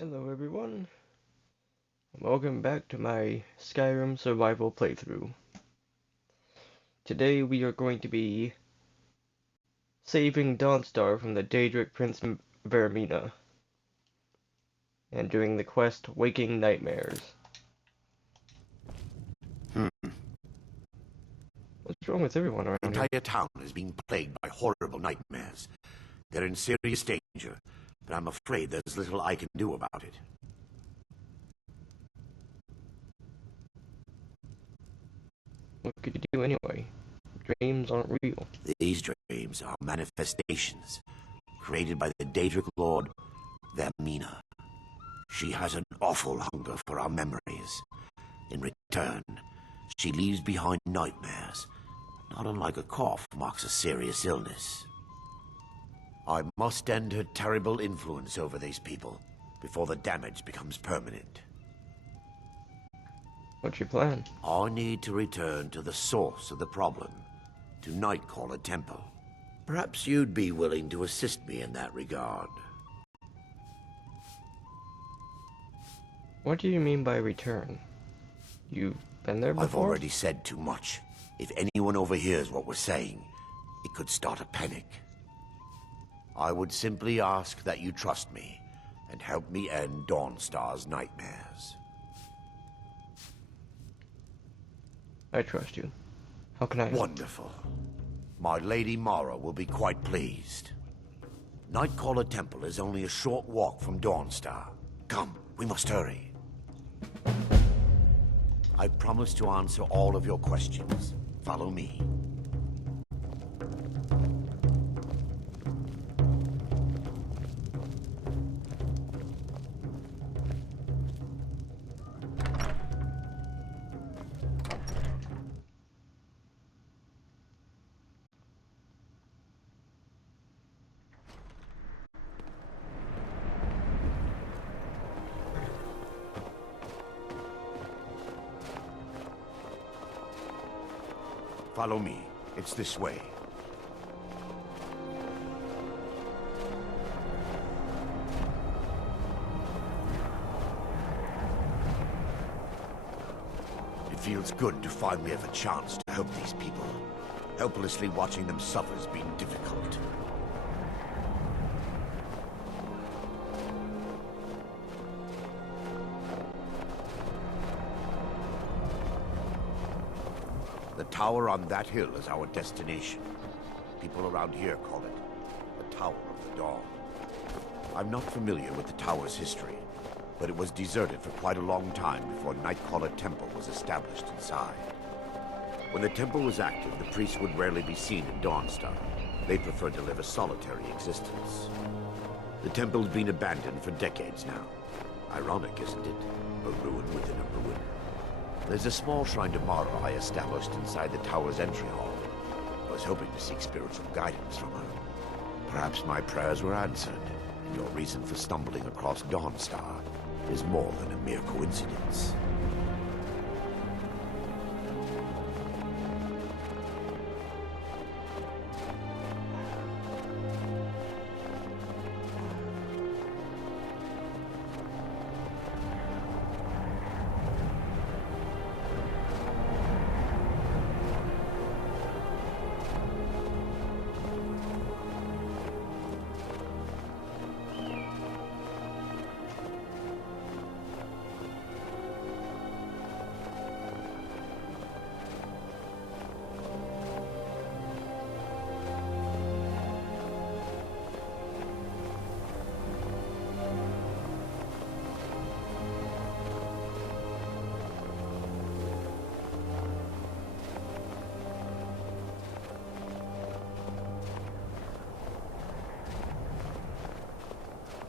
Hello everyone, and welcome back to my Skyrim survival playthrough. Today we are going to be saving Dawnstar from the Daedric Prince Vermina, and doing the quest Waking Nightmares. What's wrong with everyone The around here? entire town is being plagued by horrible nightmares. They're in serious danger, but I'm afraid there's little I can do about it. What could you do anyway? Dreams aren't real. These dreams are manifestations created by the Daedric Lord Vermina. She has an awful hunger for our memories. In return, she leaves behind nightmares, not unlike a cough marks a serious illness. I must end her terrible influence over these people before the damage becomes permanent. What's your plan? I need to return to the source of the problem, to Nightcaller Temple. Perhaps you'd be willing to assist me in that regard. What do you mean by return? You've been there before? I've already said too much. If anyone overhears what we're saying, it could start a panic. I would simply ask that you trust me and help me end Dawnstar's nightmares. I trust you. How can I help? Wonderful. My Lady Mara will be quite pleased. Nightcaller Temple is only a short walk from Dawnstar. Come, we must hurry. I promise to answer all of your questions. Follow me. Follow me. It's this way. It feels good to finally have a chance to help these people. Helplessly watching them suffer has been difficult. The tower on that hill is our destination. People around here call it the Tower of the Dawn. I'm not familiar with the tower's history, but it was deserted for quite a long time before Nightcaller Temple was established inside. When the temple was active, the priests would rarely be seen in Dawnstar. They preferred to live a solitary existence. The temple's been abandoned for decades now. Ironic, isn't it? A ruin within a ruin. There's a small shrine to Mara I established inside the tower's entry hall. I was hoping to seek spiritual guidance from her. Perhaps my prayers were answered, and your reason for stumbling across Dawnstar is more than a mere coincidence.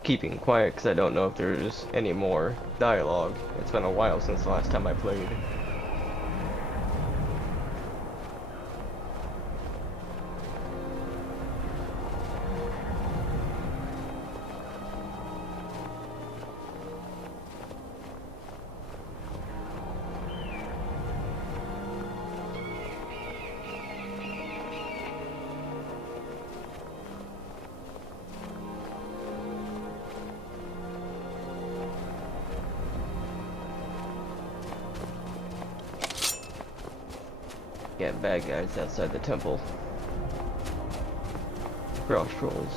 Keeping quiet because I don't know if there's any more dialogue. It's been a while since the last time I played. Yeah, bad guys outside the temple. Frost trolls.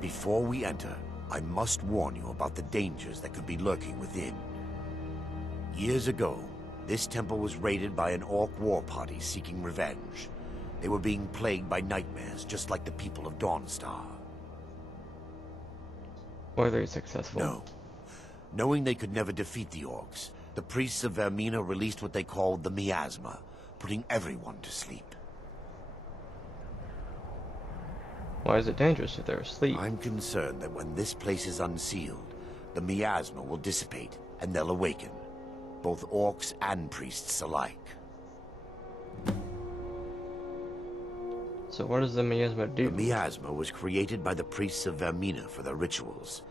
Before we enter, I must warn you about the dangers that could be lurking within. Years ago, this temple was raided by an orc war party seeking revenge. They were being plagued by nightmares, just like the people of Dawnstar. Were they successful? No. Knowing they could never defeat the orcs, the priests of Vermina released what they called the miasma, putting everyone to sleep. Why is it dangerous if they're asleep? I'm concerned that when this place is unsealed, the miasma will dissipate, and they'll awaken. Both orcs and priests alike. So what does the miasma do? The miasma was created by the priests of Vermina for their rituals.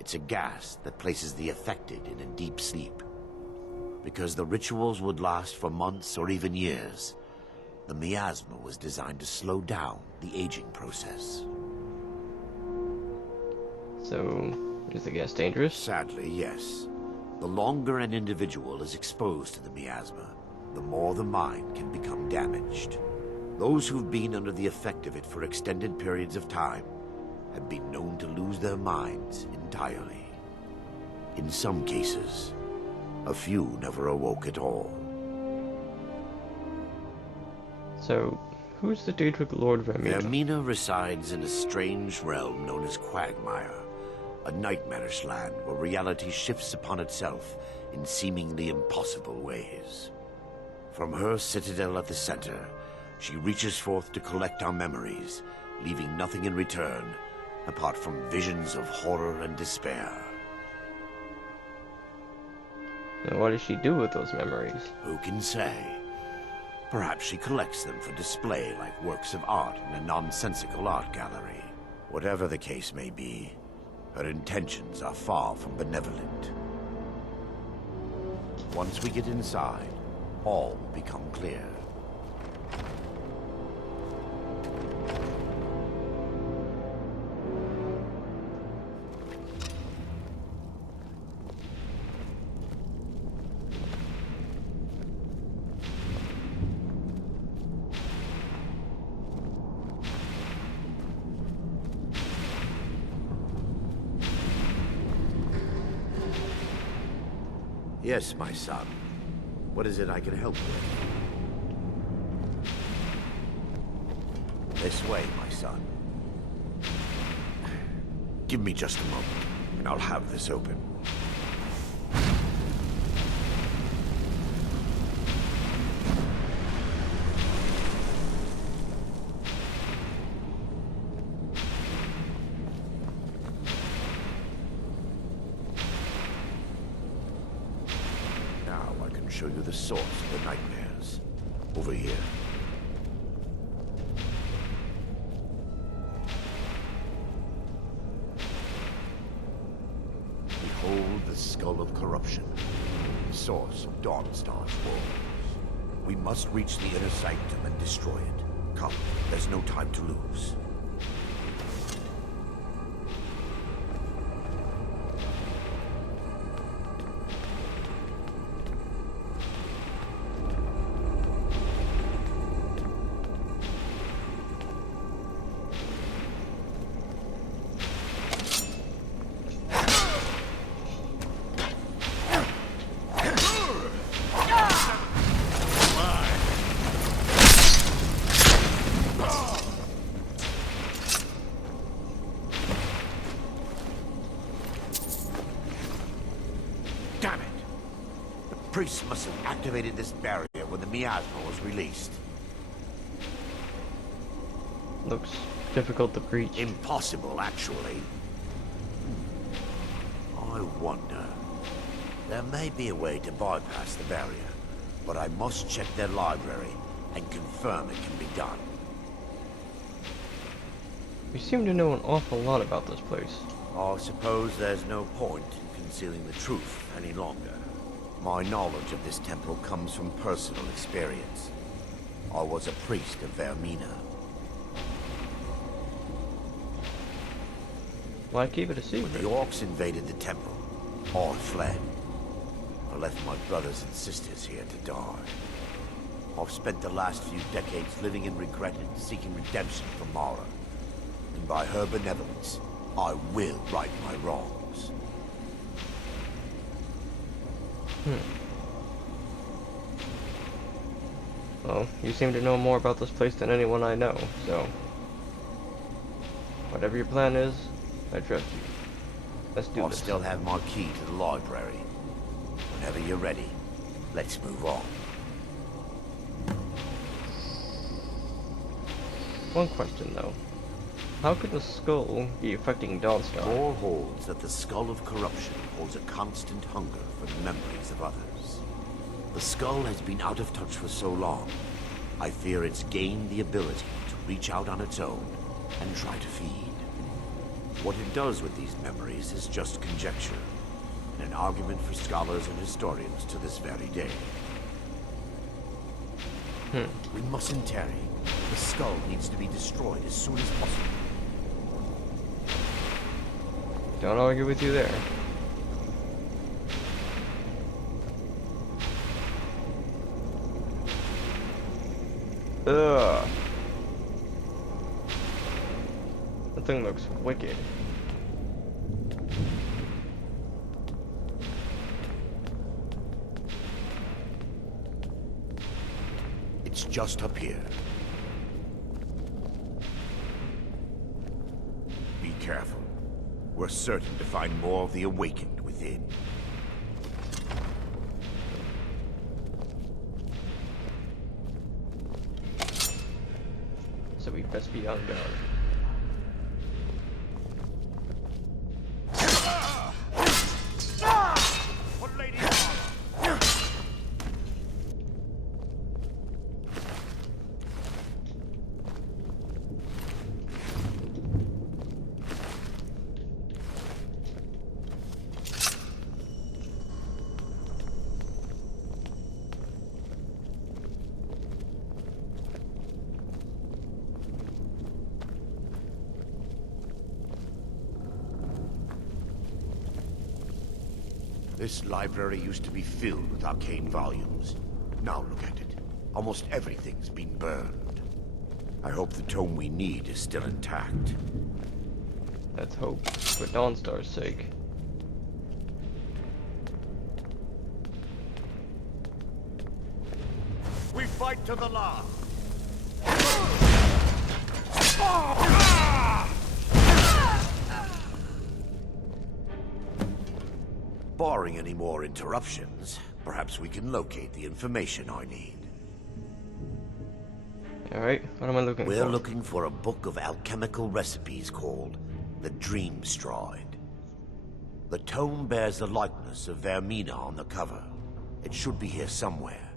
It's a gas that places the affected in a deep sleep. Because the rituals would last for months or even years, the miasma was designed to slow down the aging process. So, is the gas dangerous? Sadly, yes. The longer an individual is exposed to the miasma, the more the mind can become damaged. Those who've been under the effect of it for extended periods of time have been known to lose their minds entirely. In some cases, a few never awoke at all. So, who's the Daedric Lord Vermina? Vermina resides in a strange realm known as Quagmire, a nightmarish land where reality shifts upon itself in seemingly impossible ways. From her citadel at the center, she reaches forth to collect our memories, leaving nothing in return apart from visions of horror and despair. And what does she do with those memories? Who can say? Perhaps she collects them for display like works of art in a nonsensical art gallery. Whatever the case may be, her intentions are far from benevolent. Once we get inside, all will become clear. Yes, my son. What is it I can help with? This way, my son. Give me just a moment, and I'll have this open. Show you the source of the nightmares. Over here. Behold the skull of corruption, the source of Dawnstar's woes. We must reach the inner sanctum and destroy it. Come, there's no time to lose. Damn it! The priests must have activated this barrier when the miasma was released. Looks difficult to breach. Impossible, actually. I wonder. There may be a way to bypass the barrier, but I must check their library and confirm it can be done. You seem to know an awful lot about this place. I suppose there's no point in concealing the truth any longer. My knowledge of this temple comes from personal experience. I was a priest of Vermina. Why keep it a When secret? the orcs invaded the temple, I fled. I left my brothers and sisters here to die. I've spent the last few decades living in regret and seeking redemption from Mara. And by her benevolence, I will right my wrongs. Well, you seem to know more about this place than anyone I know, so... Whatever your plan is, I trust you. Let's do I this. still have my key to the library. Whenever you're ready, let's move on. One question, though. How could the skull be affecting Dawnstar? Lore holds that the skull of corruption holds a constant hunger for the memories of others. The skull has been out of touch for so long, I fear it's gained the ability to reach out on its own and try to feed. What it does with these memories is just conjecture, and an argument for scholars and historians to this very day. We mustn't tarry. The skull needs to be destroyed as soon as possible. Don't argue with you there. Ugh. That thing looks wicked. It's just up here. Be careful. We're certain to find more of the awakened within. So we best be on guard. What lady? This library used to be filled with arcane volumes. Now look at it. Almost everything's been burned. I hope the tome we need is still intact. Let's hope, for Dawnstar's sake. We fight to the last. Barring any more interruptions, perhaps we can locate the information I need. Alright, what am I looking for? We're looking for a book of alchemical recipes called the Dream Stride. The tome bears the likeness of Vermina on the cover. It should be here somewhere.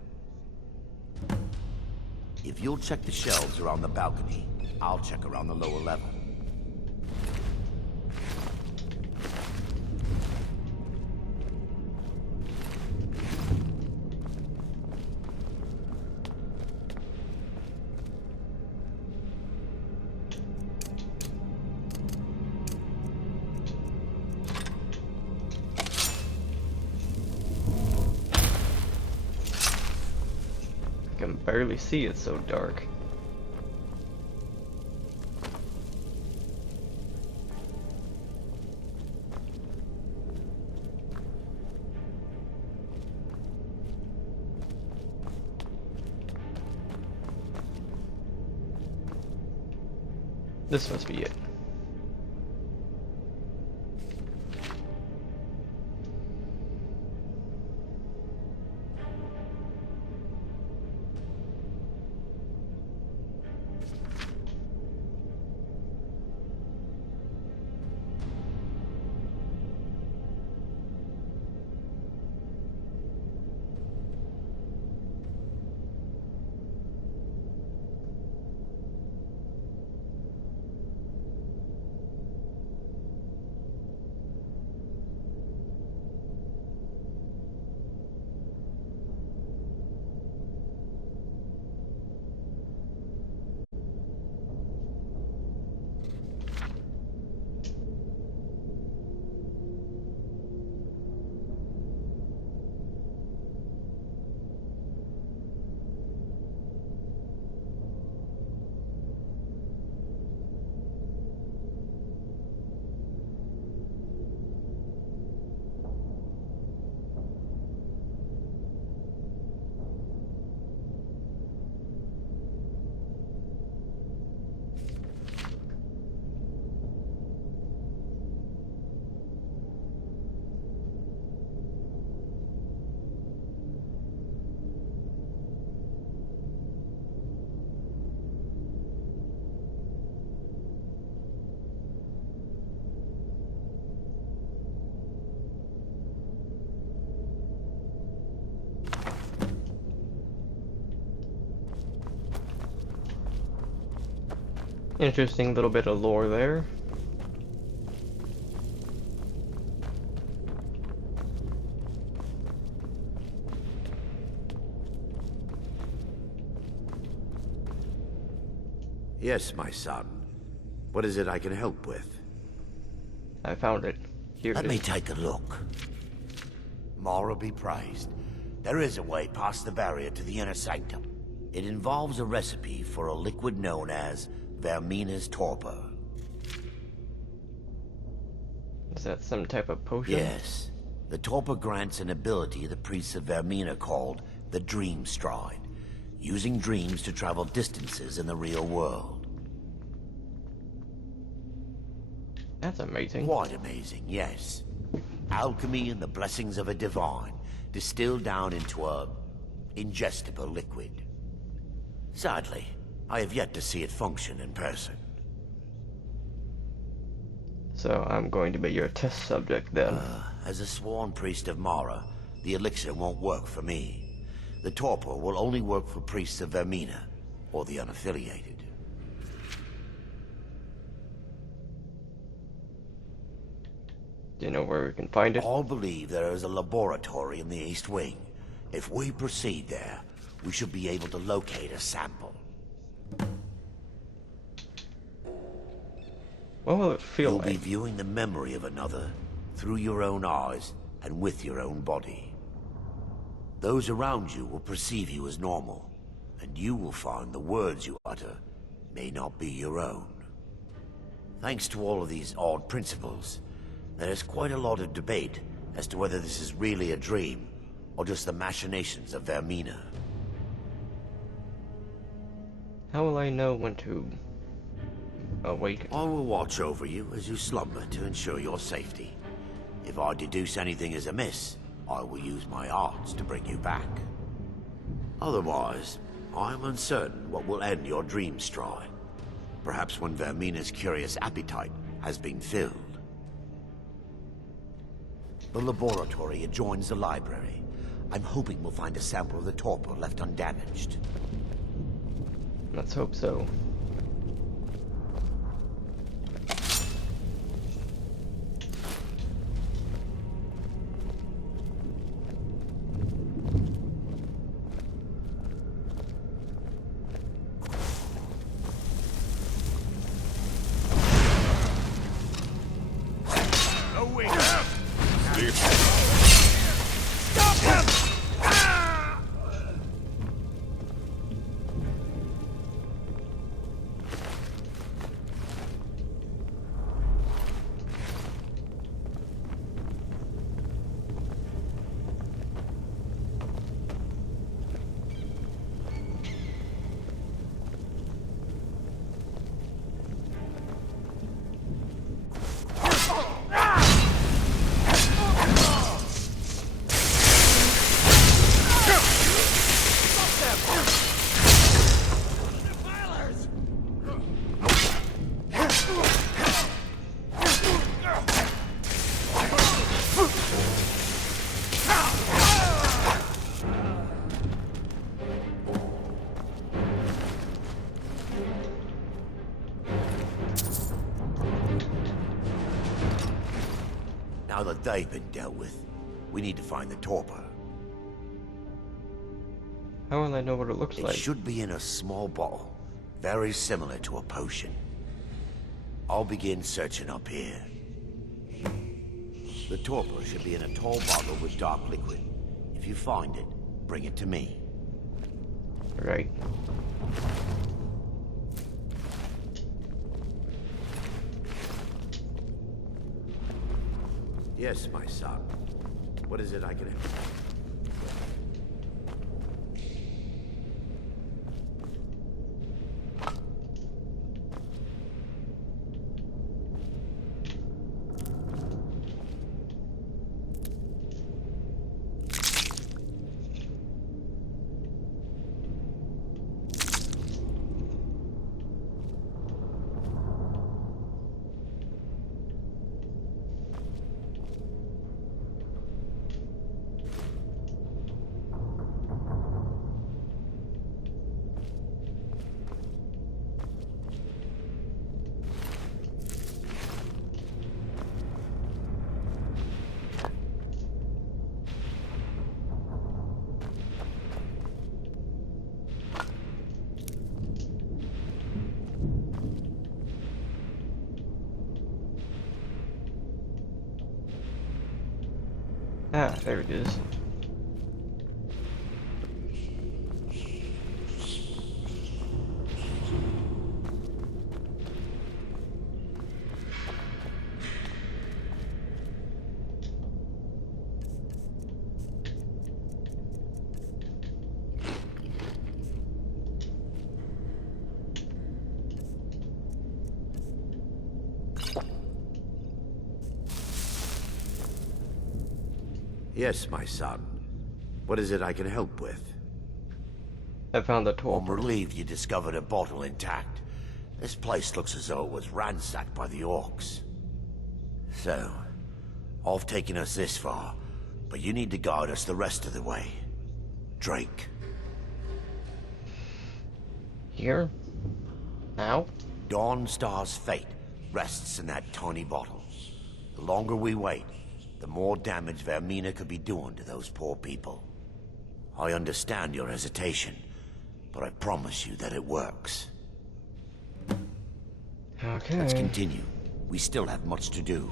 If you'll check the shelves around the balcony, I'll check around the lower level. I can barely see, it's so dark. This must be it. Interesting little bit of lore there. Yes, my son. What is it I can help with? I found it. Here Let it me is. take a look. Mara be praised. There is a way past the barrier to the inner sanctum. It involves a recipe for a liquid known as Vermina's torpor. Is that some type of potion? Yes. The torpor grants an ability the priests of Vermina called the Dream Stride, using dreams to travel distances in the real world. That's amazing. Quite amazing, yes. Alchemy and the blessings of a divine, distilled down into a ingestible liquid. Sadly, I have yet to see it function in person. So I'm going to be your test subject then. As a sworn priest of Mara, the elixir won't work for me. The torpor will only work for priests of Vermina, or the unaffiliated. Do you know where we can find it? All believe there is a laboratory in the East Wing. If we proceed there, we should be able to locate a sample. What will it feel You'll like? be viewing the memory of another through your own eyes and with your own body. Those around you will perceive you as normal, and you will find the words you utter may not be your own. Thanks to all of these odd principles, there is quite a lot of debate as to whether this is really a dream or just the machinations of Vermina. How will I know when to awaken? I will watch over you as you slumber to ensure your safety. If I deduce anything is amiss, I will use my arts to bring you back. Otherwise, I am uncertain what will end your dream stride. Perhaps when Vermina's curious appetite has been filled. The laboratory adjoins the library. I'm hoping we'll find a sample of the torpor left undamaged. Let's hope so. Now that they've been dealt with, we need to find the torpor. How will I know what it looks It like? should be in a small bottle, very similar to a potion. I'll begin searching up here. The torpor should be in a tall bottle with dark liquid. If you find it, bring it to me. Right. Yes, my son. What is it I can... Ah, there it is. Yes, my son. What is it I can help with? I found the I'm torpor. relieved you discovered a bottle intact. This place looks as though it was ransacked by the orcs. So, I've taken us this far, but you need to guide us the rest of the way. Drink. Here? Now? Dawnstar's fate rests in that tiny bottle. The longer we wait, the more damage Vermina could be doing to those poor people. I understand your hesitation, but I promise you that it works. Okay. Let's continue. We still have much to do.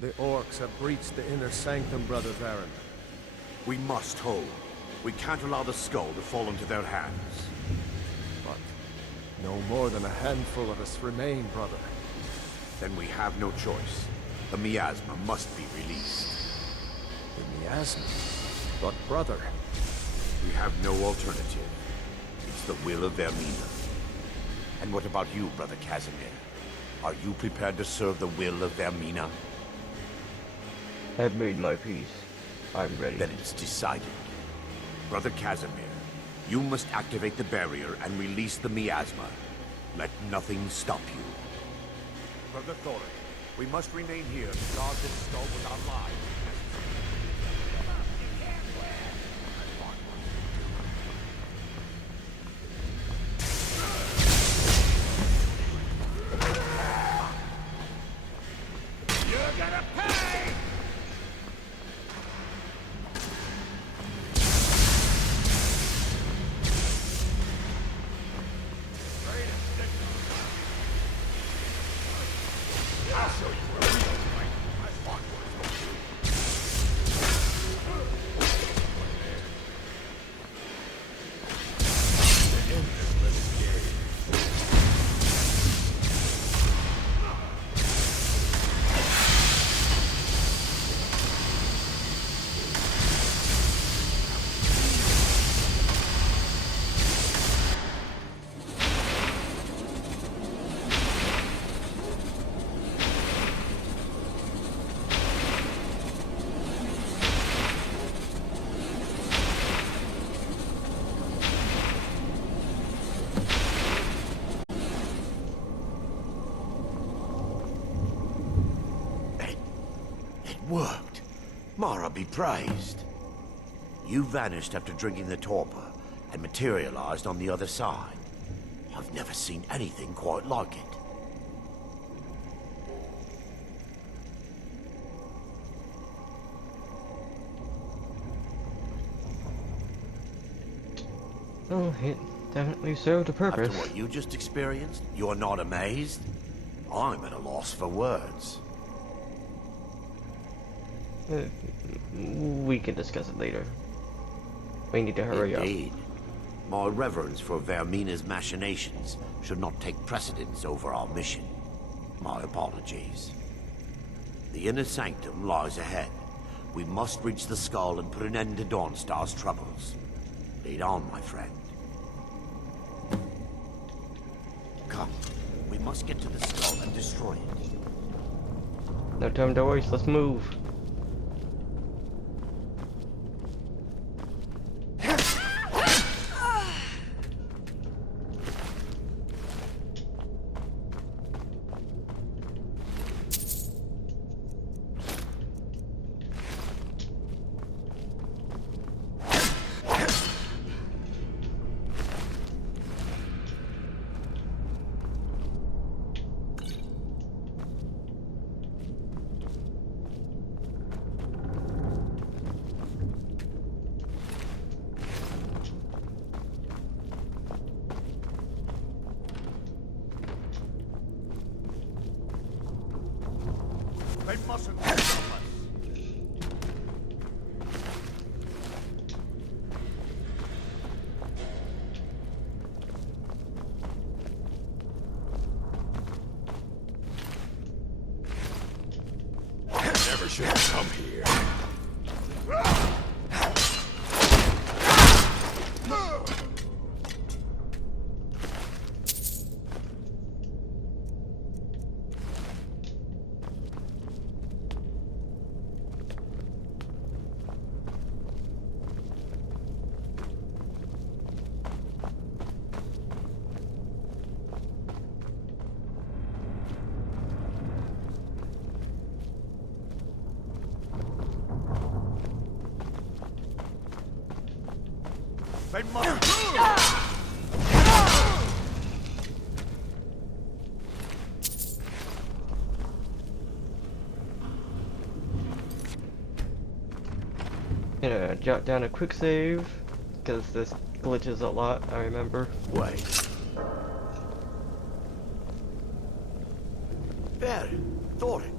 The orcs have breached the inner sanctum, Brother Varen. We must hold. We can't allow the skull to fall into their hands. But no more than a handful of us remain, brother. Then we have no choice. The miasma must be released. The miasma. But brother, We have no alternative. It's the will of Vermina. And what about you, Brother Casimir? Are you prepared to serve the will of Vermina? I've made my peace. I'm ready. Then it's decided. Brother Casimir, you must activate the barrier and release the miasma. Let nothing stop you. Brother Thorin, we must remain here to guard this skull with our lives. You're gonna pay! I'll show you where we don't fight. I fought for it. It worked. Mara be praised. You vanished after drinking the torpor and materialized on the other side. I've never seen anything quite like it. Oh, it definitely served a purpose. After what you just experienced, you're not amazed? I'm at a loss for words. We can discuss it later. We need to hurry up. Indeed. My reverence for Vermina's machinations should not take precedence over our mission. My apologies. The inner sanctum lies ahead. We must reach the skull and put an end to Dawnstar's troubles. Lead on, my friend. Come. We must get to the skull and destroy it. No time to waste, let's move. They mustn't stop us. Never should have come here. They must. Gonna jot down a quick save, because this glitches a lot, I remember. Wait. There, Thoric,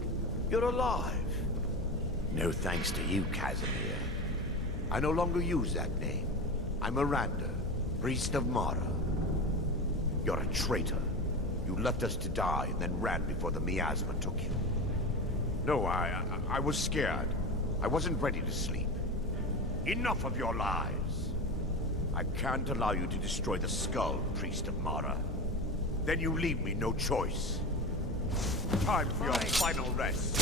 you're alive. No thanks to you, Casimir. I no longer use that name. I'm Miranda, priest of Mara. You're a traitor. You left us to die and then ran before the miasma took you. No, I was scared. I wasn't ready to sleep. Enough of your lies. I can't allow you to destroy the skull, priest of Mara. Then you leave me no choice. Time for your final rest.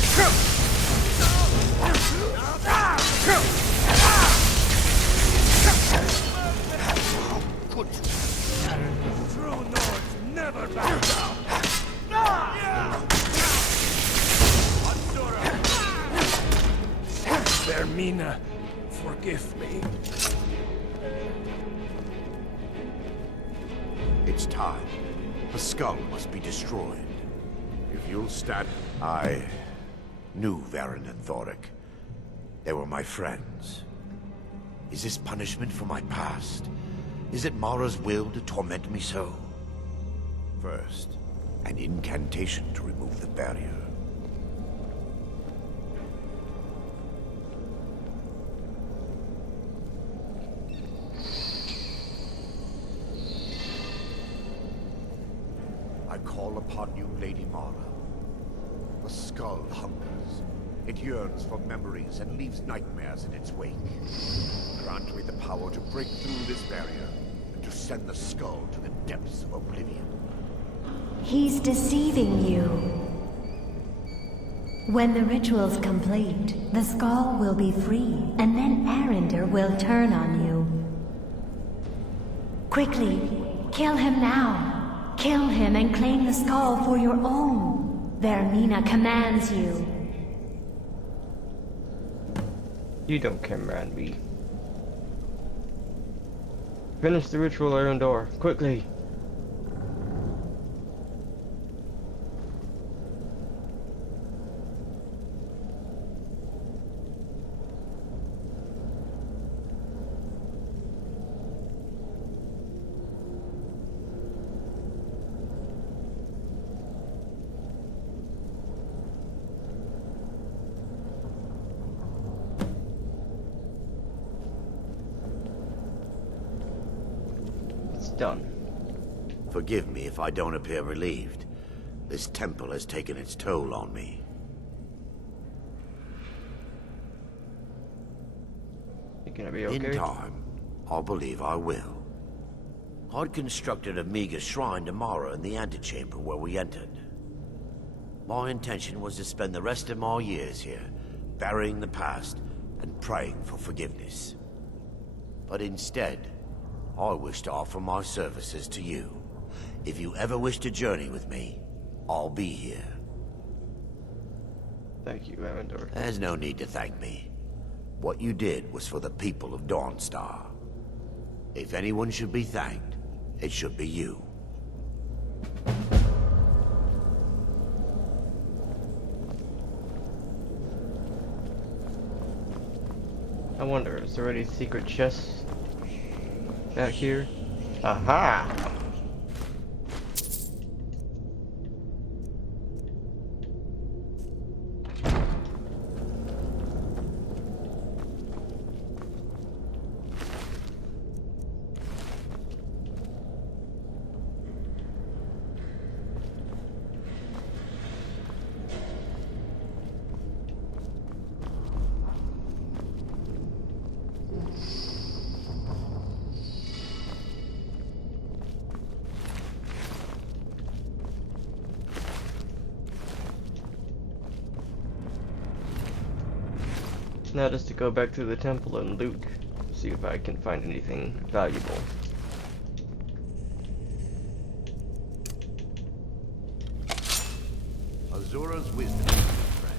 Good. True Nords never back down. Vermina, forgive me. It's time. The skull must be destroyed. If you'll stand... I knew Varen and Thoric. They were my friends. Is this punishment for my past? Is it Mara's will to torment me so? First, an incantation to remove the barrier. I call upon you, Lady Mara. The skull hungers. It yearns for memories and leaves nightmares in its wake. Grant me the power to break through this barrier and to send the skull to the depths of oblivion. He's deceiving you. When the ritual's complete, the skull will be free, and then Arender will turn on you. Quickly, kill him now. Kill him and claim the skull for your own. Vermina commands you. You don't command me. Finish the ritual, Arendor, quickly! Done. Forgive me if I don't appear relieved. This temple has taken its toll on me. You gonna be okay? In time, I'll believe I will. I'd constructed a meager shrine to Mara in the antechamber where we entered. My intention was to spend the rest of my years here, burying the past and praying for forgiveness. But instead, I wish to offer my services to you. If you ever wish to journey with me, I'll be here. Thank you, Arendor. There's no need to thank me. What you did was for the people of Dawnstar. If anyone should be thanked, it should be you. I wonder, is there any secret chests back here? Aha! Now just to go back to the temple and loot, see if I can find anything valuable. Azura's wisdom, friend.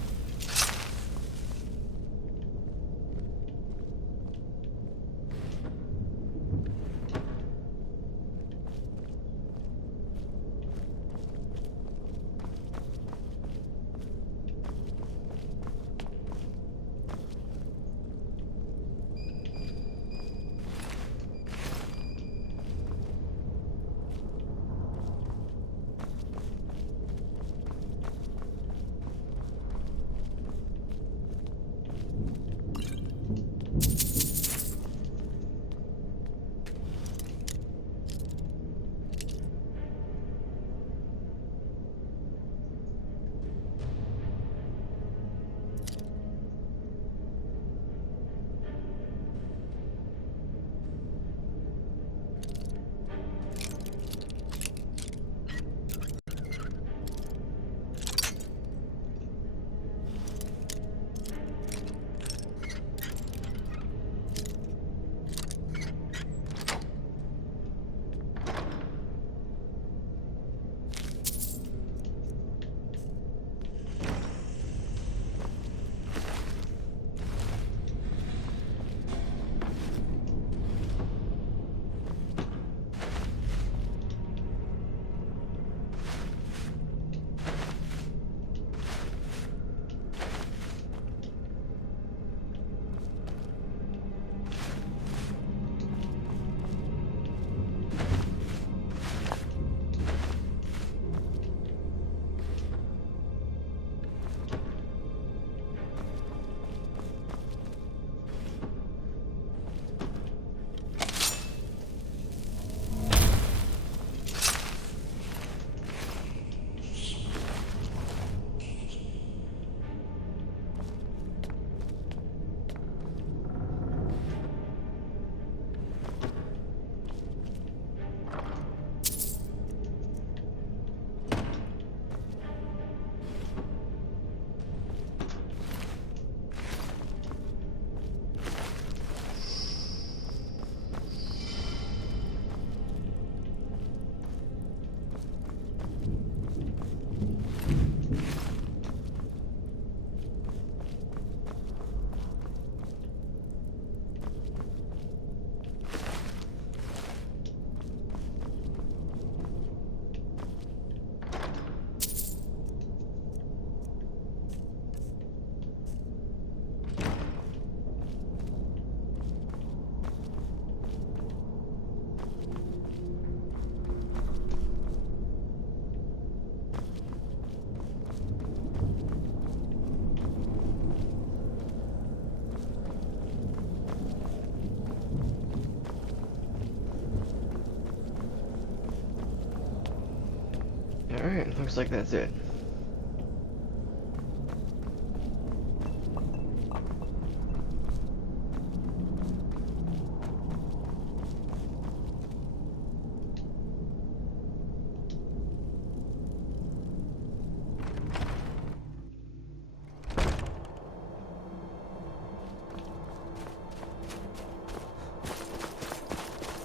Alright, looks like that's it.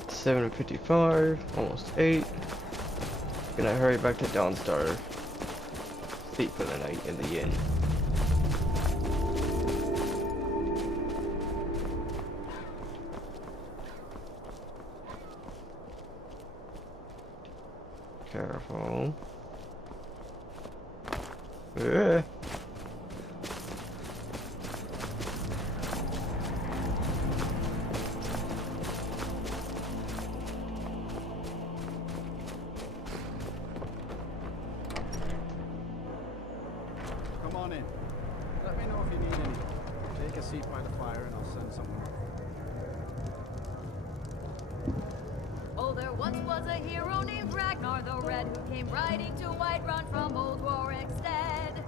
$7:55, almost 8. Gonna hurry back to Dawnstar. Sleep for the night in the inn. Careful. Yeah. Come on in. Let me know if you need anything. Take a seat by the fire and I'll send someone over. Oh, there once was a hero named Ragnar the Red who came riding to Whiterun from old Warwick's stead.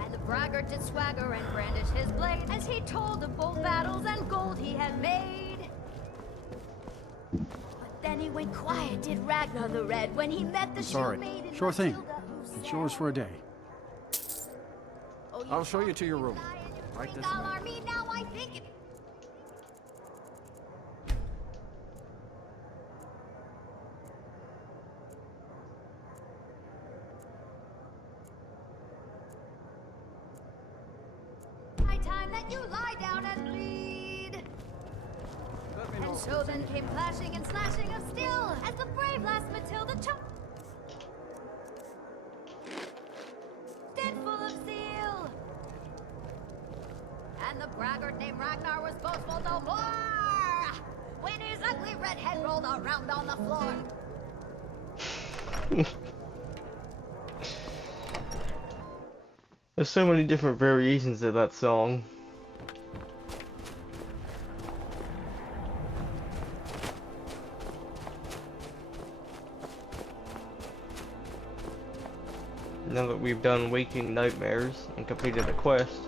And the braggart did swagger and brandish his blade as he told of bold battles and gold he had made. But then he went quiet, did Ragnar the Red, when he met the Sorry. maiden Sure thing. Matilda, who It's said, yours for a day. "Oh, I'll show you to your room." Right this All way. army now, I think it. High time that you lie down and bleed. Let me know. And if so there's then anything. came clashing and slashing of steel as the brave last Matilda chopped dead full of zeal. And the braggart named Ragnar was boastful no more when his ugly red head rolled around on the floor. There's so many different variations of that song. Now that we've done Waking Nightmares and completed a quest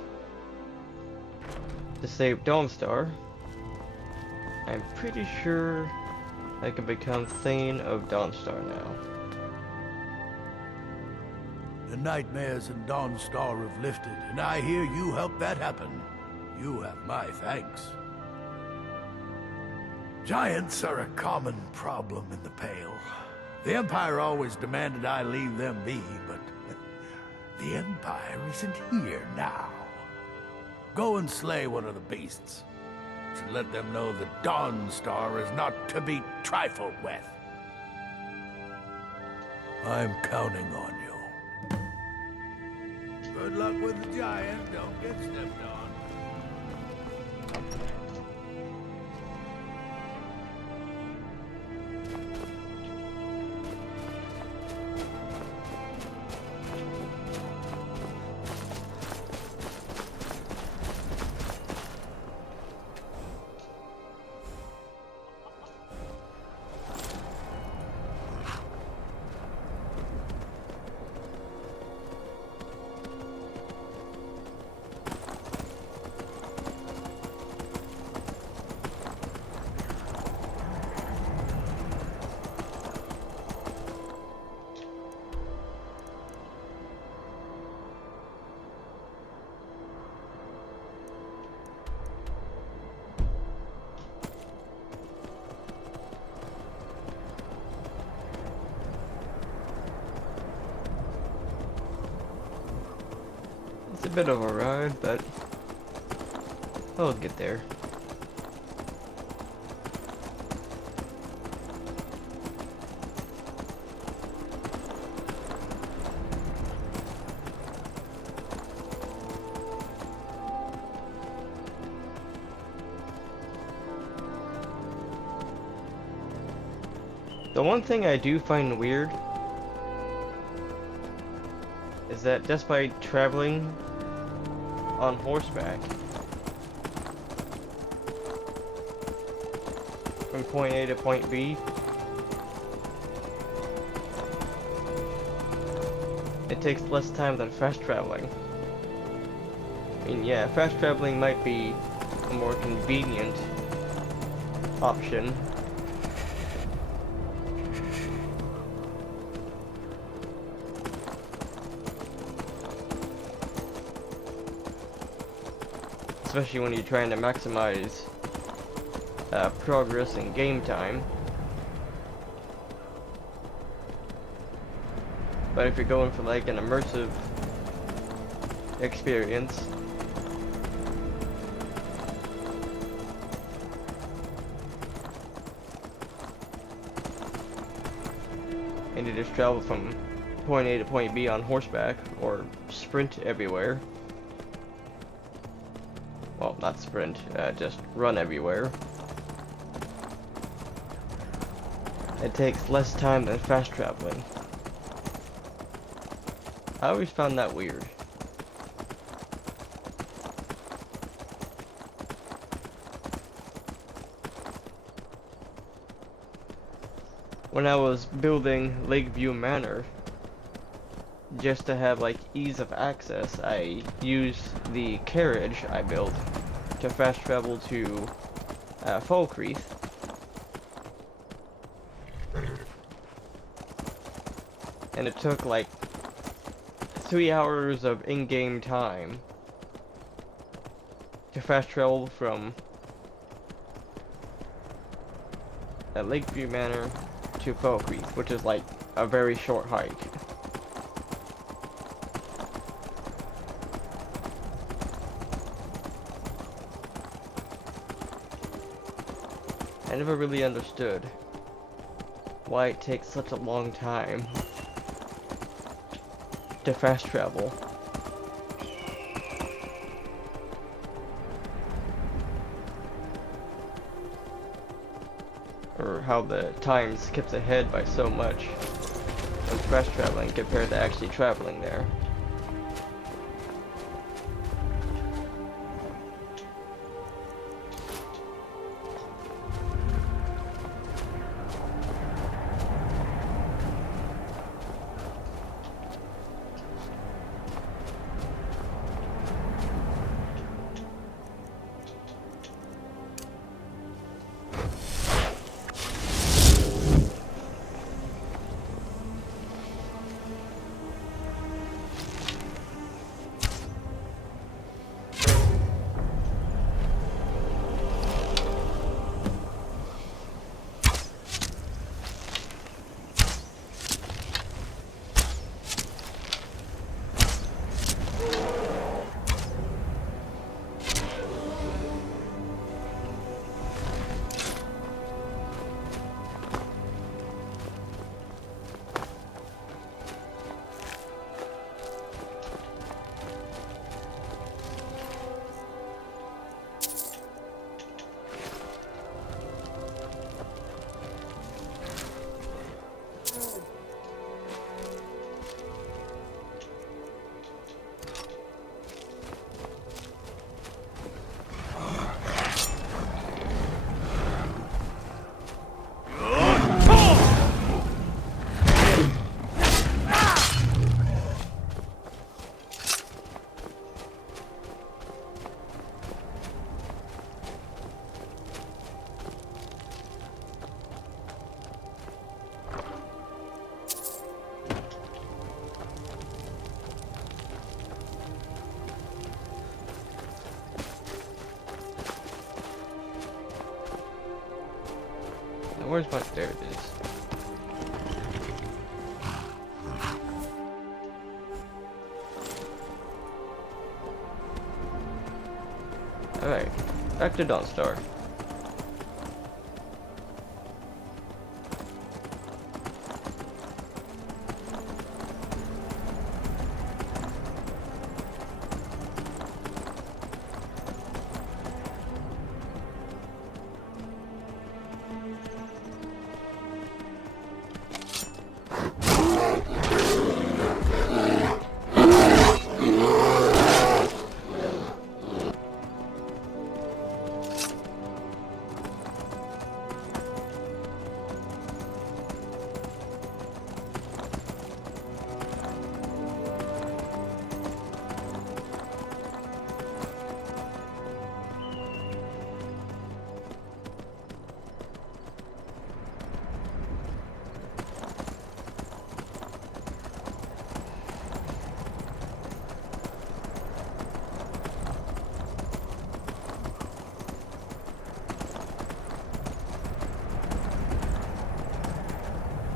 to save Dawnstar, I'm pretty sure I can become Thane of Dawnstar now. The nightmares in Dawnstar have lifted, and I hear you helped that happen. You have my thanks. Giants are a common problem in the Pale. The Empire always demanded I leave them be, but the Empire isn't here now. Go and slay one of the beasts. Should let them know that Dawnstar is not to be trifled with. I'm counting on you. Good luck with the giant. Don't get stepped on. It's a bit of a ride, but I'll get there. The one thing I do find weird is that just by traveling on horseback from point A to point B, it takes less time than fast traveling. I mean, yeah, fast traveling might be a more convenient option, especially when you're trying to maximize progress and game time. But if you're going for like an immersive experience, and you just travel from point A to point B on horseback or sprint everywhere. Well, not sprint, just run everywhere. It takes less time than fast traveling. I always found that weird. When I was building Lakeview Manor, just to have like ease of access, I used the carriage I built to fast travel to Falkreath. And it took like 3 hours of in-game time to fast travel from Lakeview Manor to Fell Creek, which is like a very short hike. I never really understood why it takes such a long time to fast travel. Or how the time skips ahead by so much when fast traveling compared to actually traveling there. Where's my... there it is. Alright, back to Dawnstar.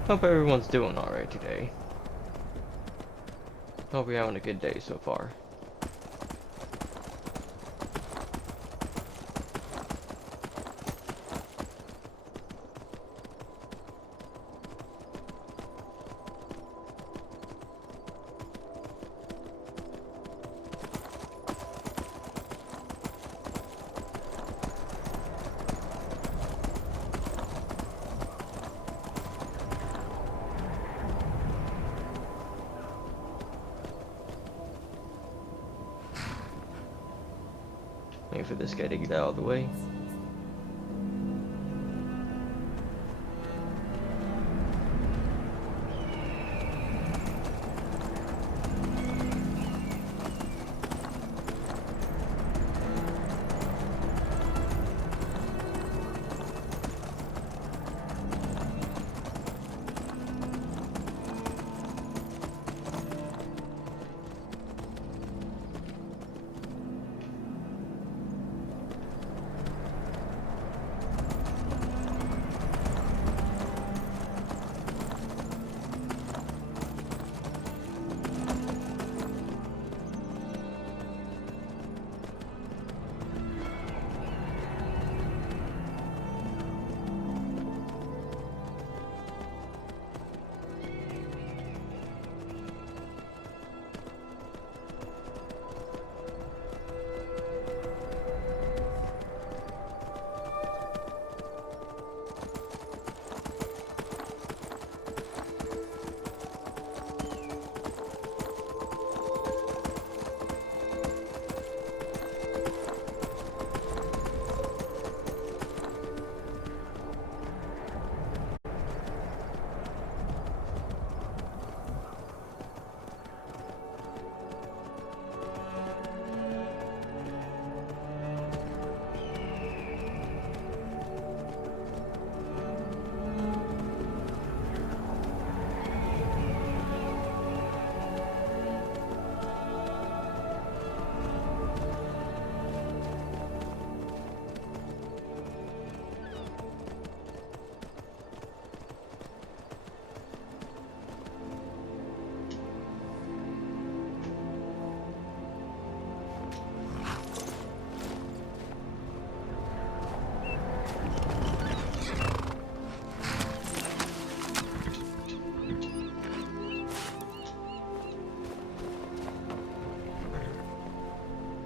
Hope everyone's doing alright today. Hope you're having a good day so far. Wait for this guy to get out of the way.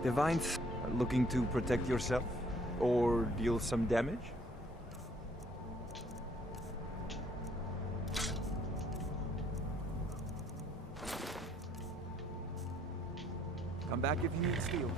Divines, looking to protect yourself? Or deal some damage? Come back if you need steel.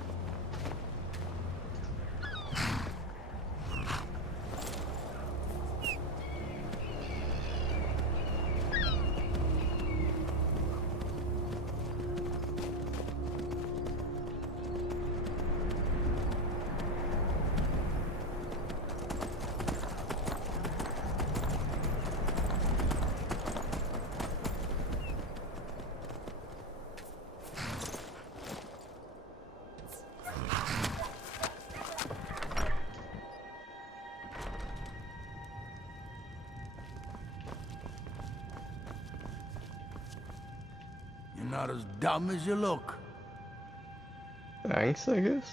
You're not as dumb as you look. Thanks, I guess.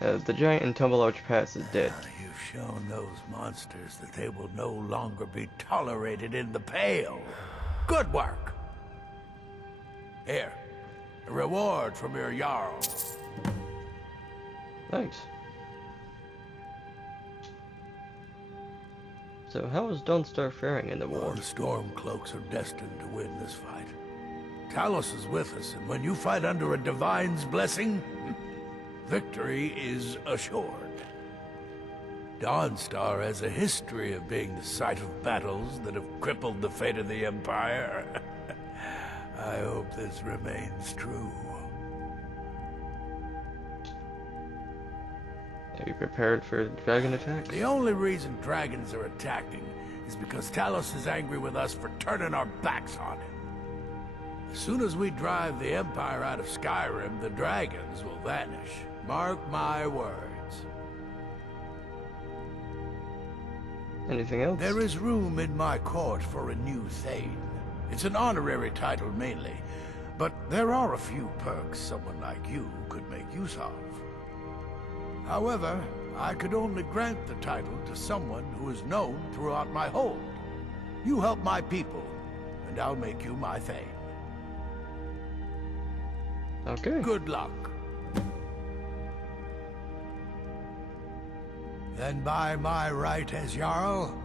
The giant in Tumble Arch Pass is dead. You've shown those monsters that they will no longer be tolerated in the Pale. Good work. Here, a reward from your Jarl. Thanks. So how is Dawnstar faring in the war? The Stormcloaks are destined to win this fight. Talos is with us, and when you fight under a Divine's blessing, victory is assured. Dawnstar has a history of being the site of battles that have crippled the fate of the Empire. I hope this remains true. Are you prepared for dragon attacks? The only reason dragons are attacking is because Talos is angry with us for turning our backs on him. As soon as we drive the Empire out of Skyrim, the dragons will vanish. Mark my words. Anything else? There is room in my court for a new Thane. It's an honorary title mainly, but there are a few perks someone like you could make use of. However, I could only grant the title to someone who is known throughout my hold. You help my people, and I'll make you my Thane. Okay. Good luck. Then by my right as Jarl,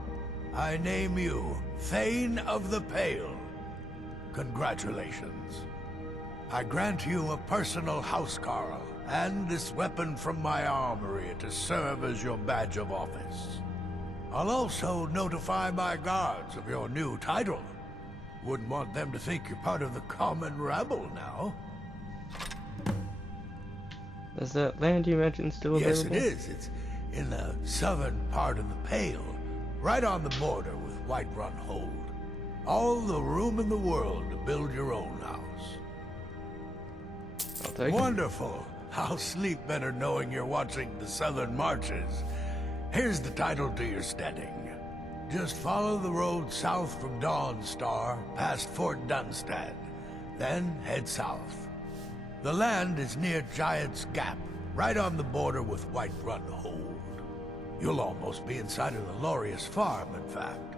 I name you Thane of the Pale. Congratulations. I grant you a personal housecarl, and this weapon from my armory to serve as your badge of office. I'll also notify my guards of your new title. Wouldn't want them to think you're part of the common rabble now. Is that land you mentioned still available? Yes, it is. It's in the southern part of the Pale, right on the border with Whiterun Hold. All the room in the world to build your own house. I'll take it. Wonderful. I'll sleep better knowing you're watching the Southern Marches. Here's the title to your steading. Just follow the road south from Dawnstar, past Fort Dunstad. Then head south. The land is near Giant's Gap, right on the border with Whiterun Hold. You'll almost be inside of the Laureus farm, in fact.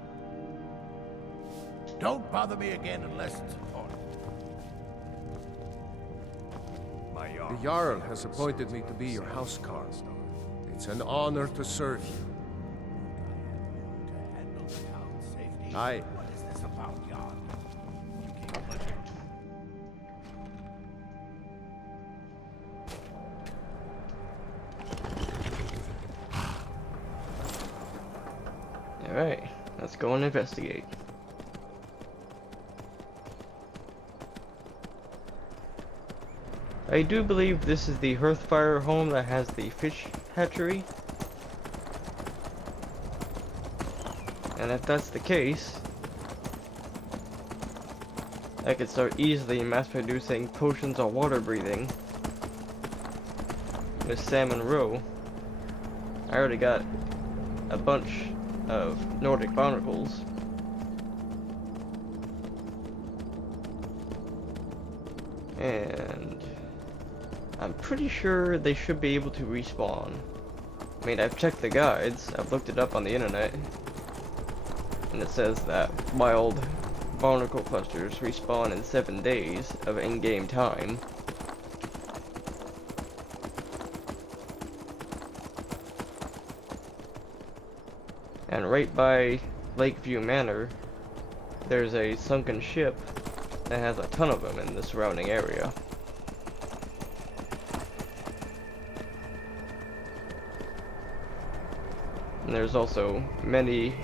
Don't bother me again unless it's important. The Jarl has appointed me to be your housecarl. It's an honor to serve you. Aye. What is this about, Jan? Alright, let's go and investigate. I do believe this is the Hearthfire home that has the fish hatchery. And if that's the case, I could start easily mass producing potions of water breathing with Salmon Row. I already got a bunch of Nordic barnacles. And I'm pretty sure they should be able to respawn. I mean, I've checked the guides, I've looked it up on the internet, and it says that wild barnacle clusters respawn in 7 days of in-game time. And right by Lakeview Manor, there's a sunken ship that has a ton of them in the surrounding area. And there's also many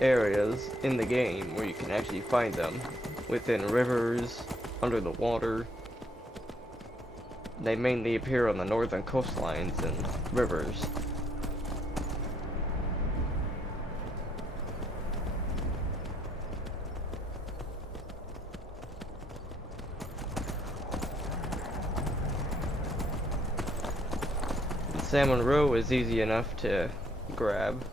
areas in the game where you can actually find them within rivers, under the water. They mainly appear on the northern coastlines and rivers. Salmon roe is easy enough to grab.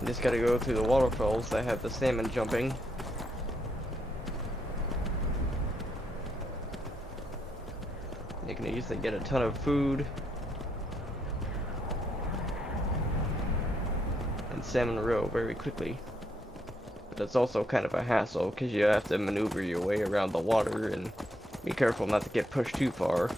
You just gotta go through the waterfalls that have the salmon jumping. You can easily get a ton of food. And salmon roe very quickly. But it's also kind of a hassle because you have to maneuver your way around the water and be careful not to get pushed too far.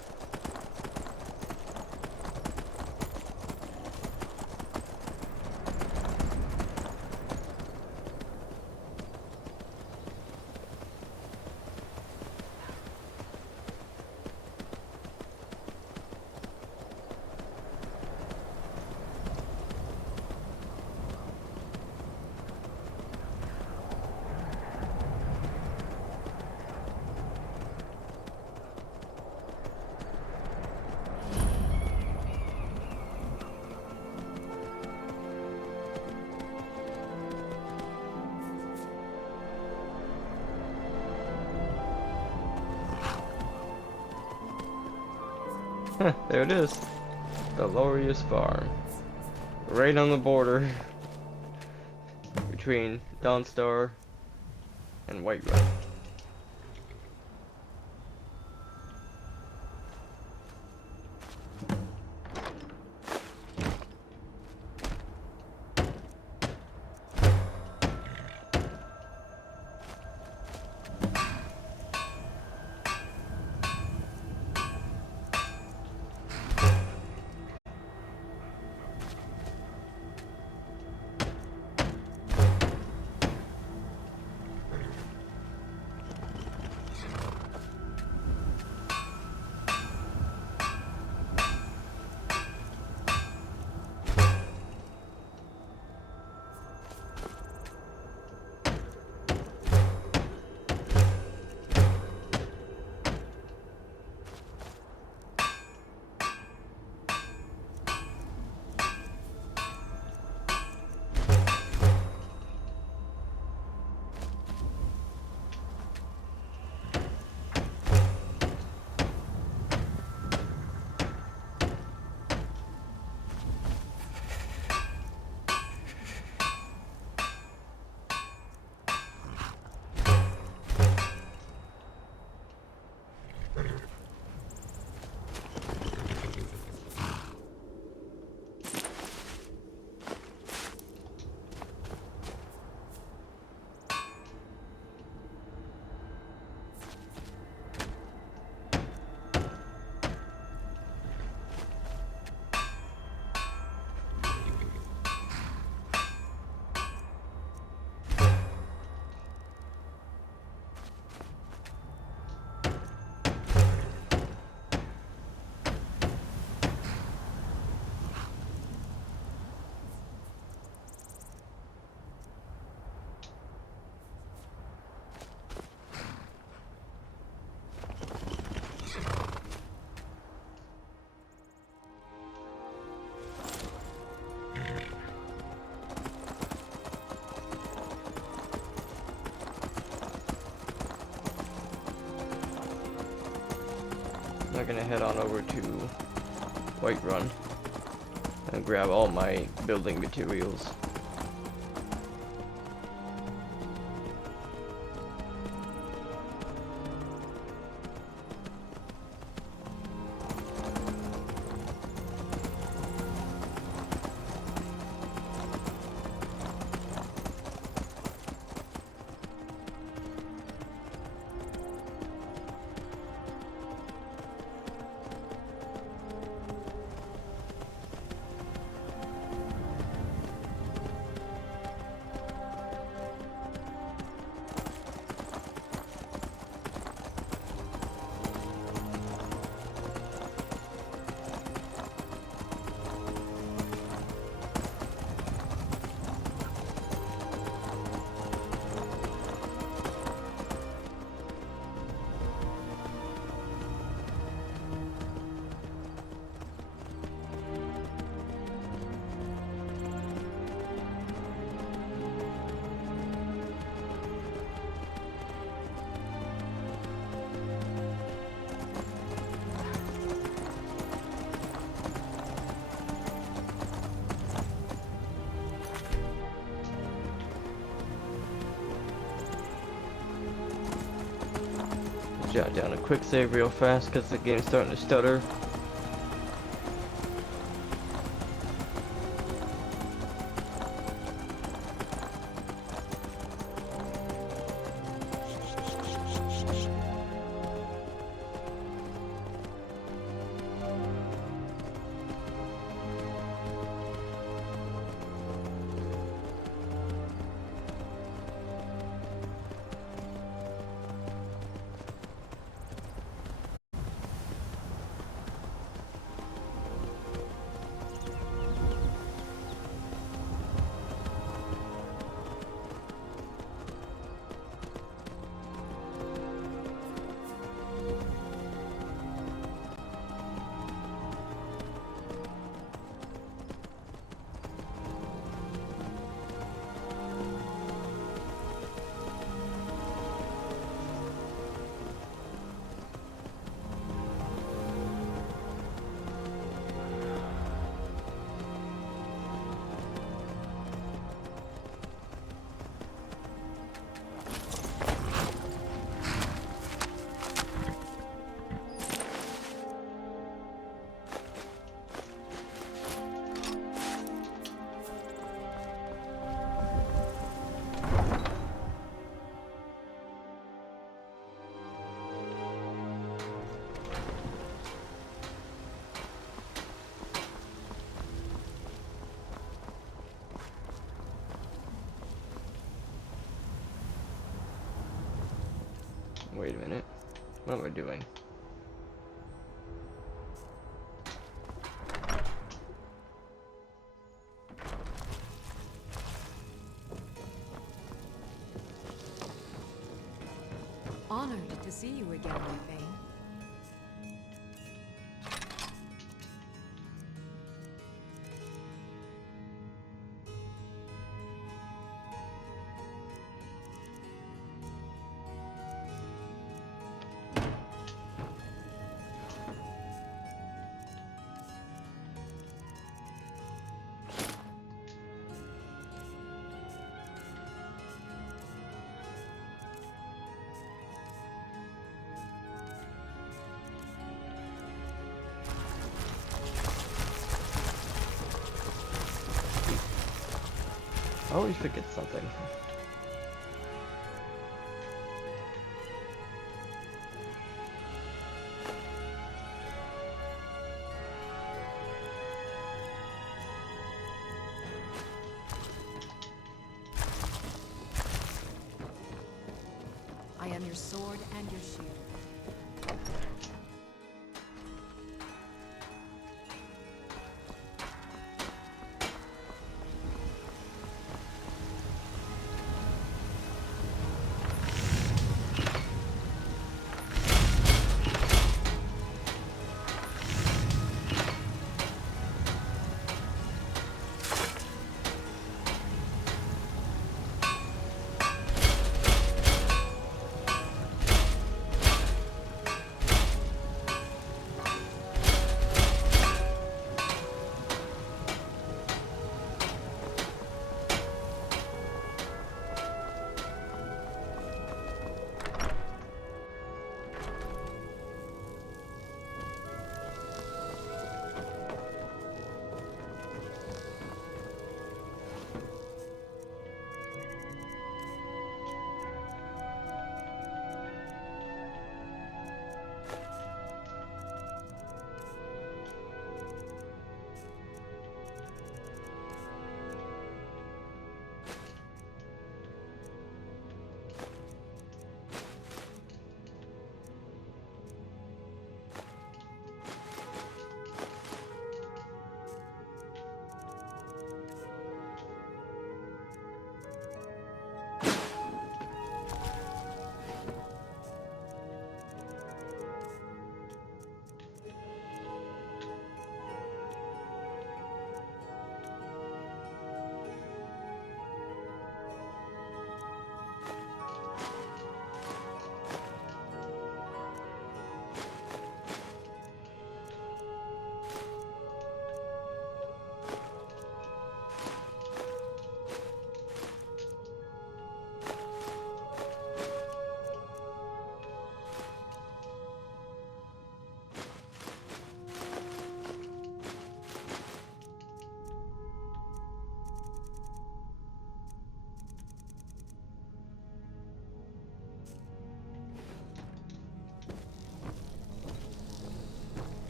There it is. The Lorius Farm. Right on the border between Dawnstar and Whiterun. I'm gonna head on over to Whiterun and grab all my building materials. jot down a quick save real fast because the game's starting to stutter. Wait a minute. What am I doing? Honored to see you again, Yvain. I always forget something. I am your sword and your shield.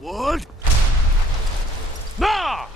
Wood? Nah!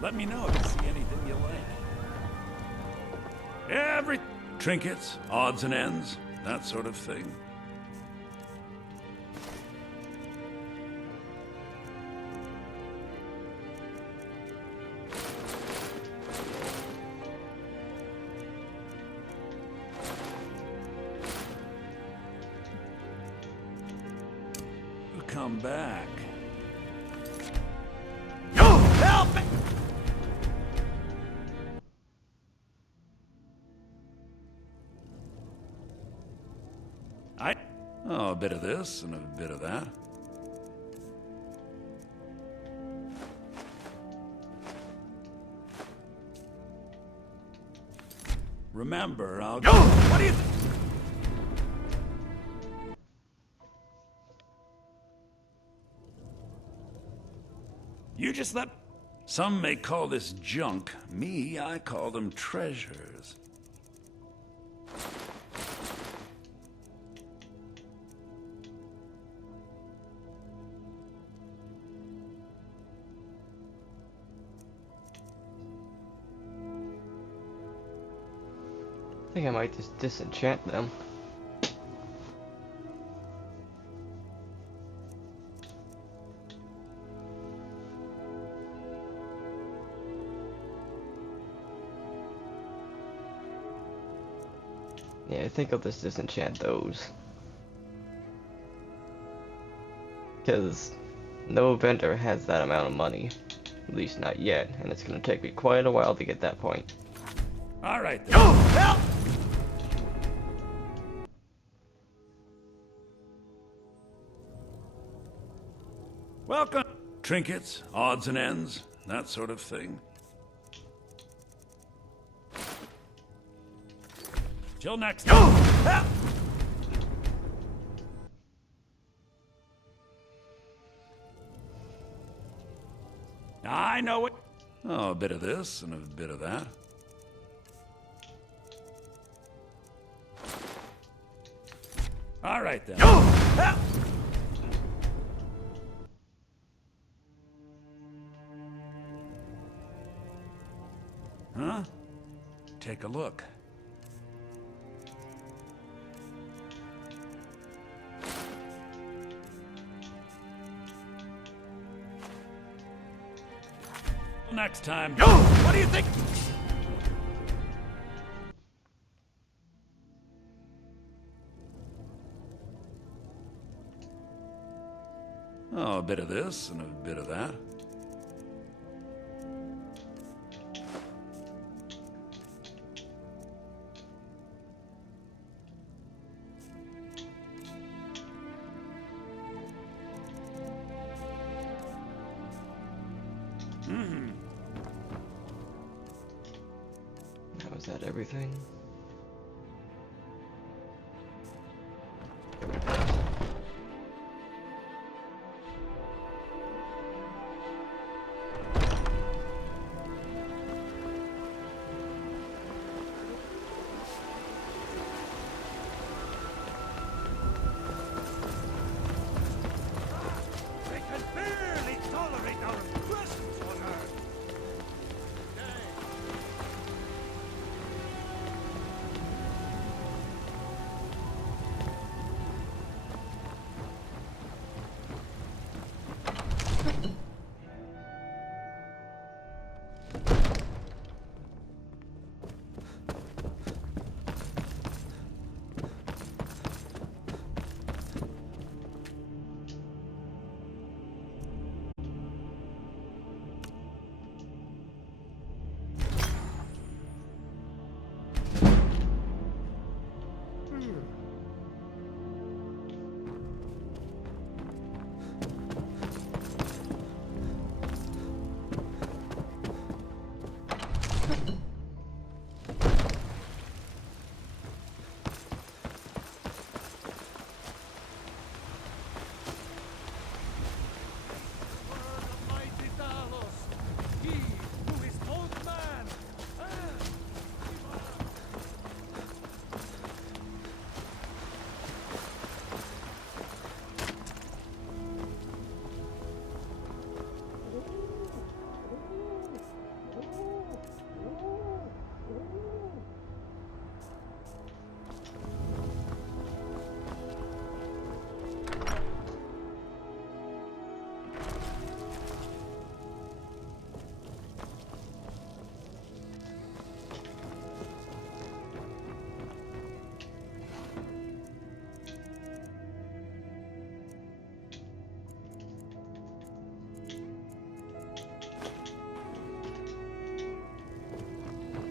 Let me know if you see anything you like. Every... trinkets, odds and ends, that sort of thing. Come back. Yo, help me! Oh, a bit of this and a bit of that. Remember, I'll... Yo! What do you think? You just let... Some may call this junk. Me, I call them treasures. I think I might just disenchant them. Yeah, I think I'll just disenchant those. Because no vendor has that amount of money. At least not yet, and it's gonna take me quite a while to get that point. Alright then. Oh, help! Welcome. Trinkets, odds and ends, that sort of thing. Till next time. Oh, help! I know it. Oh, a bit of this and a bit of that. All right then. Oh, help! Huh? Take a look. Next time. Yo! What do you think? Oh, a bit of this and a bit of that. Now, is that everything?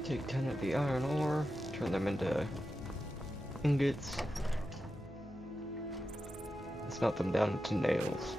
Take 10 of the iron ore, turn them into ingots, and smelt them down into nails.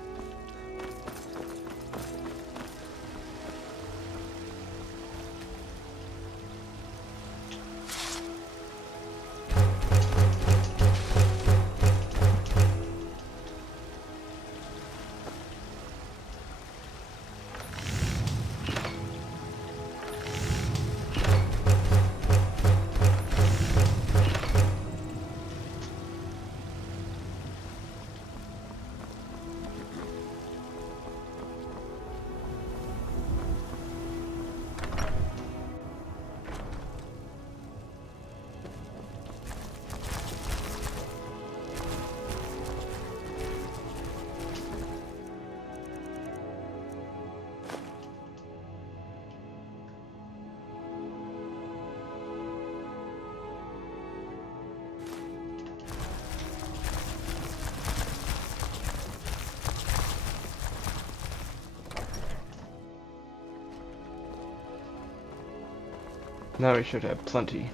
Now we should have plenty.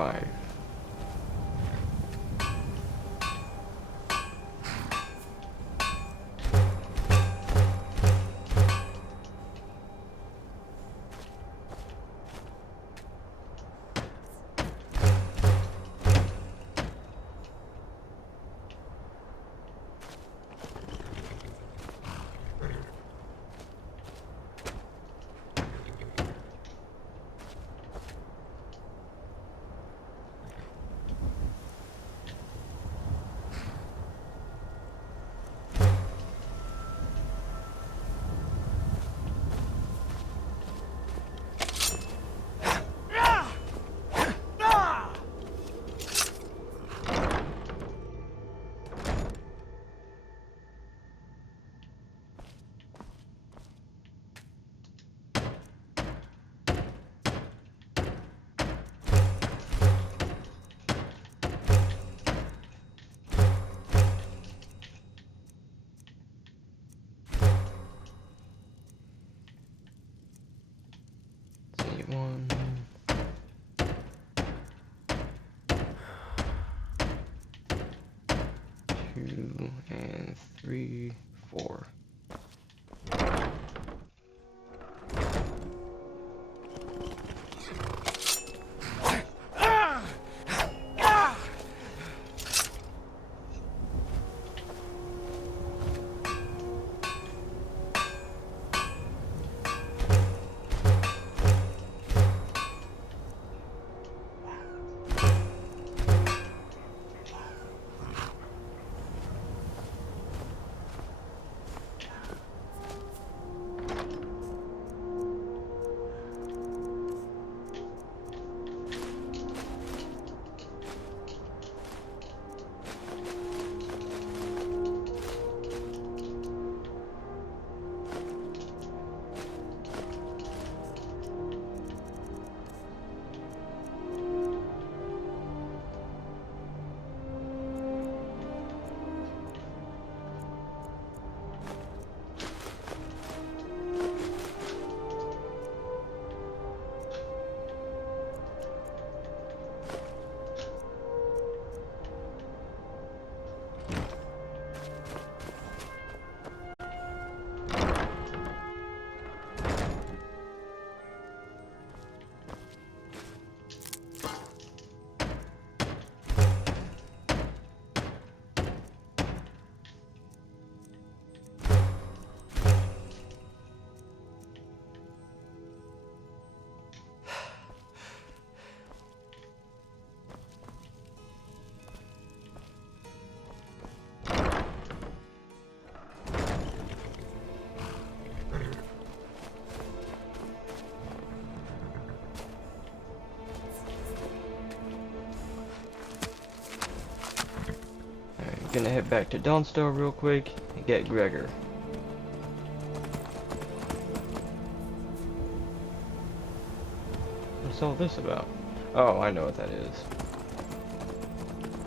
5. One, 2, and 3, 4. Gonna head back to Dawnstar real quick and get Gregor. What's all this about? Oh, I know what that is.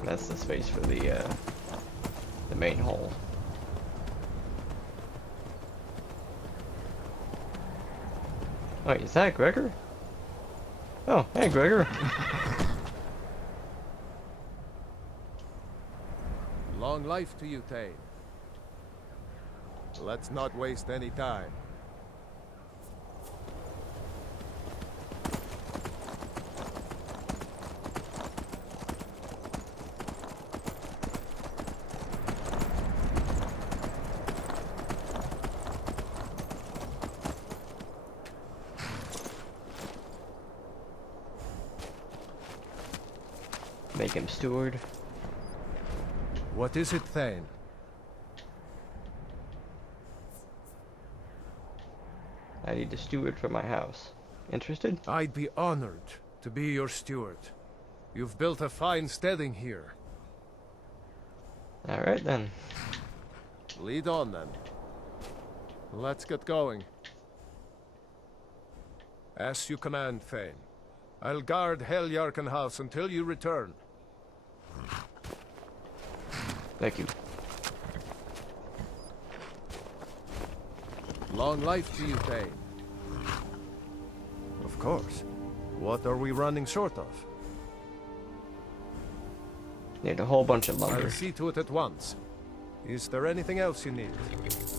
That's the space for the main hole. Wait, is that Gregor? Oh, hey Gregor. Long life to you, Thane. Let's not waste any time. Make him steward. What is it, Thane? I need a steward for my house. Interested? I'd be honored to be your steward. You've built a fine steading here. Alright then. Lead on then. Let's get going. As you command, Thane. I'll guard Heljarken House until you return. Thank you. Long life to you, Thane. Of course. What are we running short of? Need a whole bunch of lumber. I'll see to it at once. Is there anything else you need?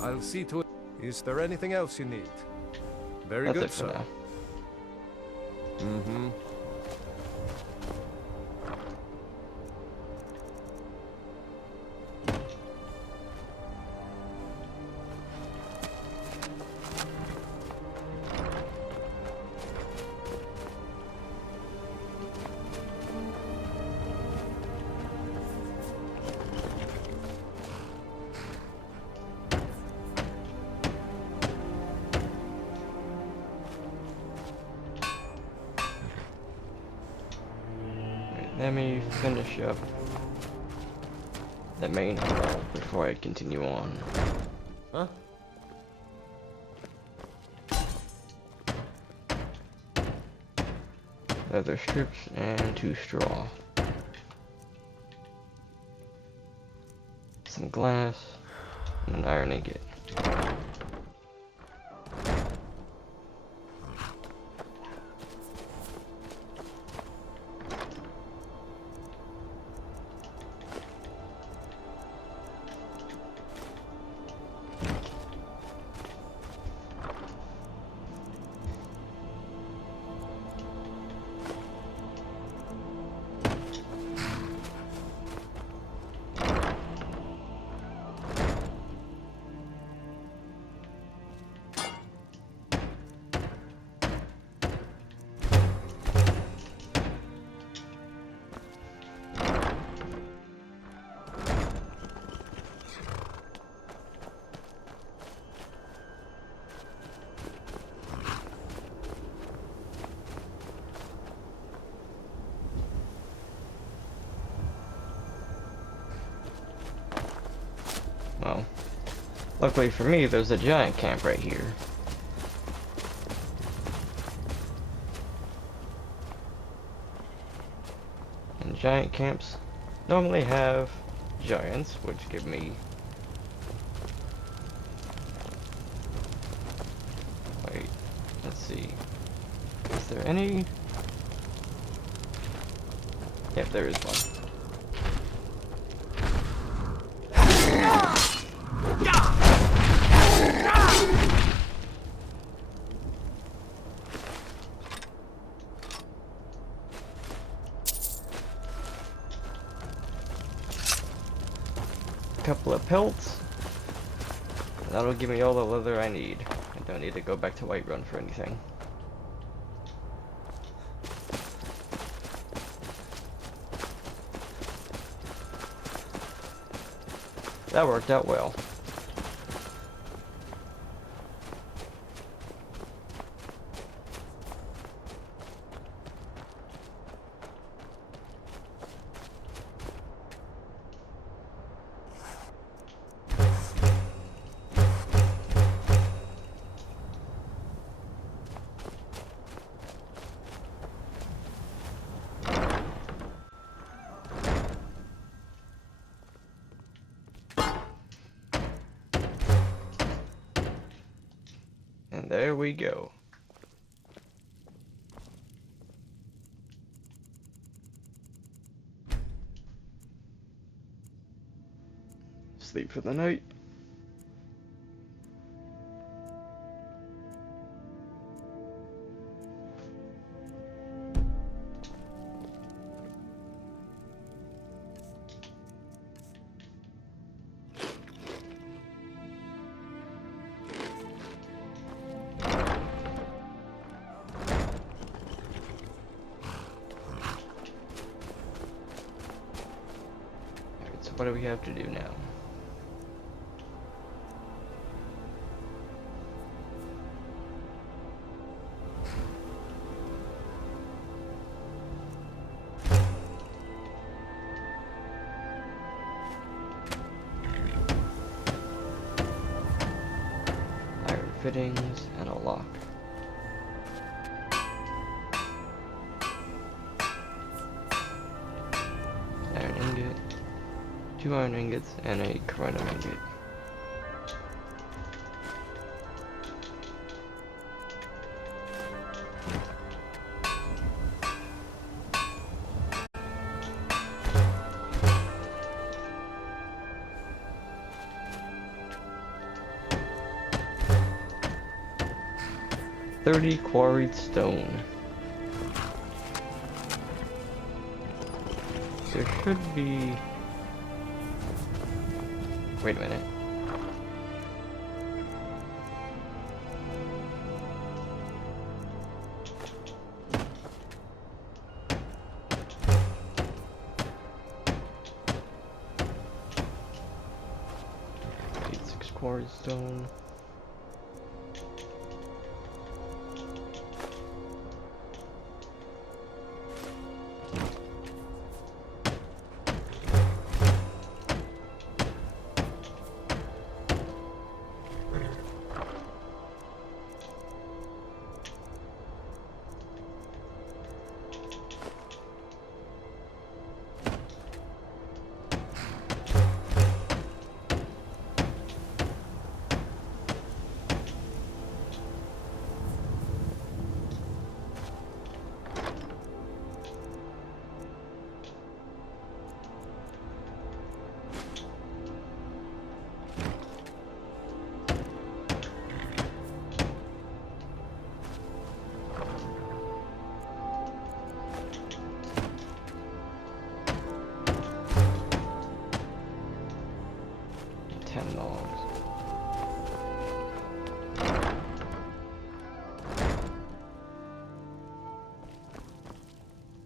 I'll see to it. Is there anything else you need? Very That's good, it for sir. now. Mm-hmm. Let me finish up the main hall before I continue on. Huh? Leather strips and 2 straw. Some glass and an iron ingot. Well, luckily for me, there's a giant camp right here. And giant camps normally have giants, which give me... Wait, let's see. Is there any... Yep, there is one. Couple of pelts. That'll give me all the leather I need. I don't need to go back to Whiterun for anything. That worked out well. And there we go. Sleep for the night. So what do we have to do now? Iron fittings and a lock. Iron ingot. 2 iron ingots and a corundum ingot. 30 quarried stone. There should be... Wait a minute. Quarry stone.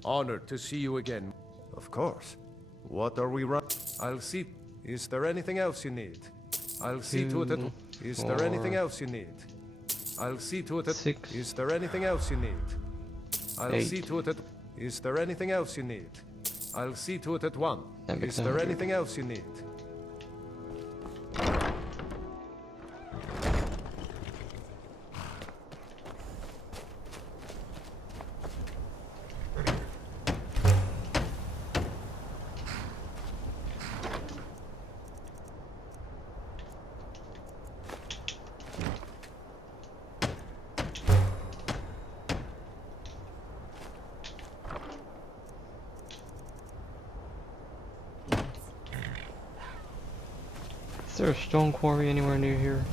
Honored to see you again. Of course. What are we I'll see. Is there anything else you need? I'll see to it that... Is there anything else you need? I'll see to it that... 6. Is there anything else you need? I'll 8. see to it that... Is there anything else you need? I'll see to it at 1. Is there 100. anything else you need? Is there a stone quarry anywhere near here?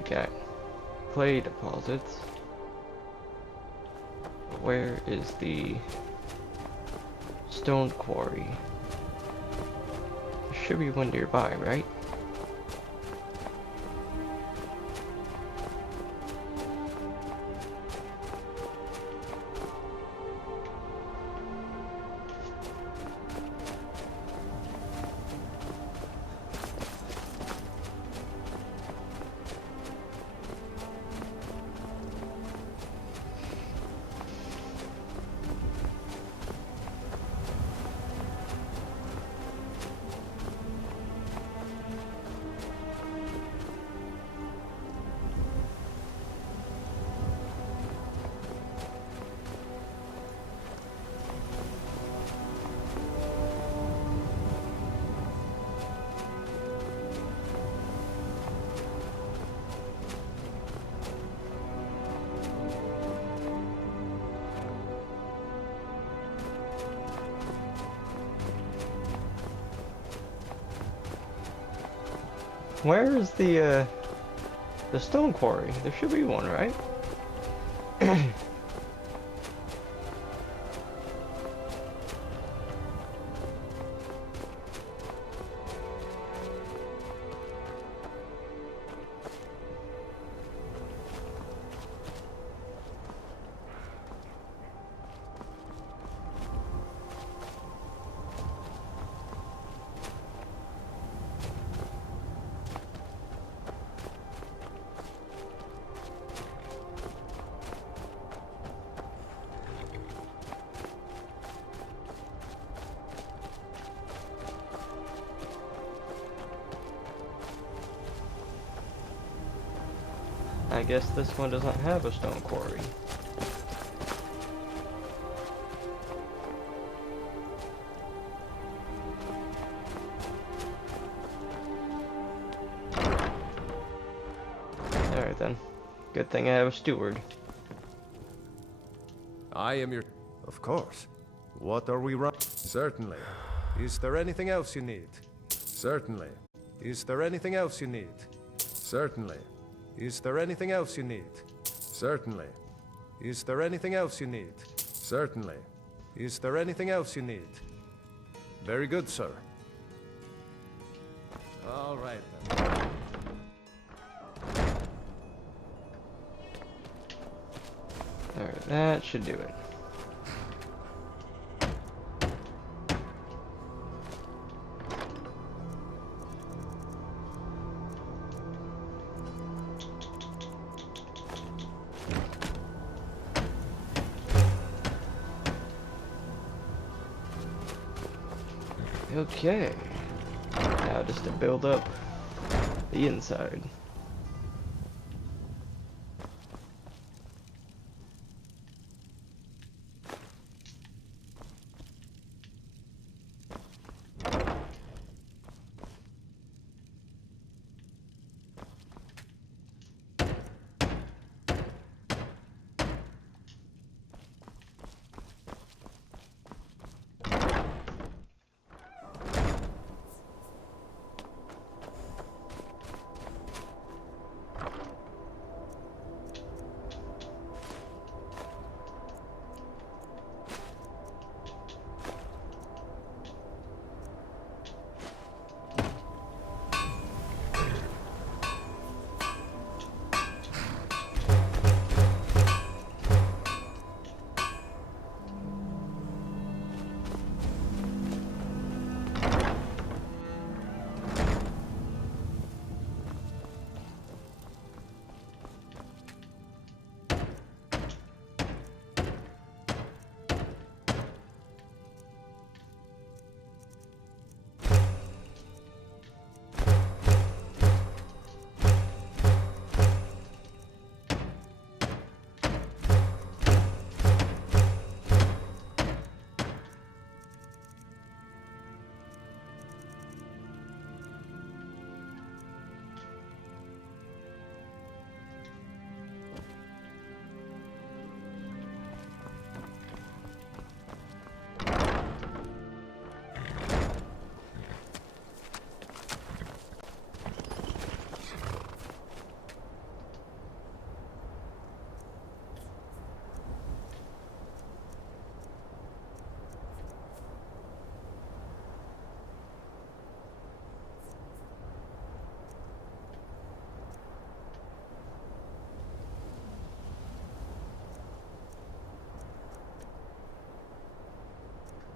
Okay. Clay deposits. Where is the stone quarry? There should be one nearby, right? Where is the stone quarry? There should be one, right? I guess this one doesn't have a stone quarry. Alright then. Good thing I have a steward. I am your... Of course. What are we running? Certainly. Is there anything else you need? Certainly. Is there anything else you need? Certainly. Is there anything else you need? Certainly. Is there anything else you need? Certainly. Is there anything else you need? Very good, sir. All right then. Alright, that should do it. Okay. Now just to build up the inside.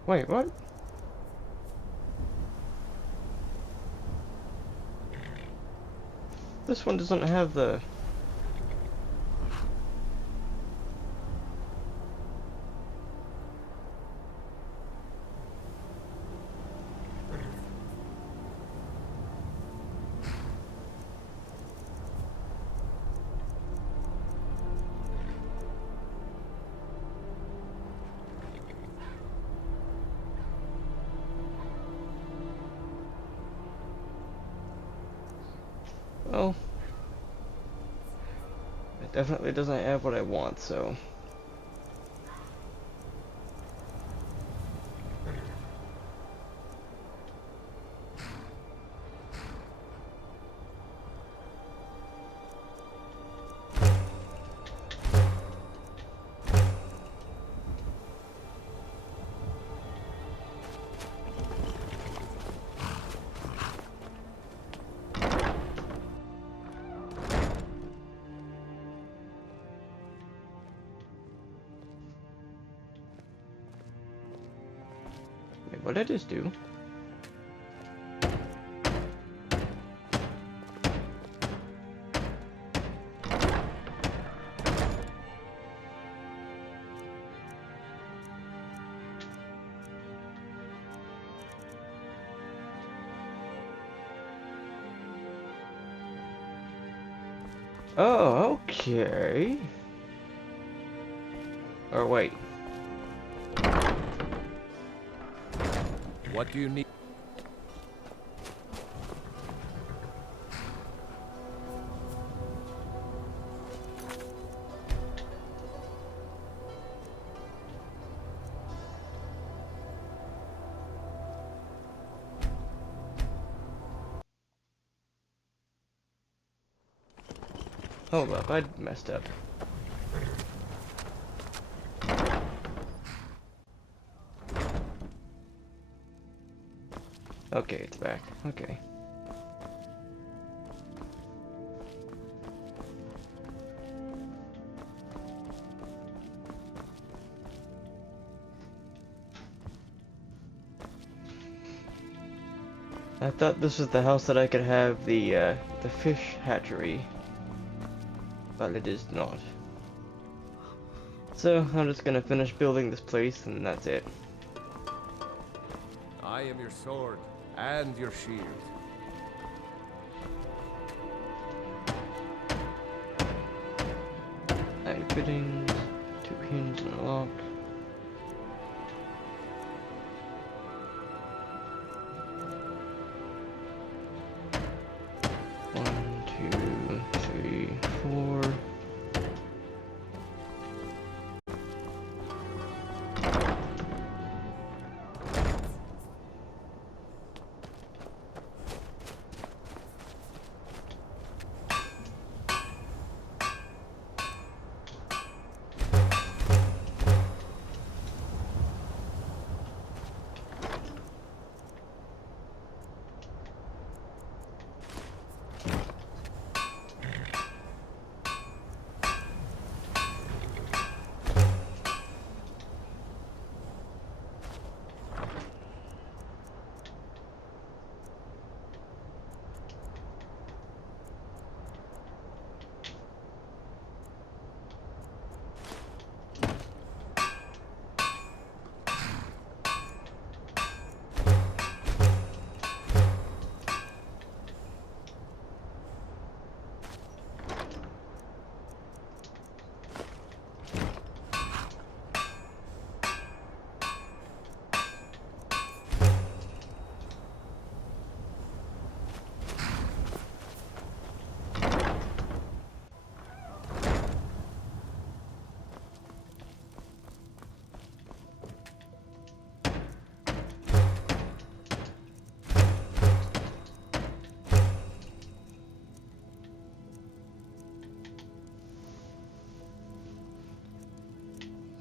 Wait, what? This one doesn't have the... Well, it definitely doesn't have what I want, so... Wait, what did I just do? Oh, okay. Or wait. What do you need? Hold up, I messed up. Okay, it's back. Okay. I thought this was the house that I could have the fish hatchery, but it is not. So I'm just gonna finish building this place, and that's it. I am your sword and your shield. Nine fittings, 2 hinges and a lock. One, two, three, four.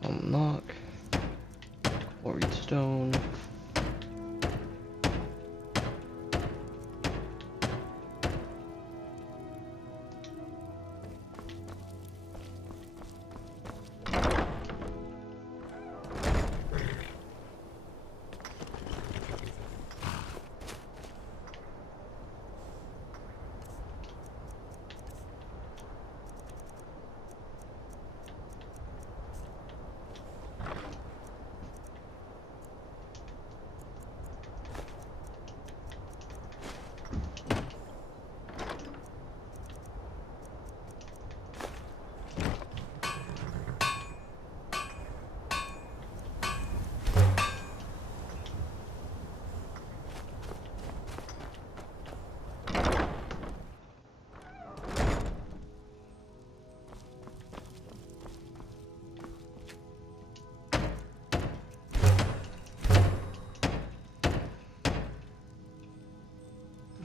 Unlock. Quarried stone.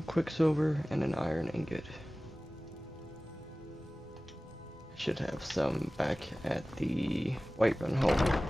Quicksilver and an iron ingot. Should have some back at the Whiterun home.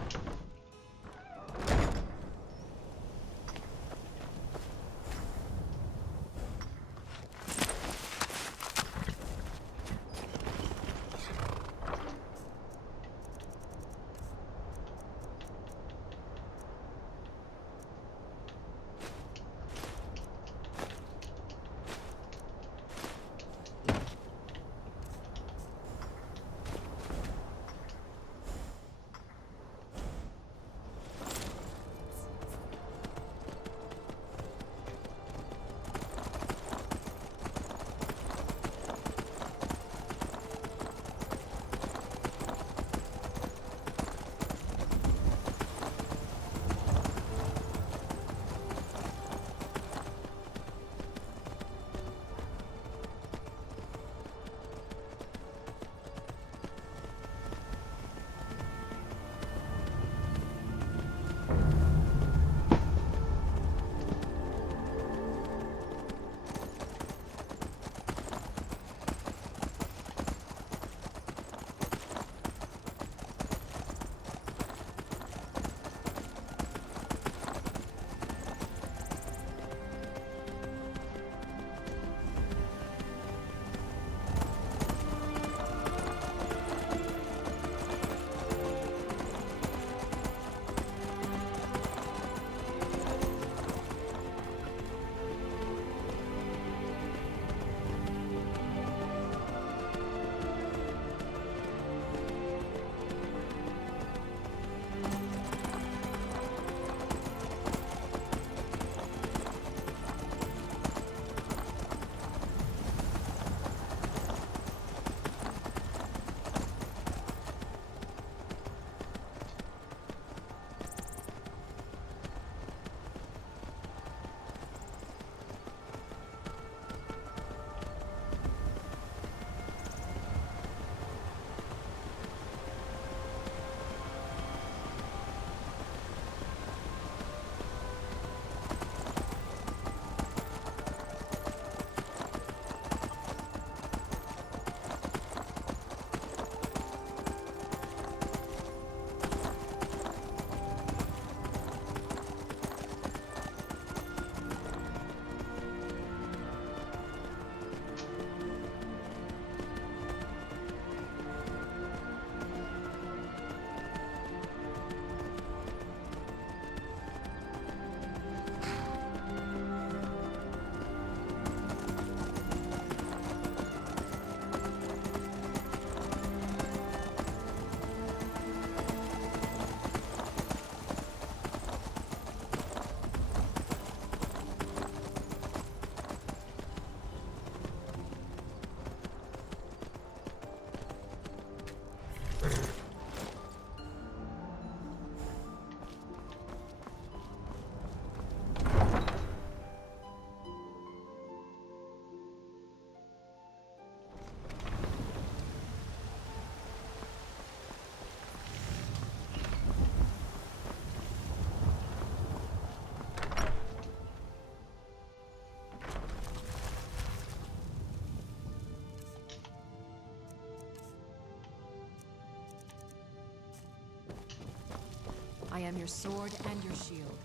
I am your sword and your shield.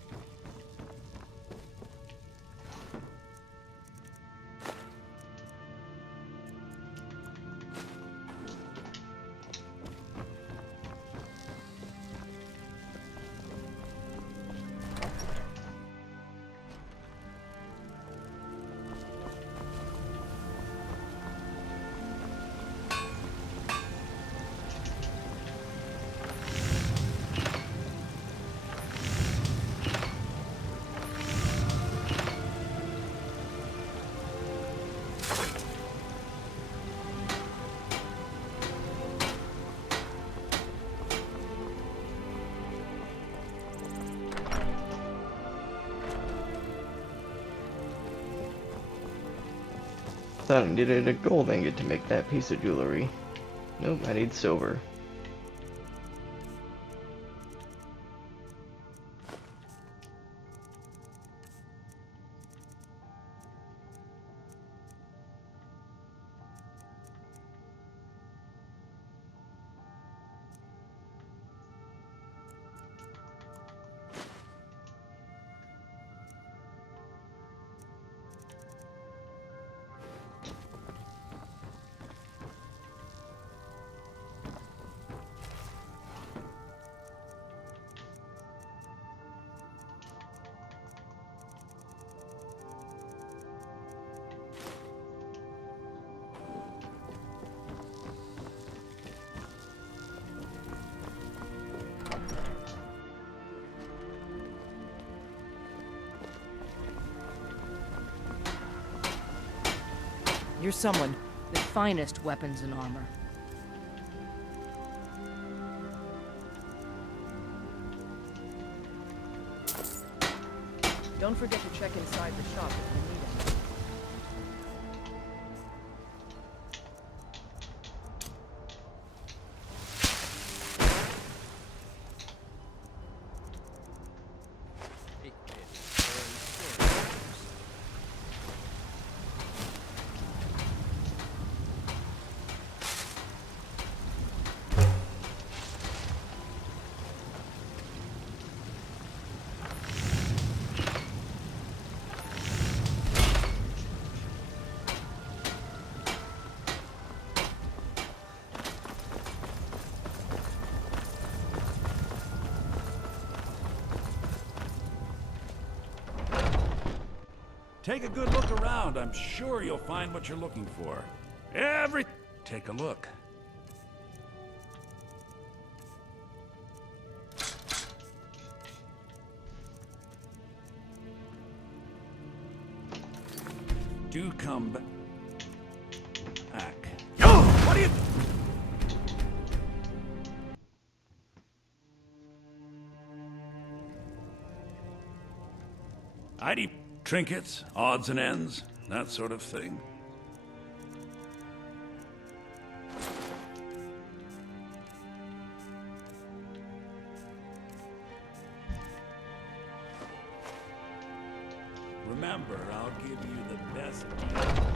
Thought I needed a gold ingot to make that piece of jewelry. Nope, I need silver. You're someone with finest weapons and armor. Don't forget to check inside the shop if you need anything. Take a good look around. I'm sure you'll find what you're looking for. Take a look. Do come back. Oh, what are you... ID trinkets, odds and ends, that sort of thing. Remember, I'll give you the best deal.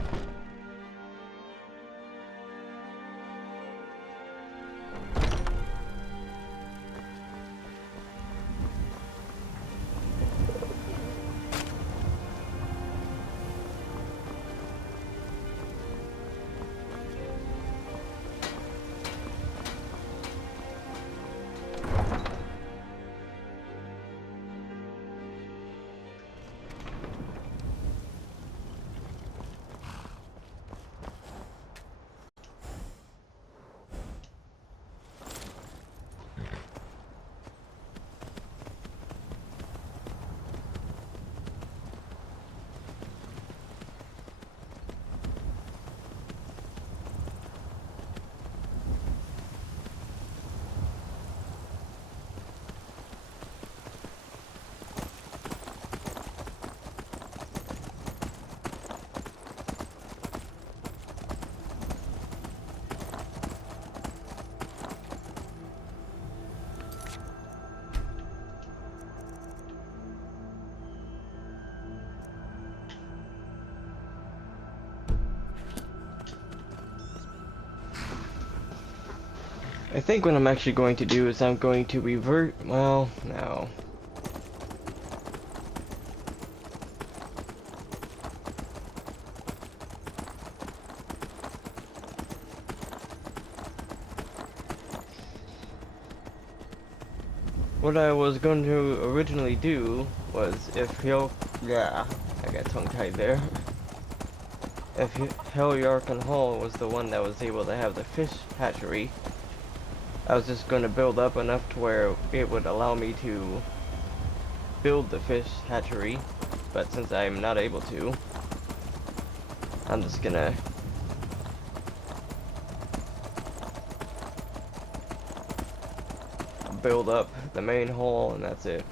I think what I'm actually going to do is I'm going to revert, well, no. What I was going to originally do was if he'll, yeah, I got tongue-tied there. If Heliarchan Hall was the one that was able to have the fish hatchery, I was just going to build up enough to where it would allow me to build the fish hatchery, but since I'm not able to, I'm just gonna build up the main hall and that's it.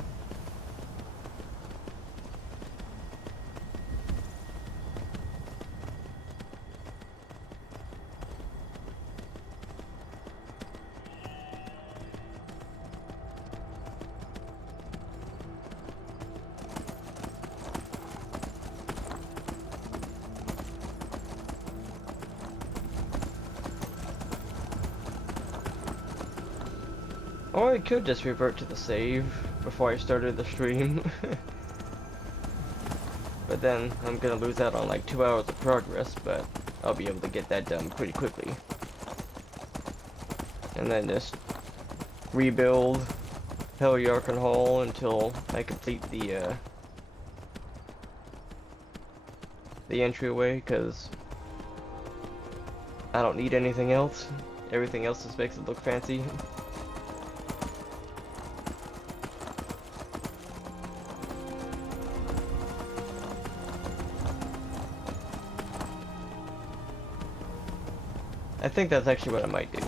Or I could just revert to the save before I started the stream. But then I'm gonna lose out on like 2 hours of progress, but I'll be able to get that done pretty quickly. And then just rebuild Heliarchan Hall until I complete the entryway, because I don't need anything else. Everything else just makes it look fancy. I think that's actually what I might do.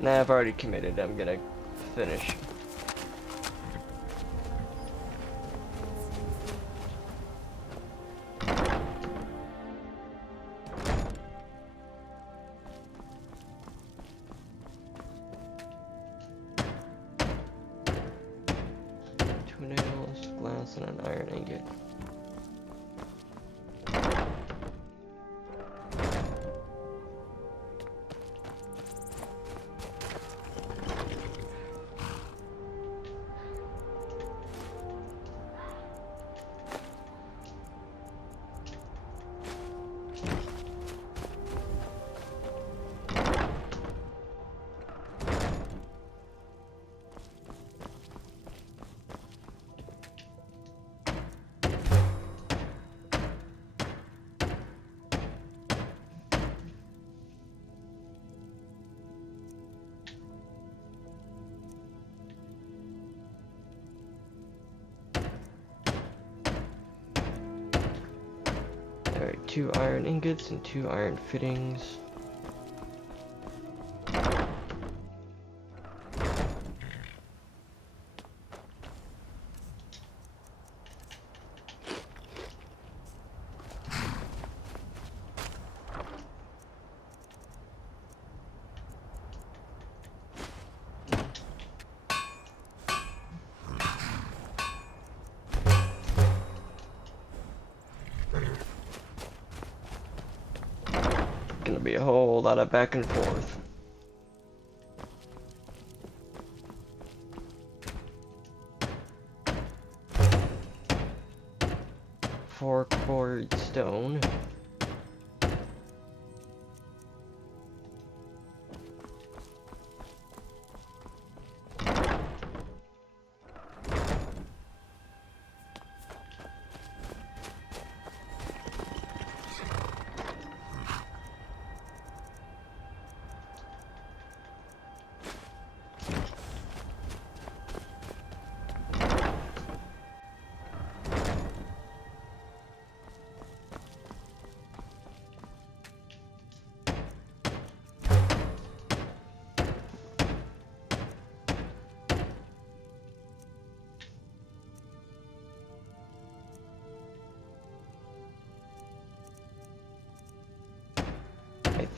Nah, I've already committed. I'm gonna finish. And an iron ingot. Alright, 2 iron ingots and 2 iron fittings. Gonna be a whole lot of back and forth. Four quarried stone.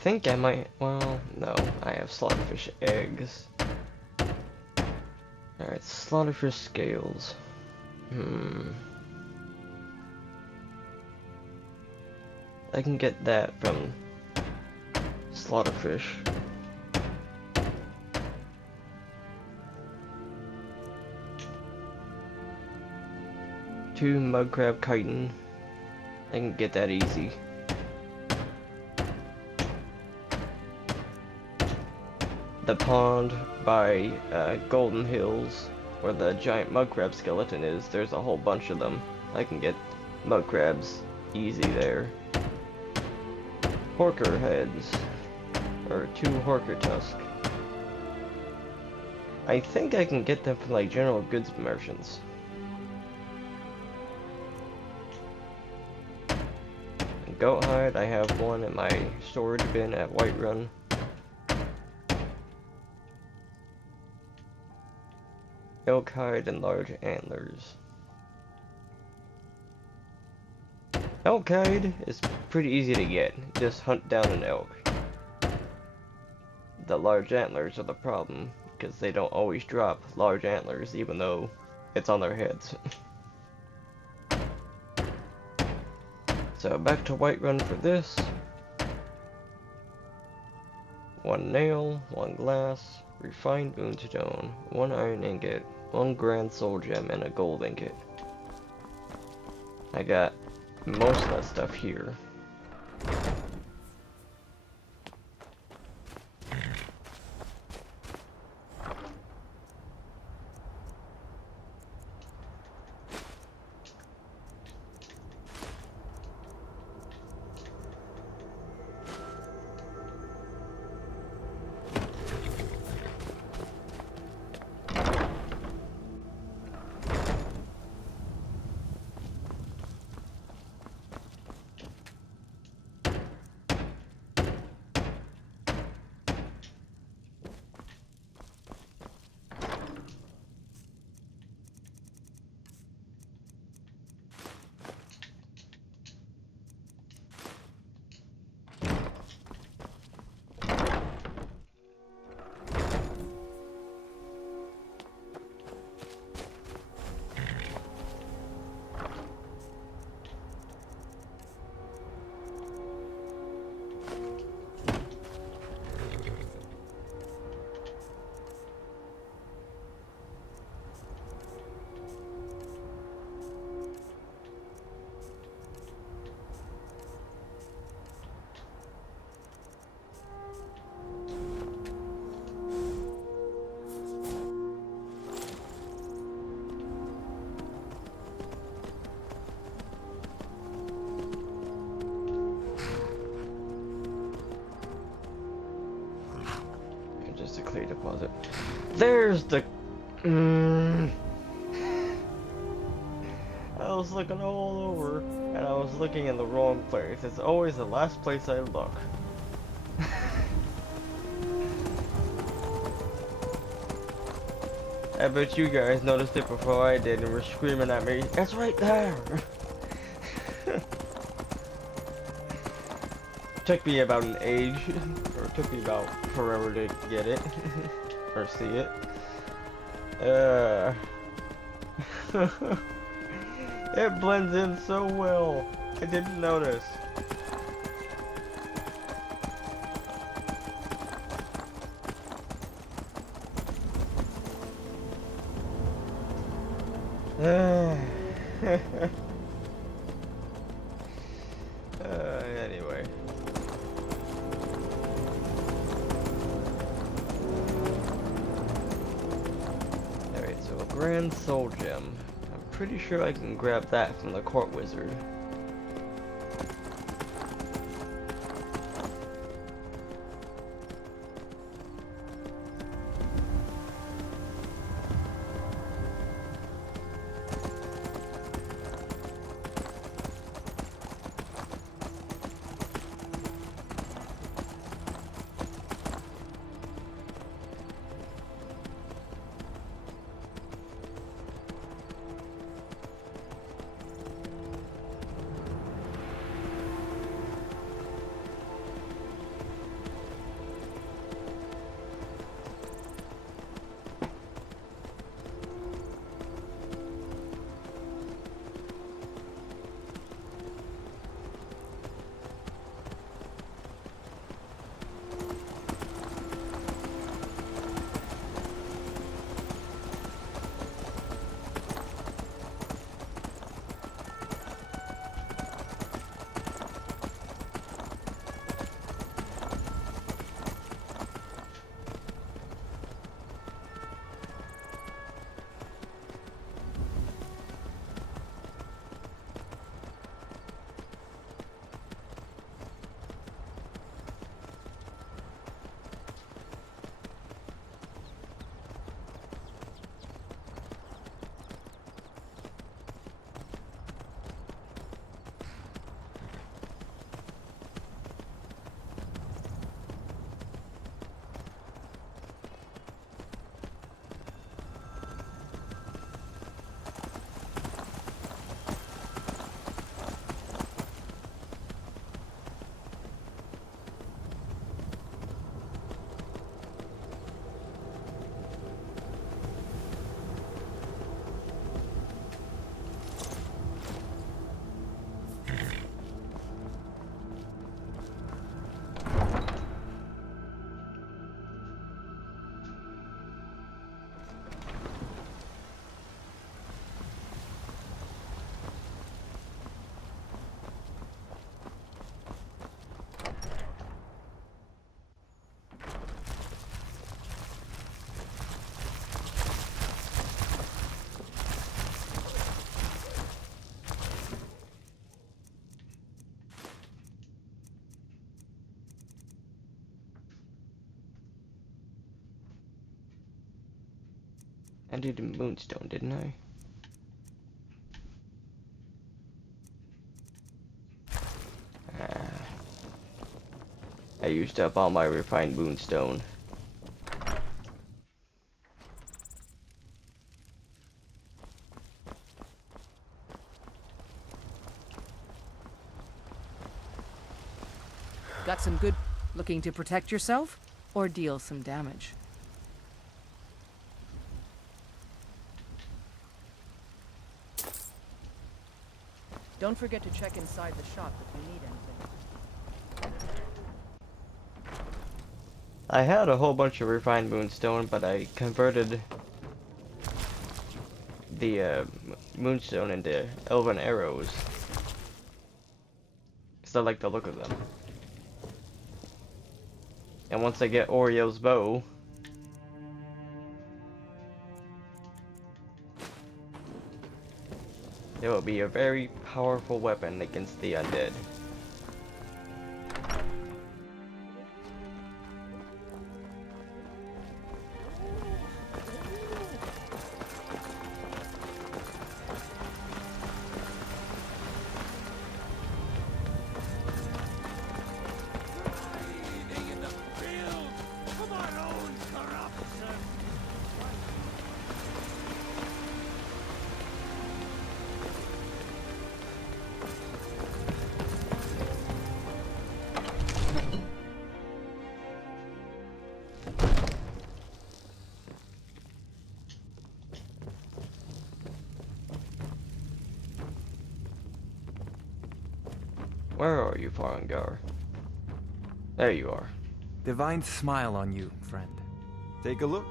think I might, well, no, I have slaughterfish eggs. Alright, slaughterfish scales. I can get that from slaughterfish. Two mud crab chitin. I can get that easy. The pond by Golden Hills, where the giant mud crab skeleton is, there's a whole bunch of them. I can get mud crabs easy there. Horker heads, or 2 horker tusks. I think I can get them from like general goods merchants. Goat hide, I have one in my storage bin at Whiterun. Elk hide and large antlers. Elk hide is pretty easy to get, just hunt down an elk. The large antlers are the problem, because they don't always drop large antlers even though it's on their heads. So back to Whiterun for this. 1 nail, 1 glass, refined moonstone, 1 iron ingot, 1 grand soul gem, and a gold ingot. I got most of that stuff here. Just a clear deposit. There's the... I was looking all over, and I was looking in the wrong place. It's always the last place I look. I bet you guys noticed it before I did and were screaming at me, "It's right there!" Took me about an age, or took me about forever to get it, or see it. It blends in so well. I didn't notice. Anyway. Alright, so a grand soul gem. I'm pretty sure I can grab that from the court wizard. I did the moonstone, didn't I? I used up all my refined moonstone. Got some good... Looking to protect yourself? Or deal some damage? Don't forget to check inside the shop if you need anything. I had a whole bunch of refined moonstone, but I converted the moonstone into elven arrows. Because I like the look of them. And once I get Oriole's bow, it will be a very powerful weapon against the undead. Where are you, Farengar? There you are. Divine smile on you, friend. Take a look.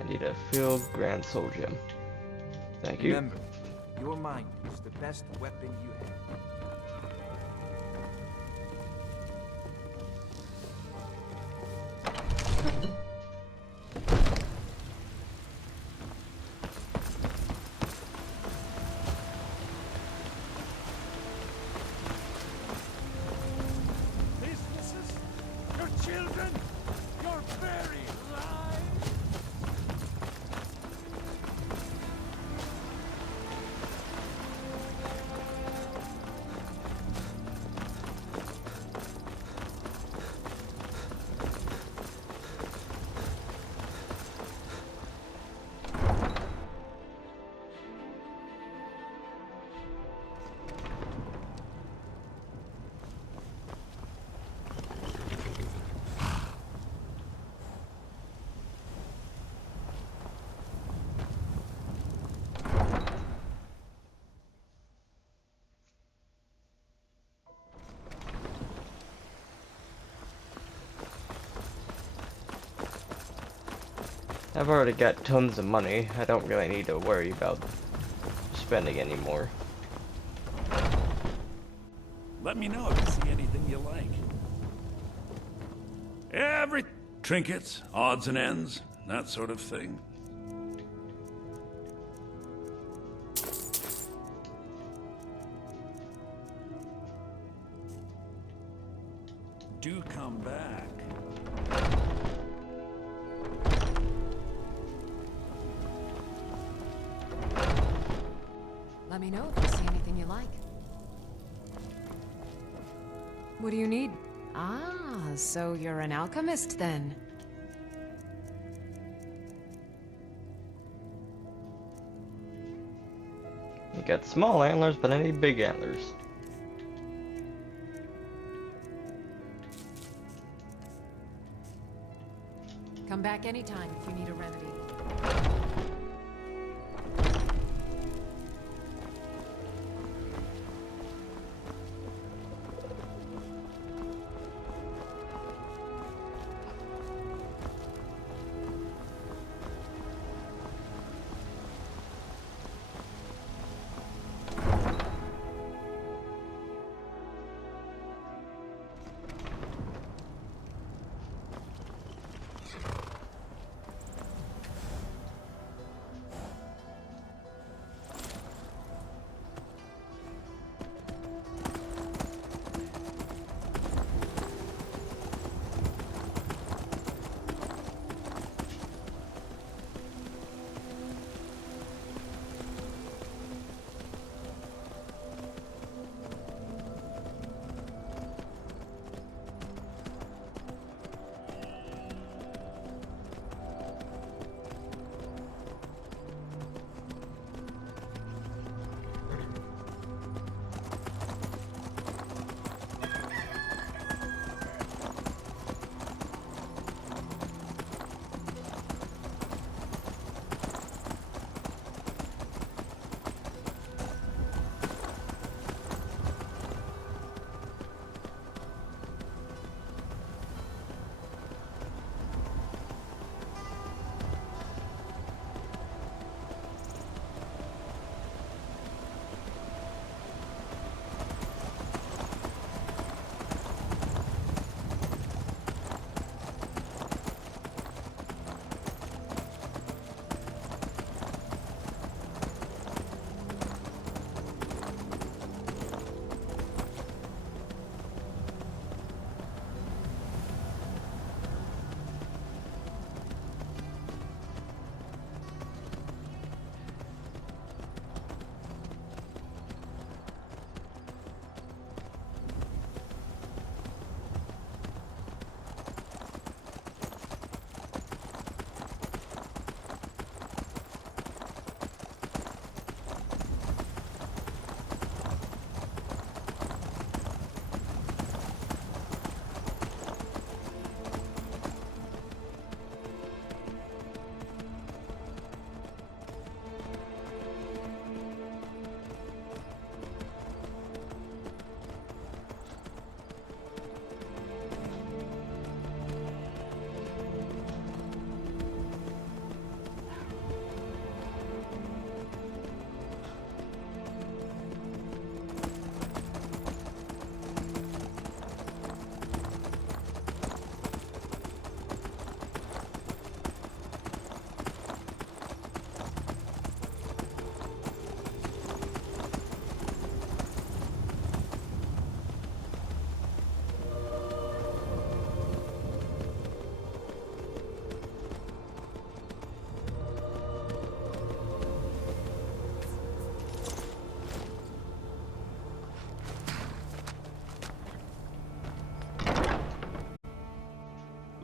I need a field grand soul gem. Thank you. Remember, your mind is the best weapon you have. Children, your very lives. I've already got tons of money. I don't really need to worry about spending anymore. Let me know if you see anything you like. Every trinkets, odds and ends, that sort of thing. Do come back. Let me know if you see anything you like. What do you need? Ah, so you're an alchemist then. You got small antlers, but I need big antlers. Come back anytime if you need a remedy.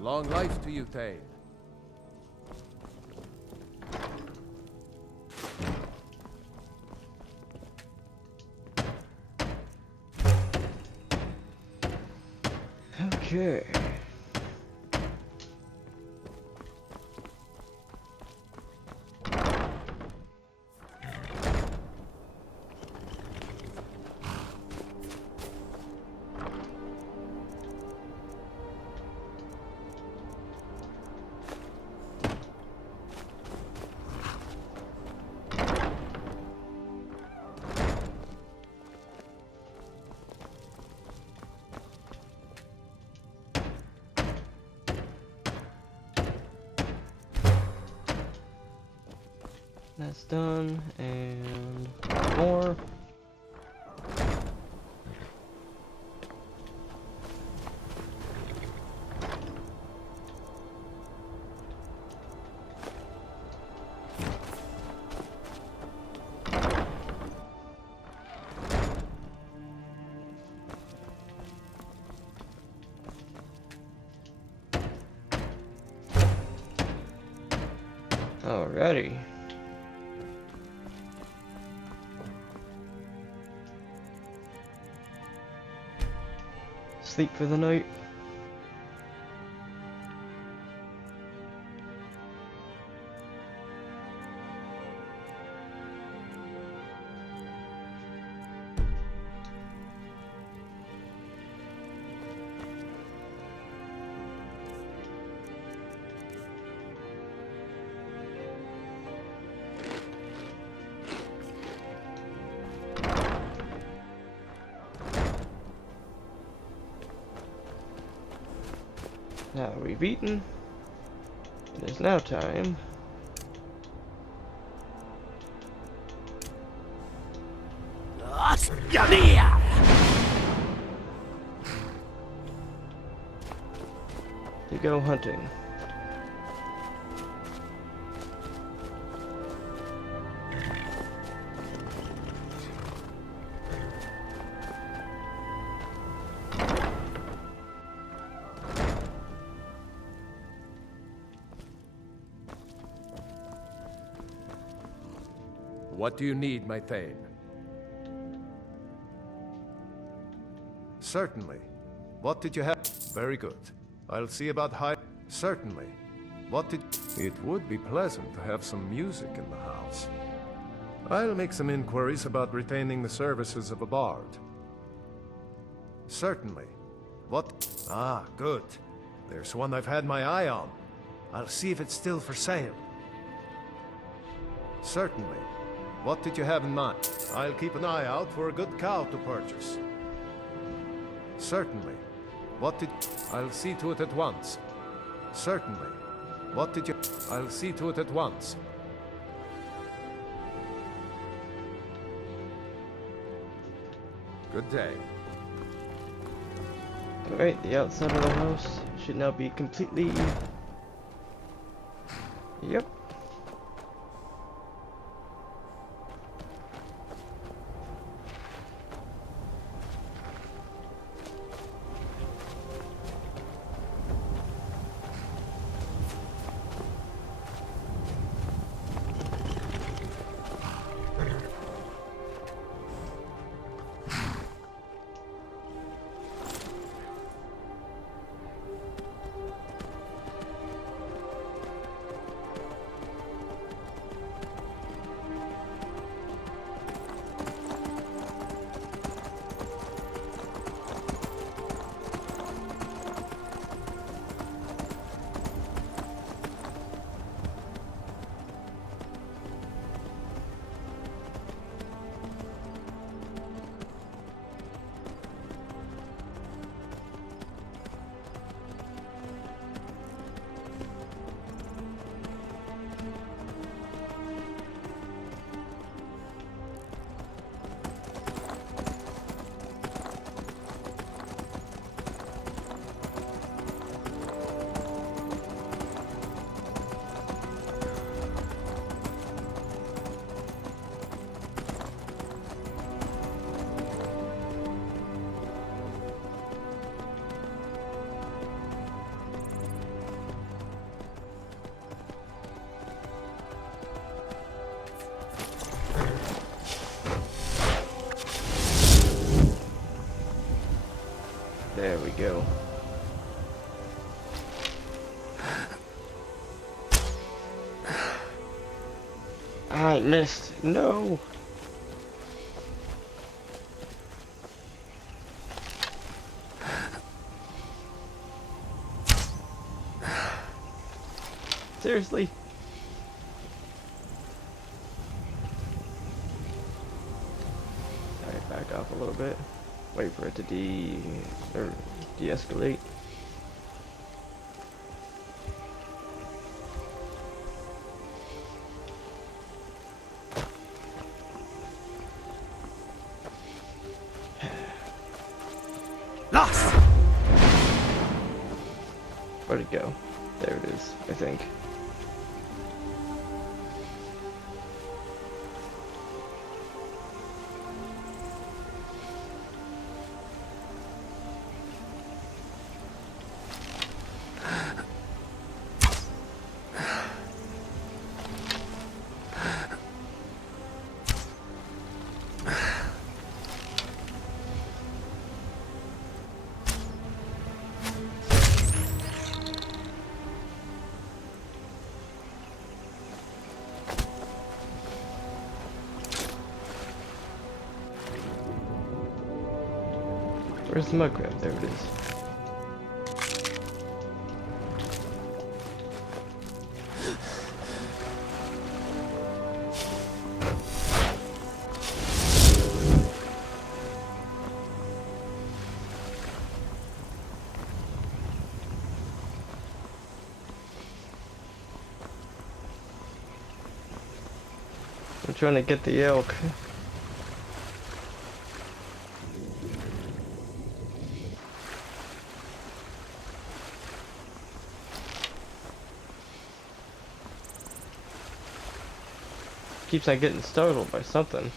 Long life to you, Thane. Okay. That's done, and more. Alrighty. Sleep for the night. Now we've eaten. It is now time to go hunting. What do you need, my Thane? Certainly. What did you have? Very good. I'll see about high. Certainly. What did... It would be pleasant to have some music in the house. I'll make some inquiries about retaining the services of a bard. Certainly. What... Ah, good. There's one I've had my eye on. I'll see if it's still for sale. Certainly. What did you have in mind? I'll keep an eye out for a good cow to purchase. Certainly. What did... I'll see to it at once. Certainly. What did you... I'll see to it at once. Good day. Alright, the outside of the house should now be completely... Yep. go. I missed. No. Seriously? Alright, back off a little bit. Wait for it to de-escalate. Lost! Where'd it go? There it is, I think. Where's the mud crab? There it is. I'm trying to get the elk. Keeps on getting startled by something.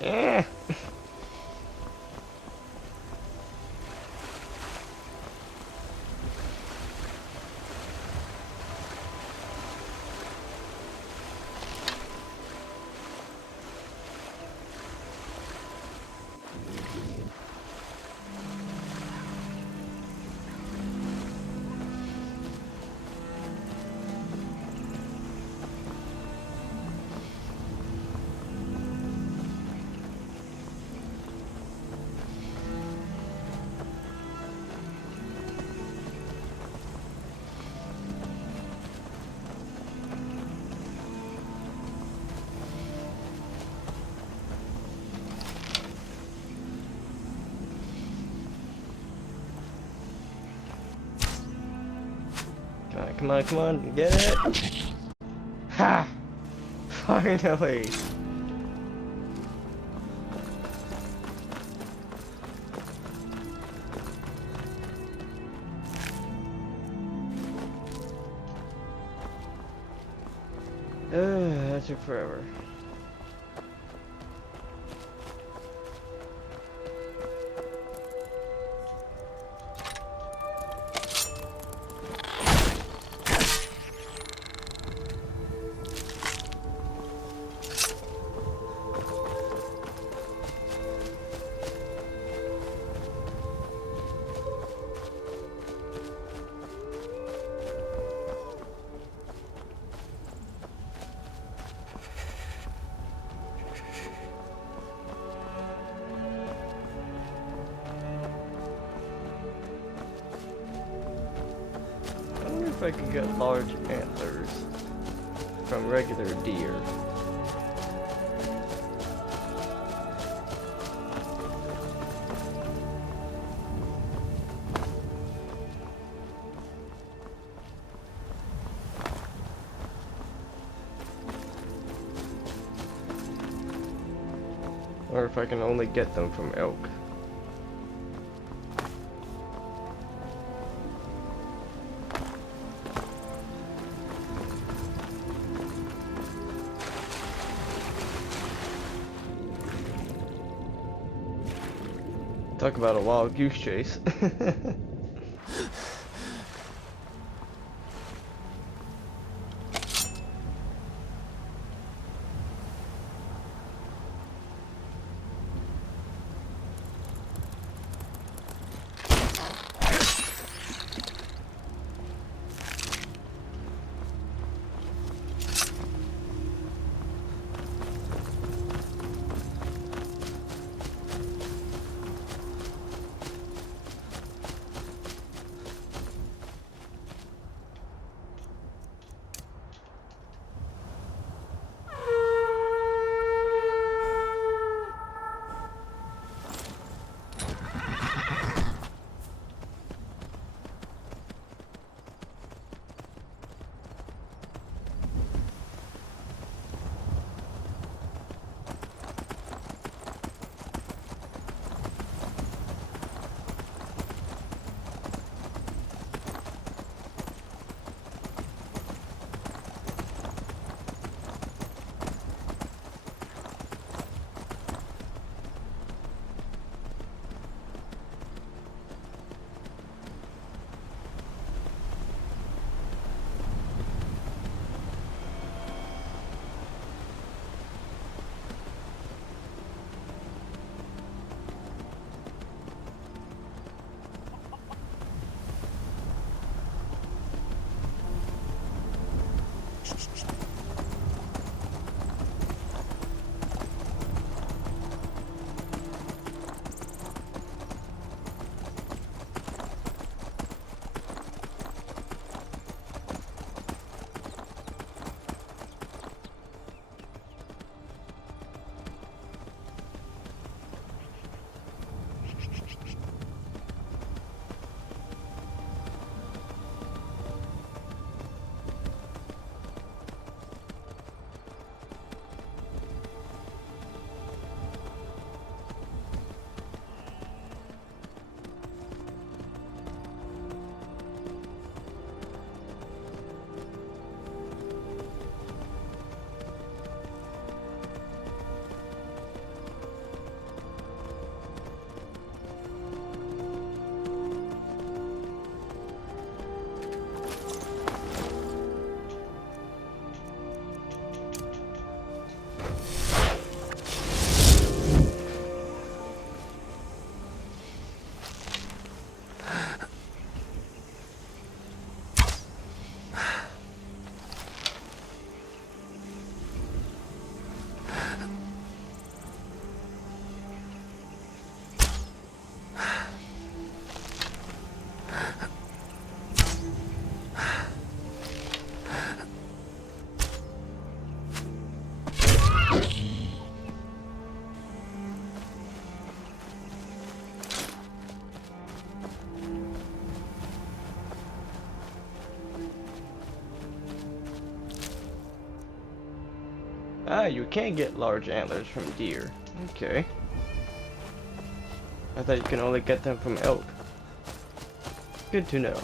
Yeah. Come on, come on, get it! Ha! Finally! That took forever. I could get large antlers from regular deer. Or if I can only get them from elk. Talk about a wild goose chase. Ah, you can get large antlers from deer. Okay. I thought you can only get them from elk. Good to know.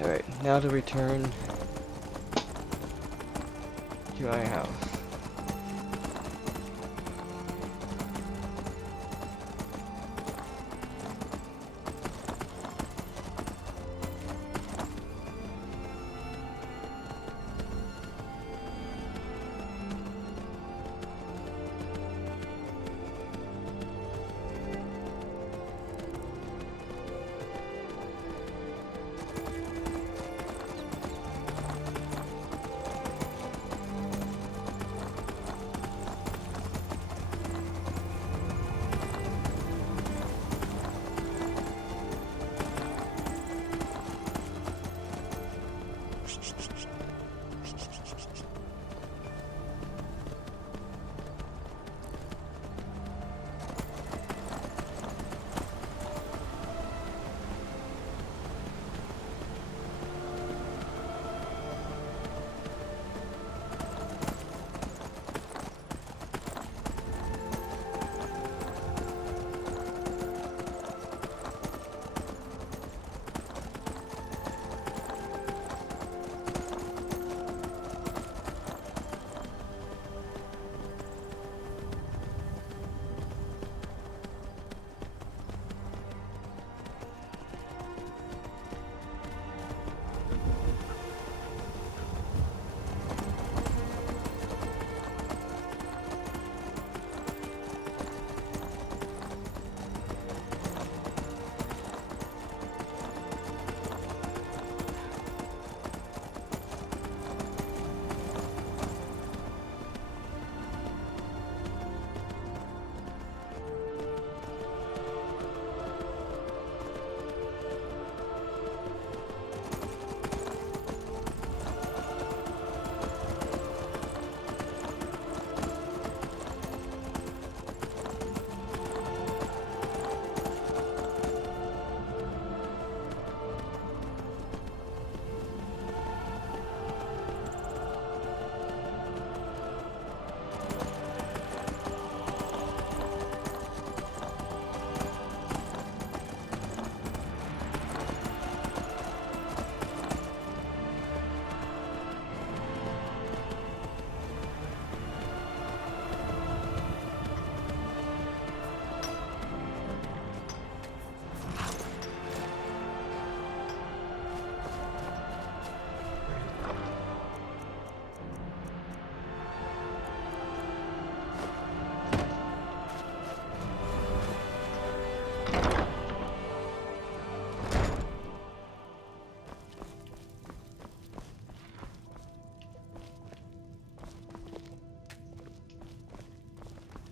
Alright, now to return to my house.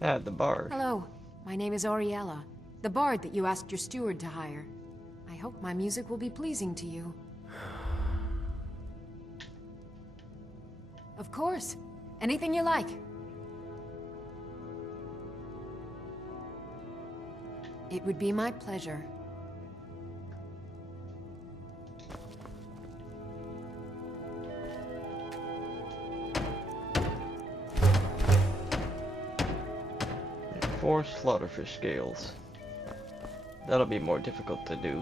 At the bar. Hello, my name is Oriella, the bard that you asked your steward to hire. I hope my music will be pleasing to you. Of course. Anything you like. It would be my pleasure. Four slaughterfish scales. That'll be more difficult to do.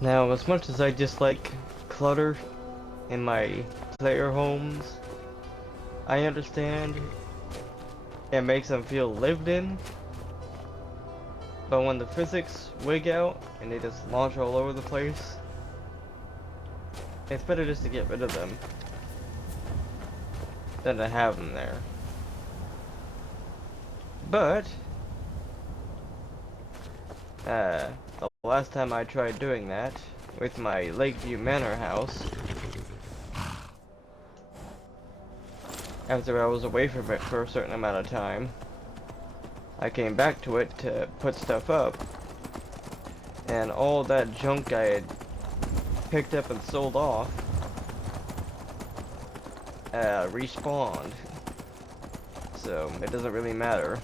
Now, as much as I dislike clutter in my player homes, I understand it makes them feel lived in, but when the physics wig out and they just launch all over the place, it's better just to get rid of them than to have them there. But the last time I tried doing that with my Lakeview Manor house, after I was away from it for a certain amount of time, I came back to it to put stuff up, and all that junk I had picked up and sold off respawned. So it doesn't really matter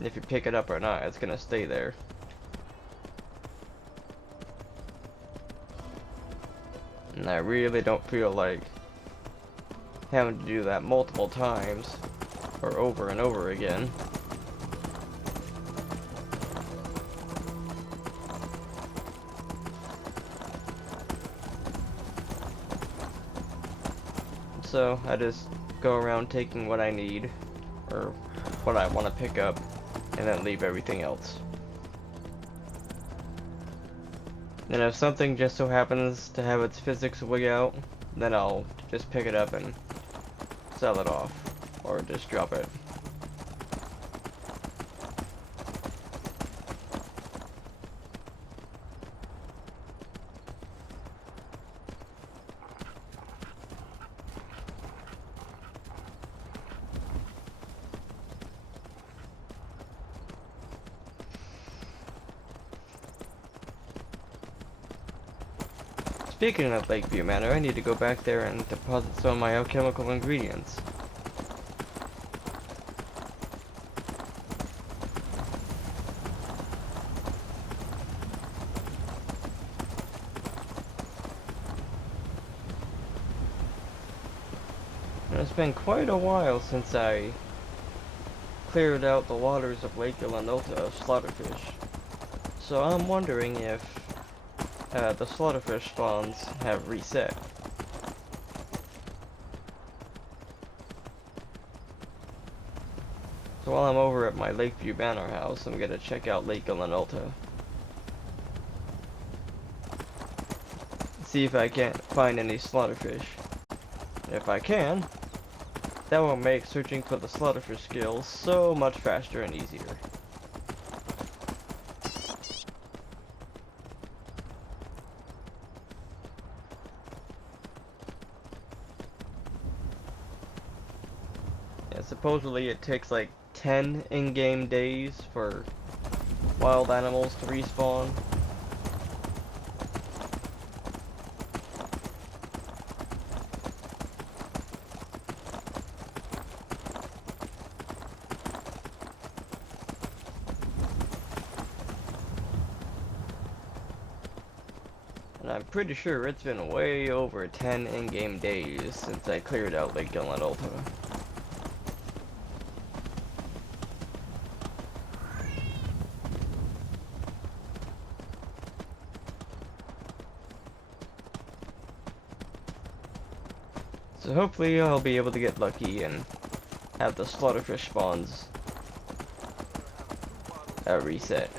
if you pick it up or not, it's gonna stay there. And I really don't feel like having to do that multiple times or over and over again. So I just go around taking what I need or what I want to pick up and then leave everything else. And if something just so happens to have its physics wig out, then I'll just pick it up and sell it off, or just drop it. Speaking of Lakeview Manor, I need to go back there and deposit some of my alchemical ingredients. And it's been quite a while since I cleared out the waters of Lake Ilanota of slaughterfish. So I'm wondering if the slaughterfish spawns have reset. So while I'm over at my Lakeview Manor house, I'm gonna check out Lake Ilanota. See if I can't find any slaughterfish. If I can, that will make searching for the slaughterfish skills so much faster and easier. Yeah, supposedly it takes like 10 in-game days for wild animals to respawn. And I'm pretty sure it's been way over 10 in-game days since I cleared out Lake Ilanota. So hopefully I'll be able to get lucky and have the slaughterfish spawns reset.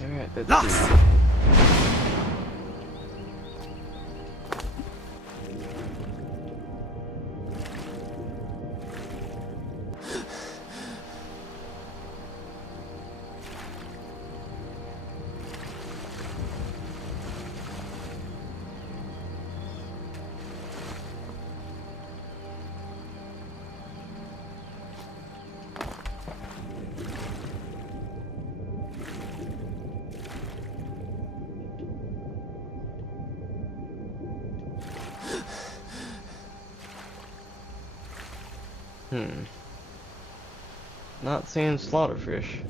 Alright, let's see. Not seeing slaughterfish.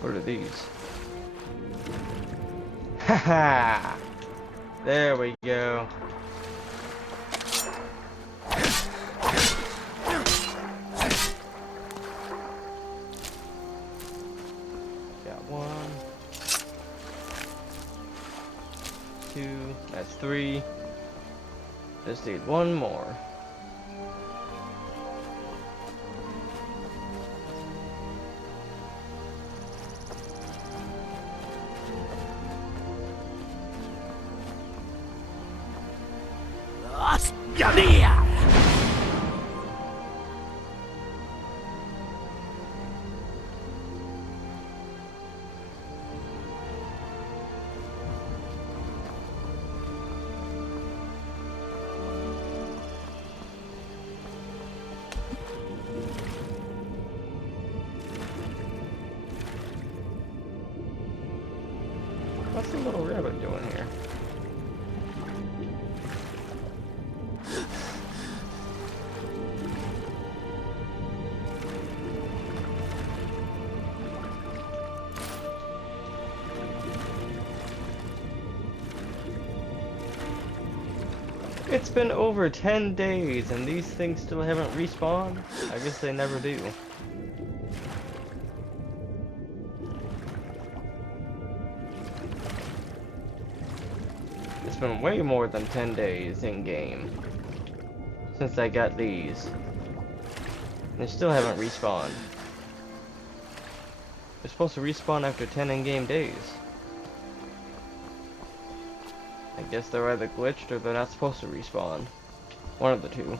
What are these? Haha! There we go. Got 1, 2, that's 3. Just need 1 more. What's the little rabbit doing here? It's been over 10 days and these things still haven't respawned? I guess they never do. It's been way more than 10 days in game since I got these. They still haven't respawned. They're supposed to respawn after 10 in-game days. I guess they're either glitched or they're not supposed to respawn. One of the two.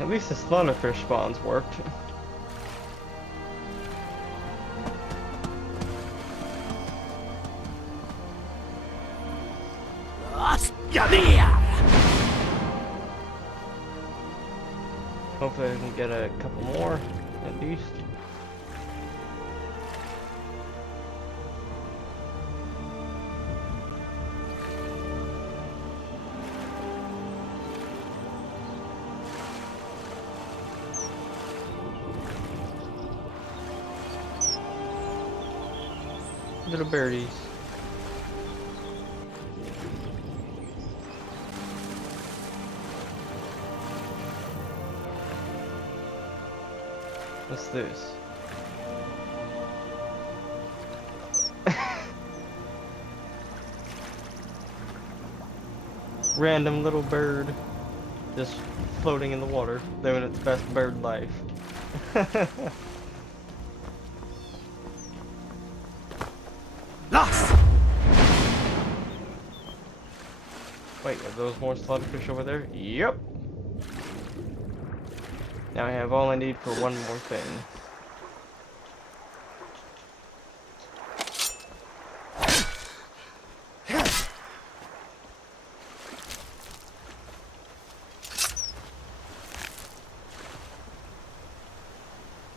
At least the slaughterfish spawns worked. Hopefully I can get a couple more, at least. Little birdies. What's this? Random little bird just floating in the water, living its best bird life. Lost! Wait, are those more slaughterfish over there? Yep. Now I have all I need for one more thing.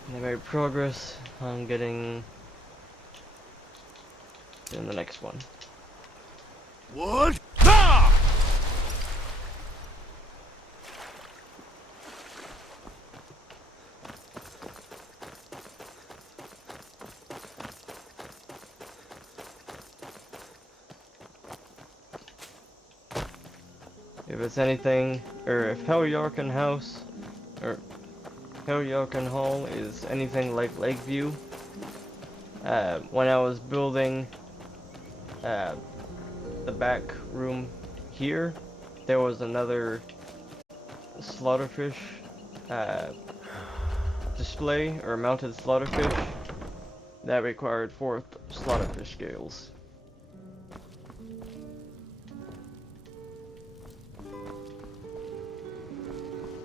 And I made progress on getting in the next one. What? If it's anything, or if Heljarken House, or Heljarken Hall is anything like Lakeview, when I was building the back room here, there was another slaughterfish display, or mounted slaughterfish, that required 4 slaughterfish scales.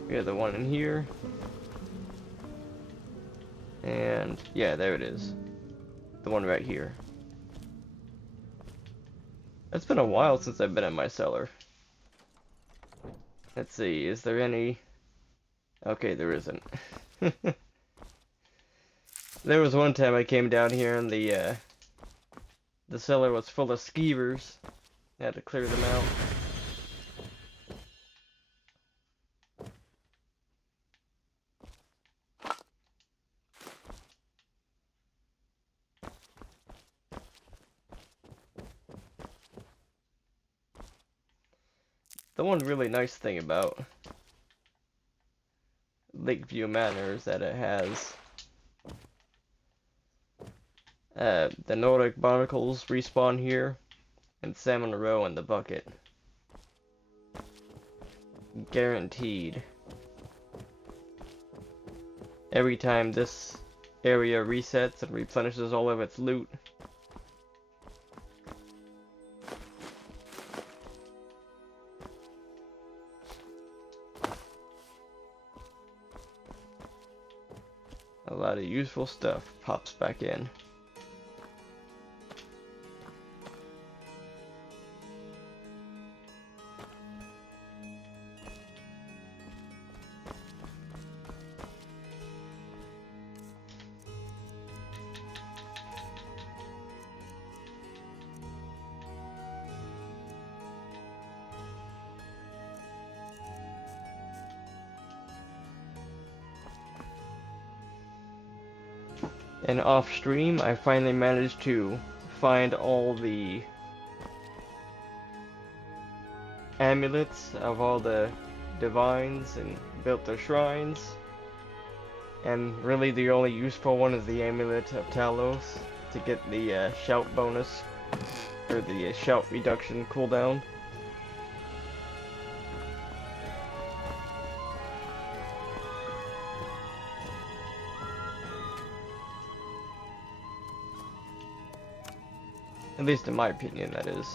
We have the one in here. And yeah, there it is. The one right here. It's been a while since I've been in my cellar. Let's see, is there any... Okay, there isn't. There was one time I came down here and the cellar was full of skeevers. I had to clear them out. The one really nice thing about Lakeview Manor is that it has the Nordic barnacles respawn here, and Salmon Row in the bucket. Guaranteed. Every time this area resets and replenishes all of its loot. A lot of useful stuff pops back in. And off stream, I finally managed to find all the amulets of all the divines and built their shrines. And really the only useful one is the amulet of Talos to get the shout bonus, or the shout reduction cooldown. At least in my opinion, that is.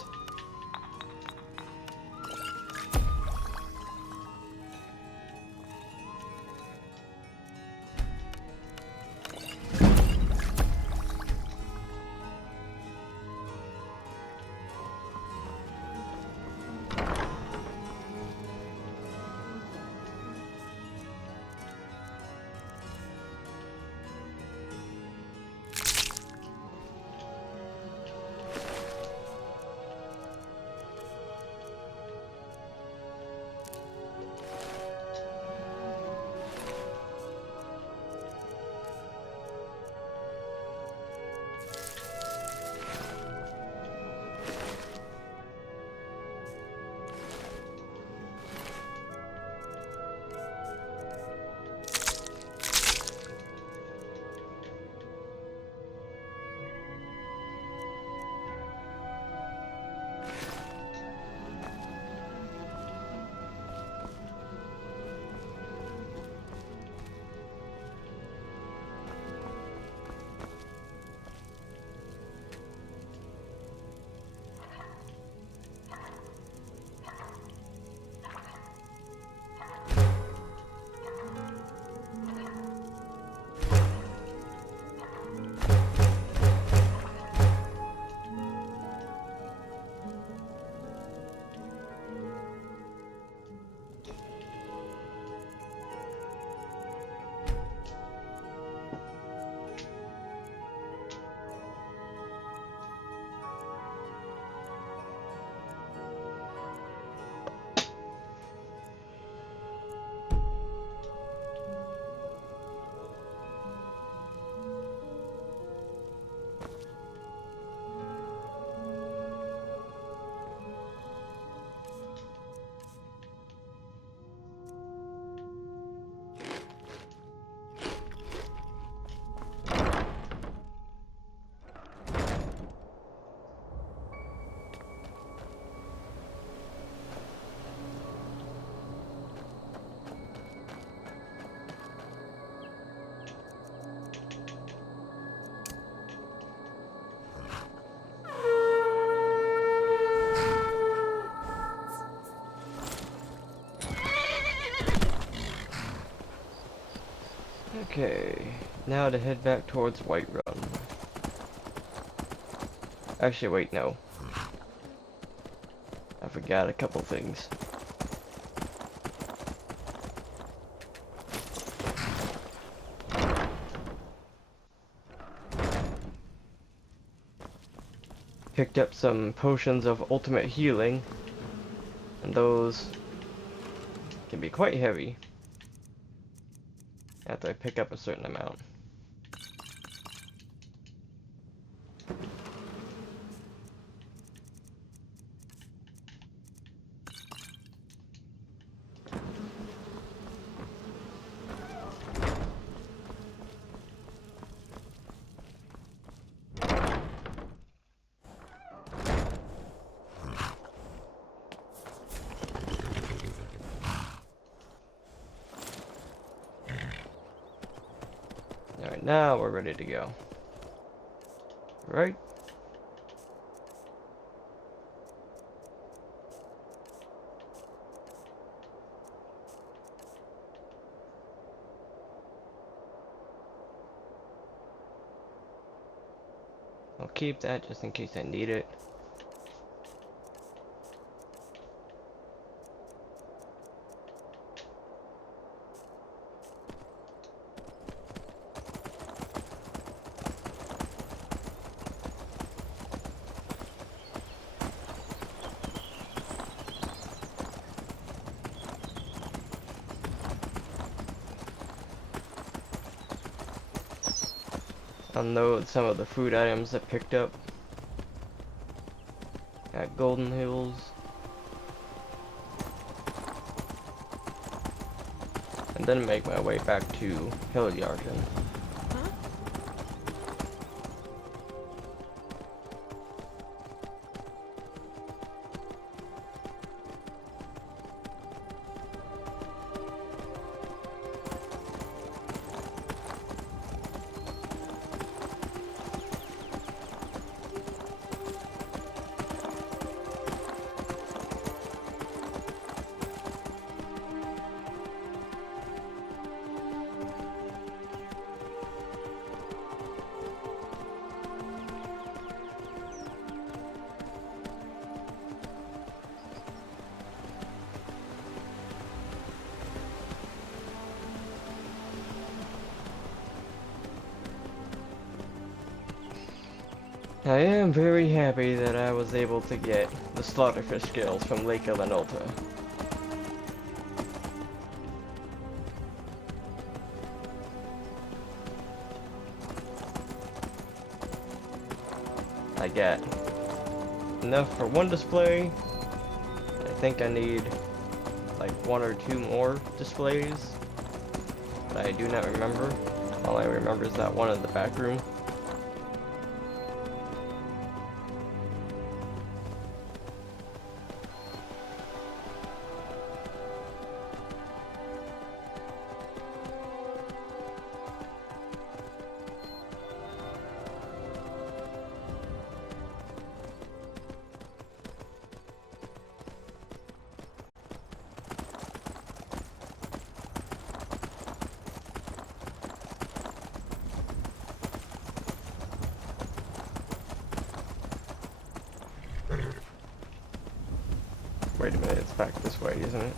Okay, now to head back towards Whiterun. Actually, wait, no. I forgot a couple things. Picked up some potions of ultimate healing, and those can be quite heavy after I pick up a certain amount. Alright, now we're ready to go. Right? I'll keep that just in case I need it. Unload some of the food items I picked up at Golden Hills. And then make my way back to Hillyarden. I am very happy that I was able to get the slaughterfish scales from Lake Elenolta. I got enough for one display. I think I need like 1 or 2 more displays, but I do not remember. All I remember is that one in the back room. Wait a minute, it's back this way, isn't it?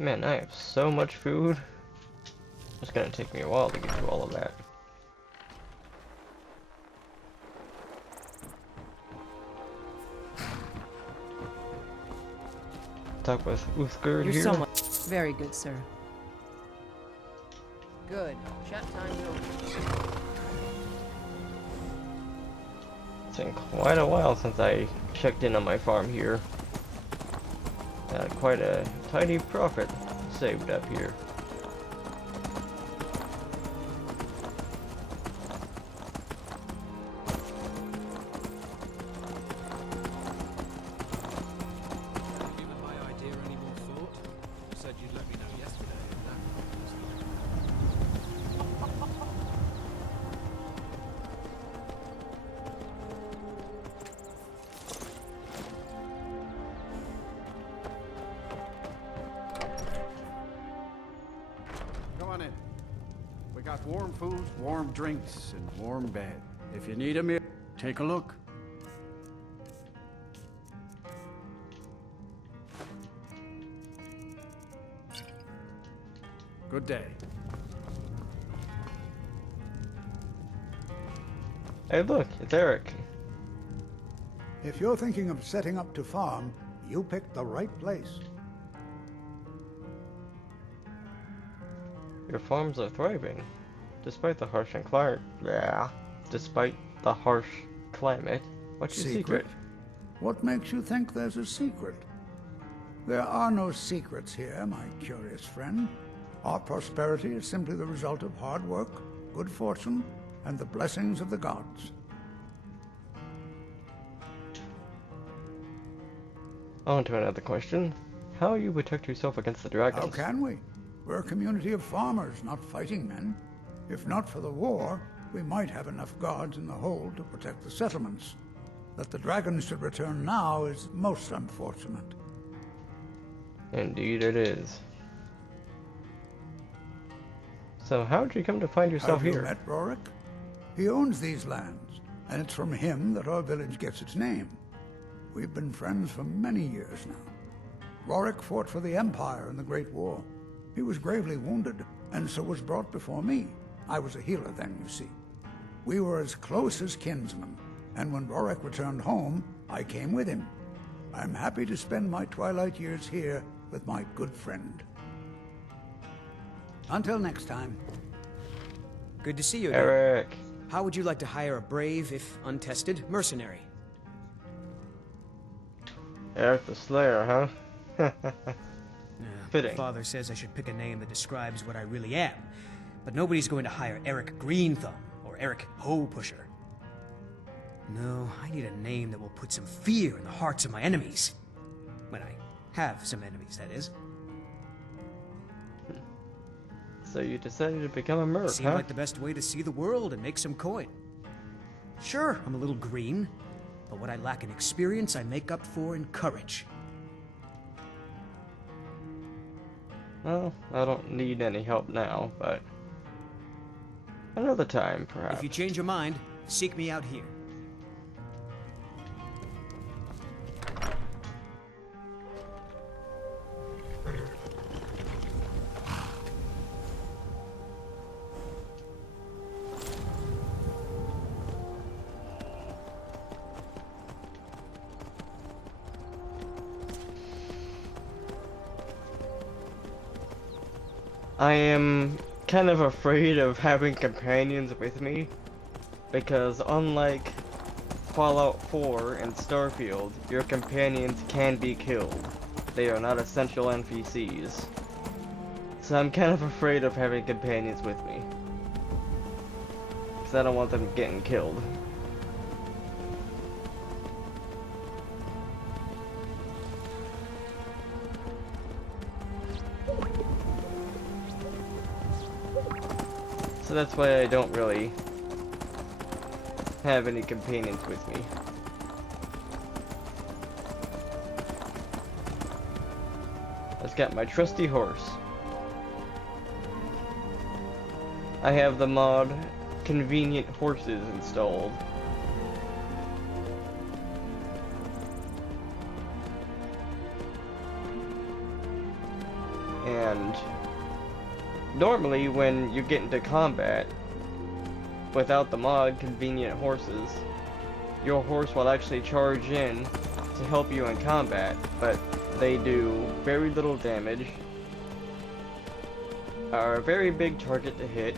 Man, I have so much food. It's gonna take me a while to get through all of that. Talk with Uthgerd You're here. someone. Very good, sir. Good. Chat time's over. It's been quite a while since I checked in on my farm here. Quite a tidy profit saved up here. Given my idea any more thought? You said you'd let me know yesterday, and that Come on in. We got warm food, warm drinks, and warm bed. If you need a meal, take a look. Good day. Hey look, it's Eric. If you're thinking of setting up to farm, you picked the right place. Your farms are thriving, despite the harsh climate. What's your secret? What makes you think there's a secret? There are no secrets here, my curious friend. Our prosperity is simply the result of hard work, good fortune, and the blessings of the gods. On to another question. How you protect yourself against the dragons? How can we? We're a community of farmers, not fighting men. If not for the war, we might have enough guards in the hold to protect the settlements. That the dragons should return now is most unfortunate. Indeed it is. So how'd you come to find yourself Have here? you met Rorik? He owns these lands, and it's from him that our village gets its name. We've been friends for many years now. Rorik fought for the Empire in the Great War. He was gravely wounded, and so was brought before me. I was a healer then, you see. We were as close as kinsmen, and when Rorik returned home, I came with him. I'm happy to spend my twilight years here with my good friend. Until next time. Good to see you again. Eric. How would you like to hire a brave, if untested, mercenary? Eric the Slayer, huh? Fitting. Father says I should pick a name that describes what I really am, but nobody's going to hire Eric Greenthumb or Eric Hoe Pusher. No, I need a name that will put some fear in the hearts of my enemies. When I have some enemies, that is. So you decided to become a merc, Seemed huh? like the best way to see the world and make some coin. Sure, I'm a little green, but what I lack in experience, I make up for in courage. Well, I don't need any help now, but another time, perhaps. If you change your mind, seek me out here. I am kind of afraid of having companions with me, because unlike Fallout 4 and Starfield, your companions can be killed. They are not essential NPCs. So I'm kind of afraid of having companions with me, because I don't want them getting killed. So that's why I don't really have any companions with me. I've got my trusty horse. I have the mod Convenient Horses installed. And normally when you get into combat, without the mod Convenient Horses, your horse will actually charge in to help you in combat, but they do very little damage, are a very big target to hit,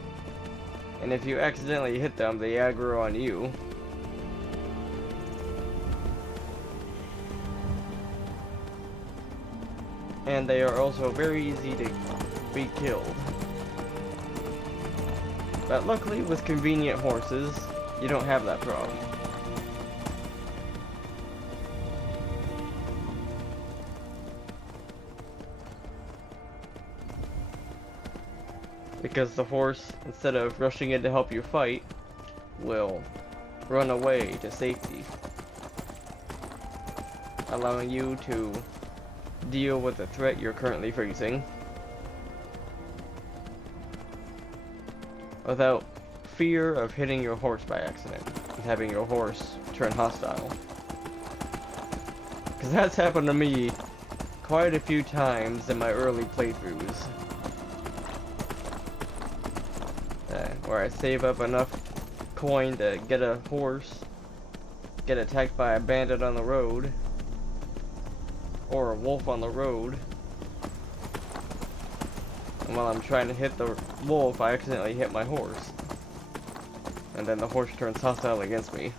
and if you accidentally hit them, they aggro on you. And they are also very easy to be killed. But luckily with Convenient Horses, you don't have that problem. Because the horse, instead of rushing in to help you fight, will run away to safety, allowing you to deal with the threat you're currently facing without fear of hitting your horse by accident and having your horse turn hostile. Because that's happened to me quite a few times in my early playthroughs. Where I save up enough coin to get a horse, get attacked by a bandit on the road, or a wolf on the road, and while I'm trying to hit the wolf, I accidentally hit my horse, and then the horse turns hostile against me.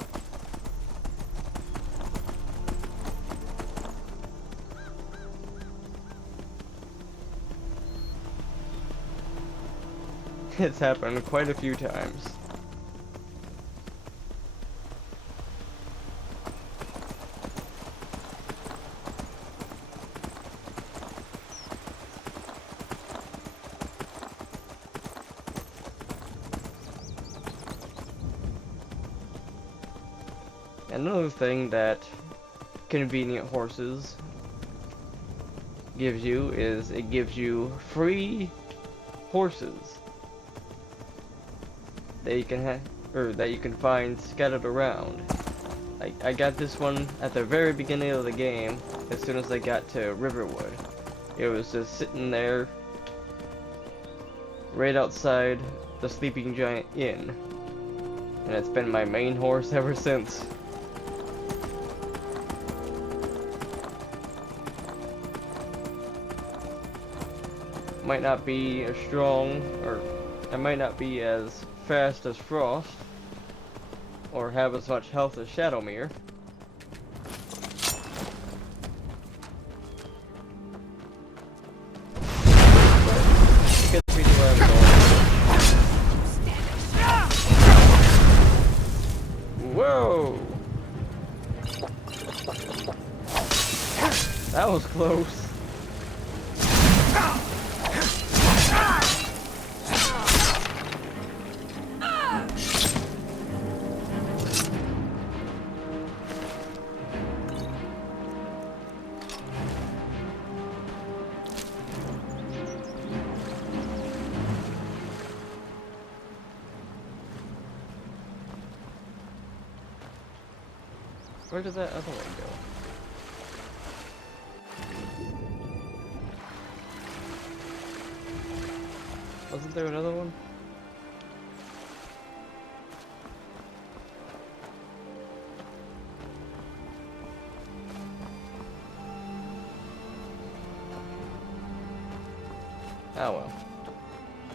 It's happened quite a few times. Another thing that Convenient Horses gives you is it gives you free horses that you can that you can find scattered around. I got this one at the very beginning of the game as soon as I got to Riverwood. It was just sitting there right outside the Sleeping Giant Inn, and it's been my main horse ever since. Might not be as strong, or it might not be as fast as Frost, or have as much health as Shadowmere. It gets me to where I'm going. Whoa! That was close. Where did that other one go? Wasn't there another one? Oh well.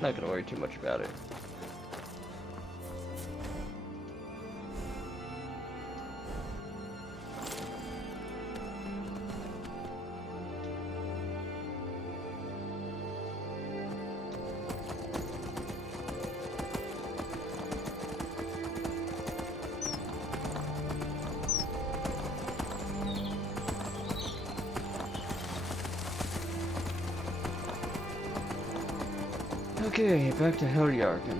Not gonna worry too much about it. Okay, back to Heljarken.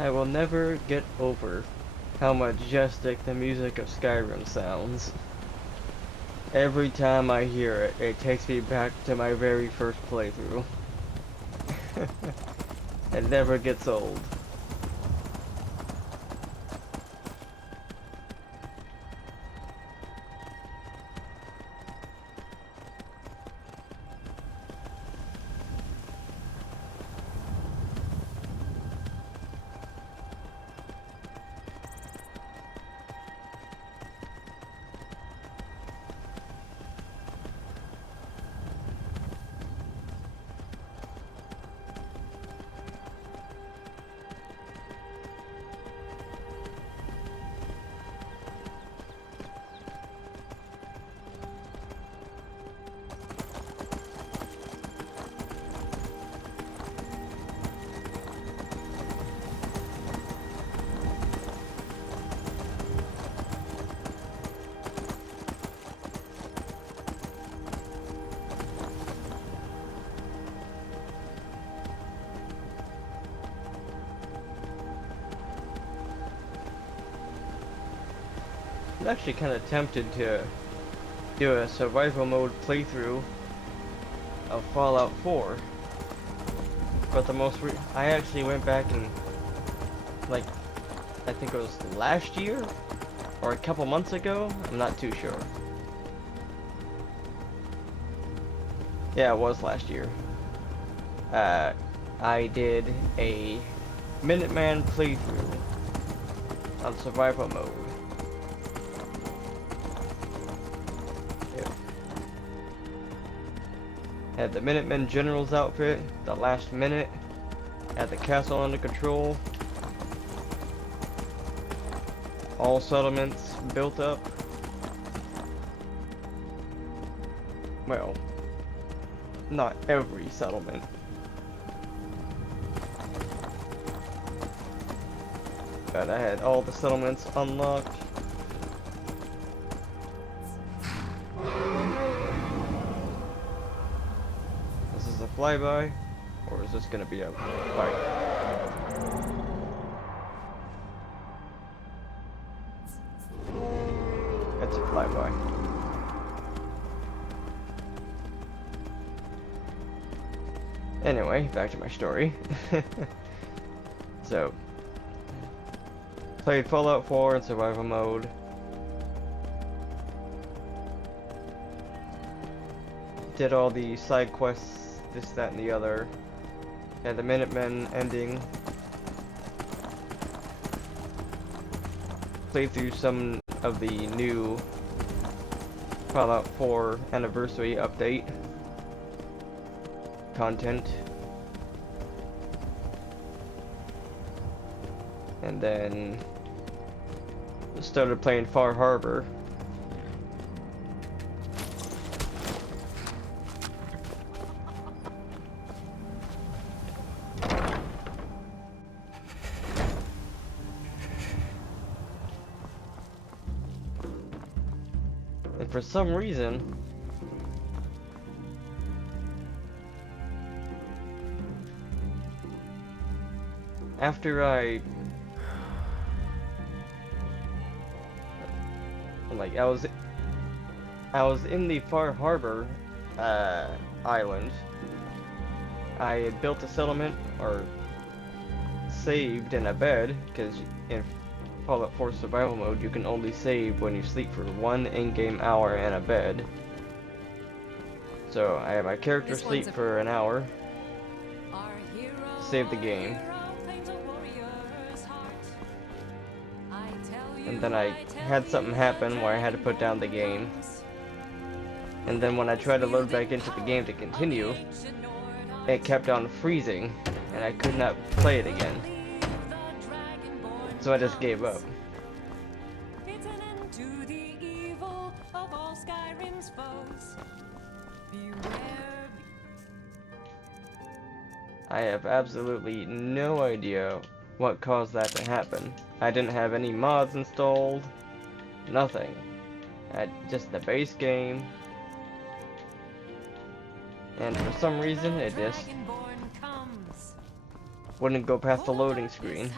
I will never get over how majestic the music of Skyrim sounds. Every time I hear it, it takes me back to my very first playthrough. It never gets old. I'm actually kind of tempted to do a survival mode playthrough of Fallout 4, but I actually went back and, like, I think it was last year or a couple months ago. I'm not too sure. Yeah, it was last year. I did a Minuteman playthrough on survival mode. Had the Minutemen General's outfit, the last minute, had the castle under control, all settlements built up. Well, not every settlement. But I had all the settlements unlocked. Flyby, or is this gonna be a fight? It's a flyby. Anyway, back to my story. So, played Fallout 4 in survival mode. Did all the side quests, this, that, and the other. Had the Minutemen ending. Played through some of the new Fallout 4 anniversary update content. And then started playing Far Harbor. And for some reason, after I was in the Far Harbor island. I built a settlement, or saved in a bed, because in Fallout 4 survival mode you can only save when you sleep for 1 in-game hour in a bed. So I had my character sleep for an hour, save the game, and then I had something happen where I had to put down the game. And then when I tried to load back into the game to continue, it kept on freezing, and I could not play it again. So I just gave up. I have absolutely no idea what caused that to happen. I didn't have any mods installed, nothing. Just the base game. And for some reason, it just wouldn't go past the loading screen.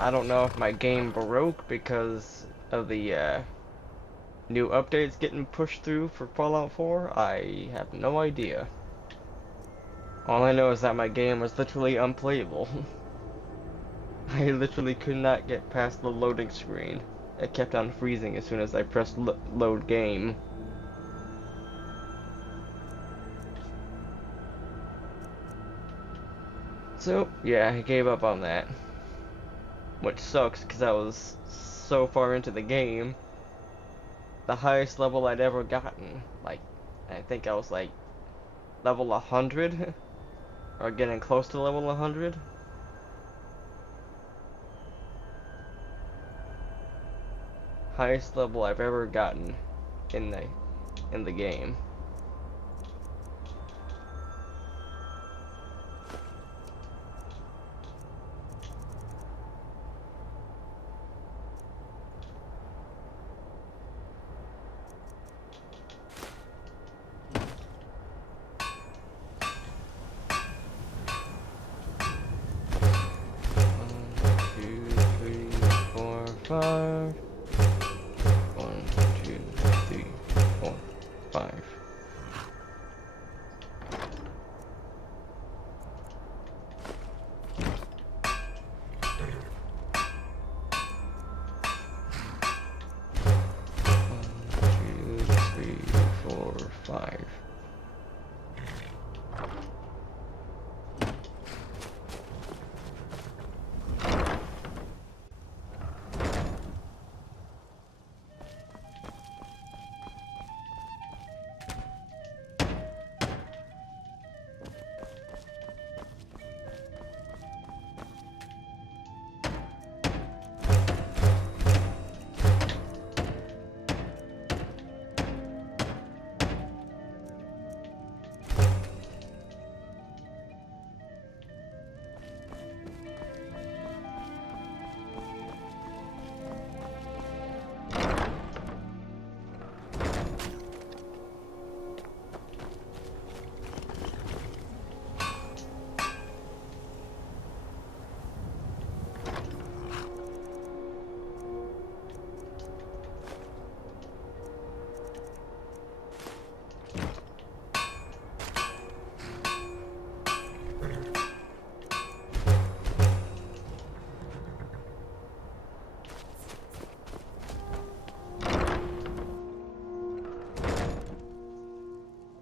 I don't know if my game broke because of the new updates getting pushed through for Fallout 4. I have no idea. All I know is that my game was literally unplayable. I literally could not get past the loading screen. It kept on freezing as soon as I pressed load game. So, yeah, I gave up on that. Which sucks, because I was so far into the game. The highest level I'd ever gotten. Like, I think I was like level 100? Or getting close to level 100? Highest level I've ever gotten in the game. Five. 1, 2, 3, 4, 5.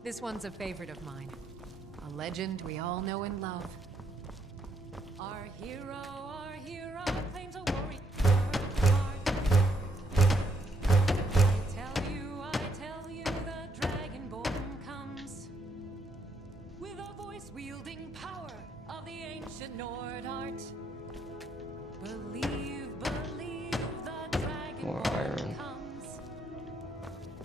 This one's a favorite of mine. A legend we all know and love. Our hero claims a warrior heart. I tell you, the Dragonborn comes with a voice-wielding power of the ancient Nord art. Believe, the Dragonborn comes.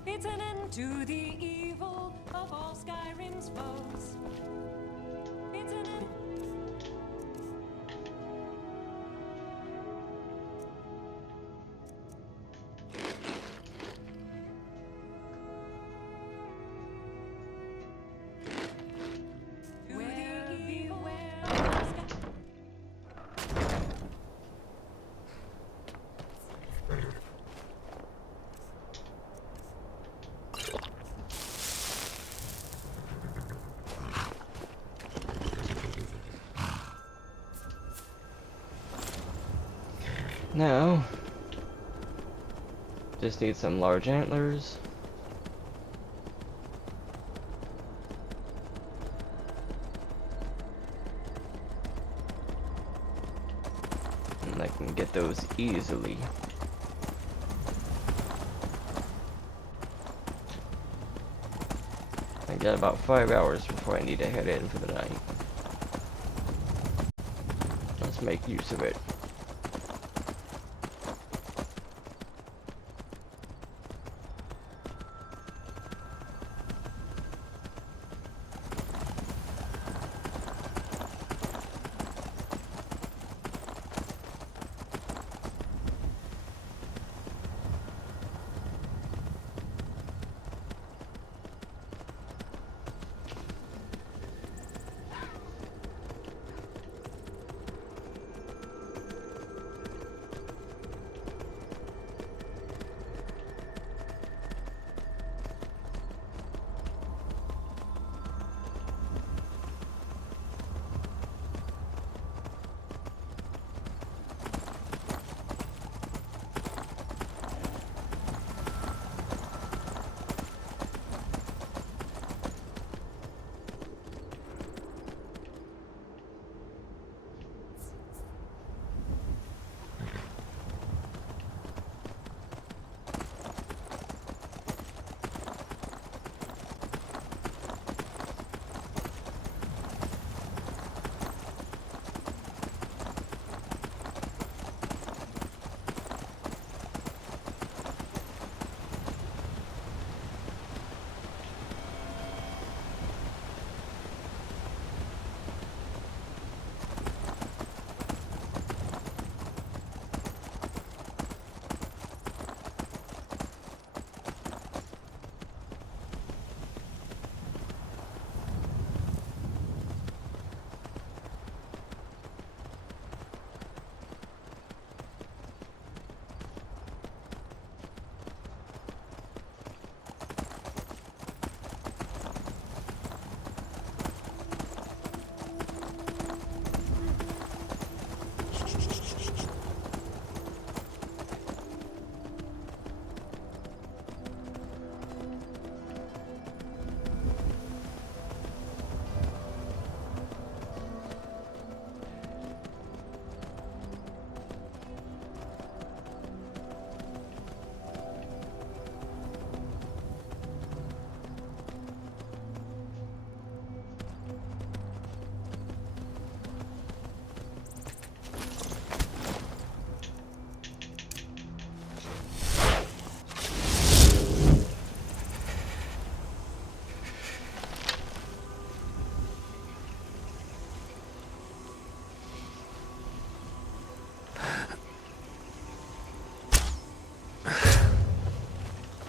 It's an end to the evil of all Skyrim's foes. It's an end. Now, just need some large antlers. And I can get those easily. I got about 5 hours before I need to head in for the night. Let's make use of it.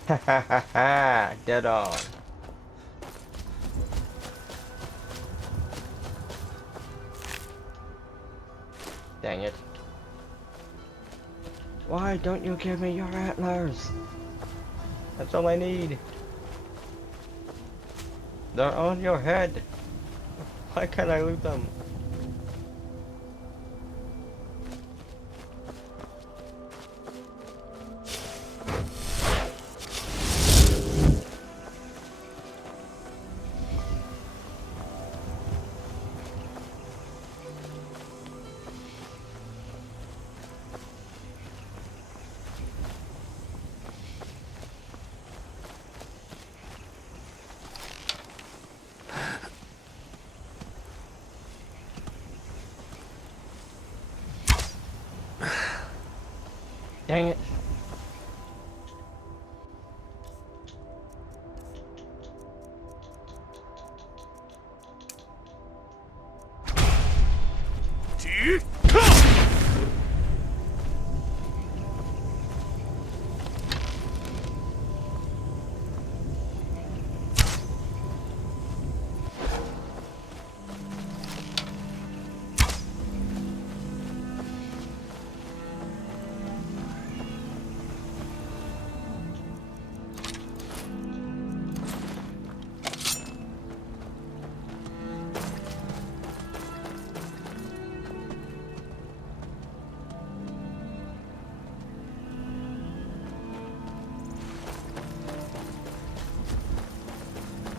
Ha ha ha ha! Dead on. Dang it. Why don't you give me your antlers? That's all I need. They're on your head. Why can't I loot them? Dang it.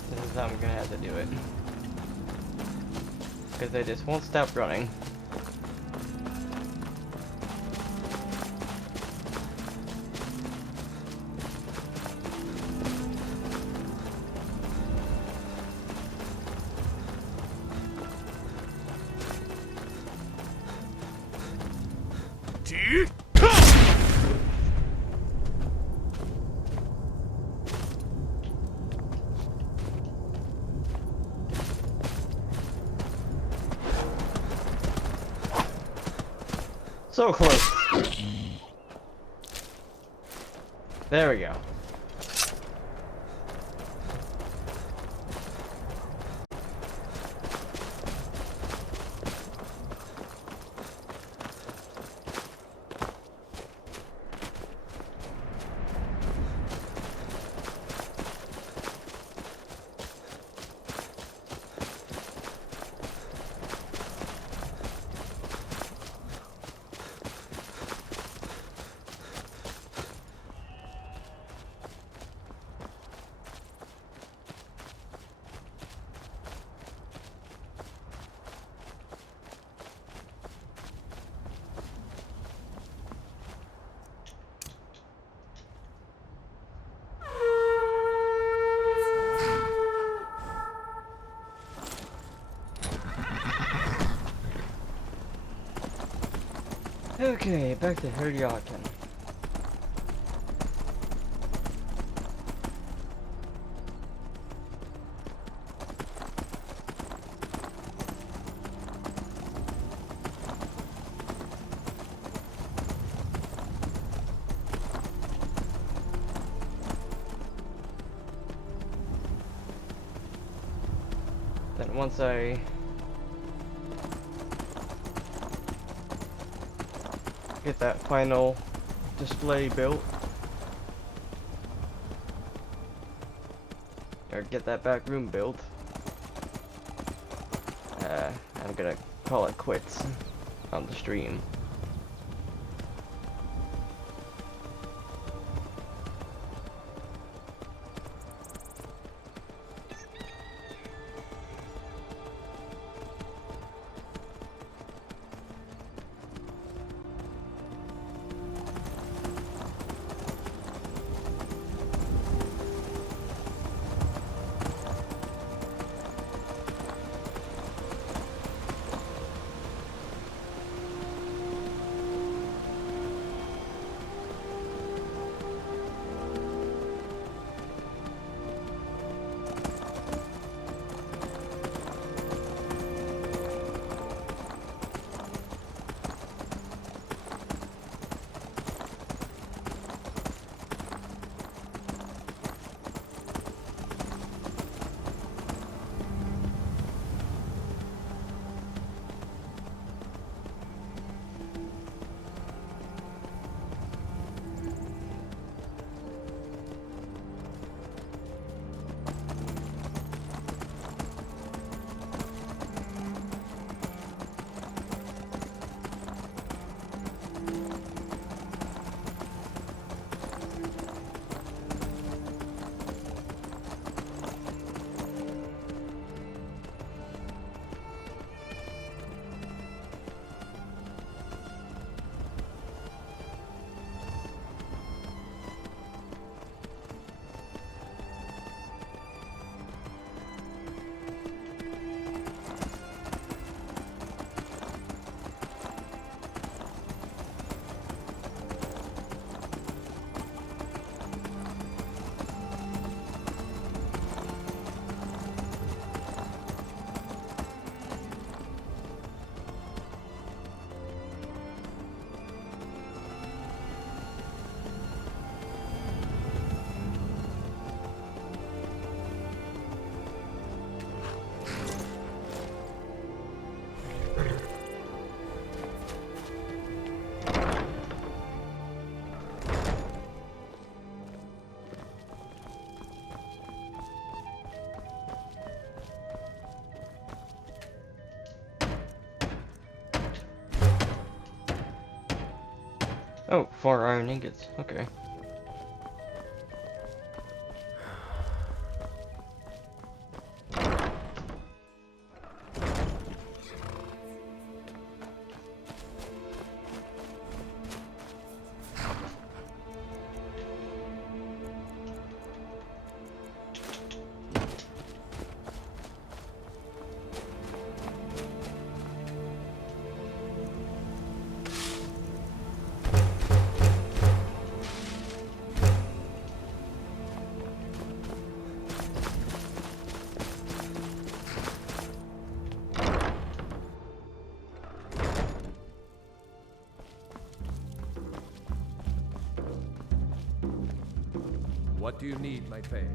This is how I'm gonna have to do it. Because they just won't stop running. So close. There we go. Okay, back to Herdiakin. Then once I get that final display built, or get that back room built, I'm gonna call it quits on the stream. Oh, 4 iron ingots. Okay. What do you need, my Fae?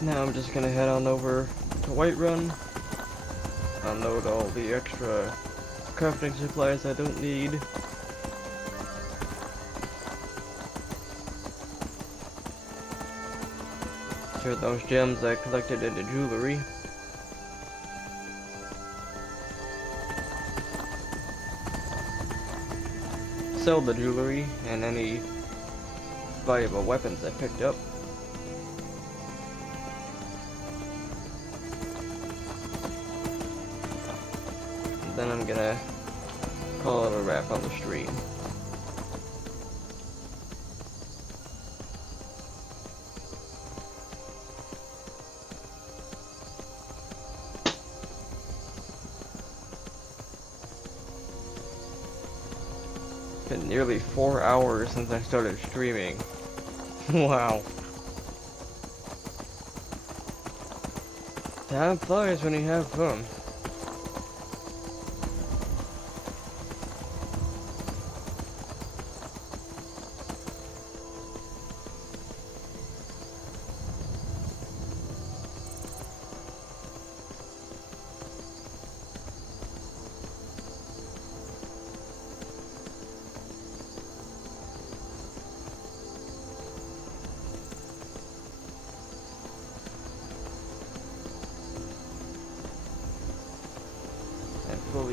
Now I'm just gonna head on over to Whiterun, unload all the extra crafting supplies I don't need. Turn those gems I collected into jewelry. Sell the jewelry and any valuable weapons I picked up. Then I'm gonna call it a wrap on the stream. Been nearly 4 hours since I started streaming. Wow. Time flies when you have fun.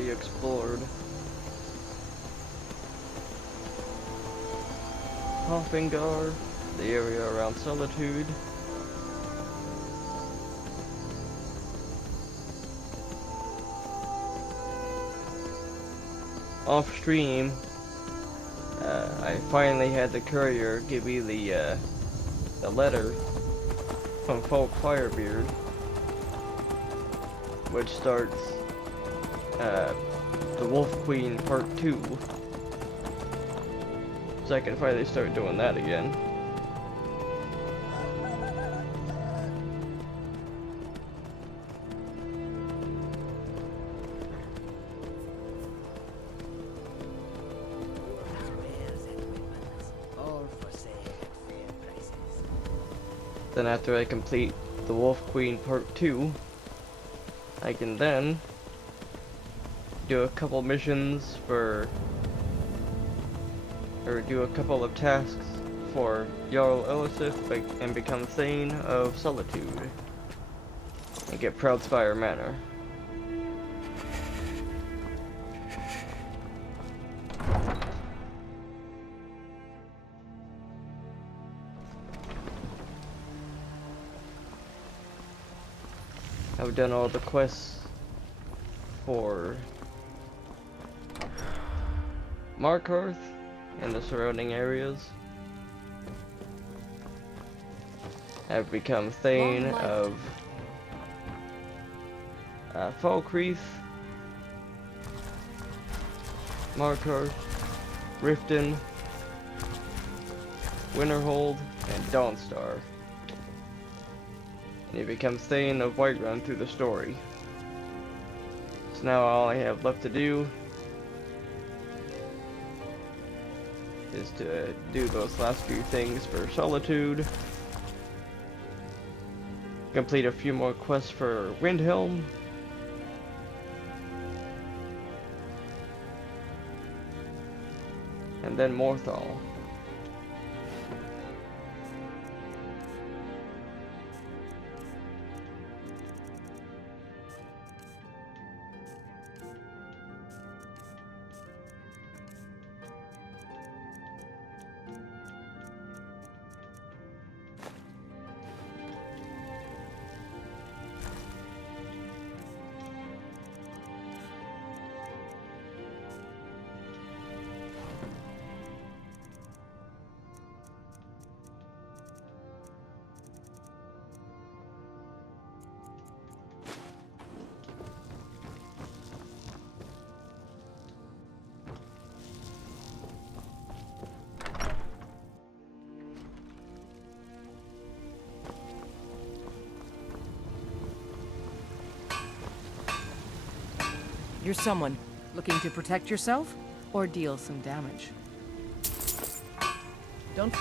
already explored. Hoffingar, the area around Solitude. Off stream, I finally had the courier give me the letter from Folk Firebeard, which starts the Wolf Queen Part 2. So I can finally start doing that again. Then after I complete the Wolf Queen Part 2, I can then do a couple missions for, or do a couple of tasks for Jarl Elisif and become Thane of Solitude and get Proudspire Manor. I've done all the quests for Markarth and the surrounding areas. I've become Thane of Falkreath, Markarth, Riften, Winterhold, and Dawnstar. And he becomes Thane of Whiterun through the story. So now all I have left to do is to do those last few things for Solitude, complete a few more quests for Windhelm, and then Morthal. You're someone looking to protect yourself or deal some damage. Don't...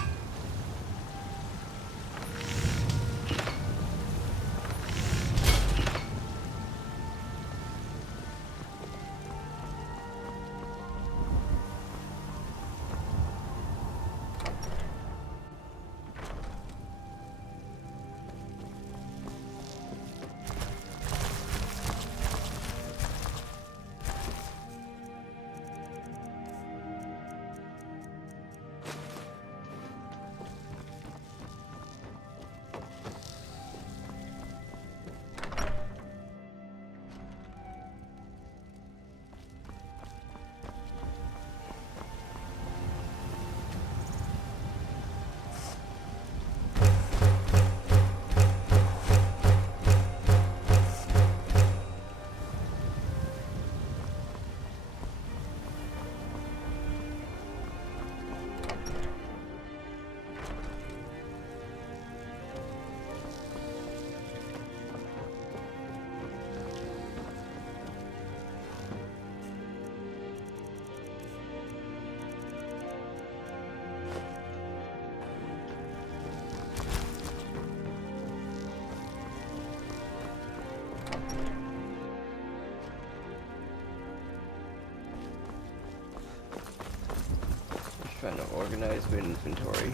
Trying to organize my inventory.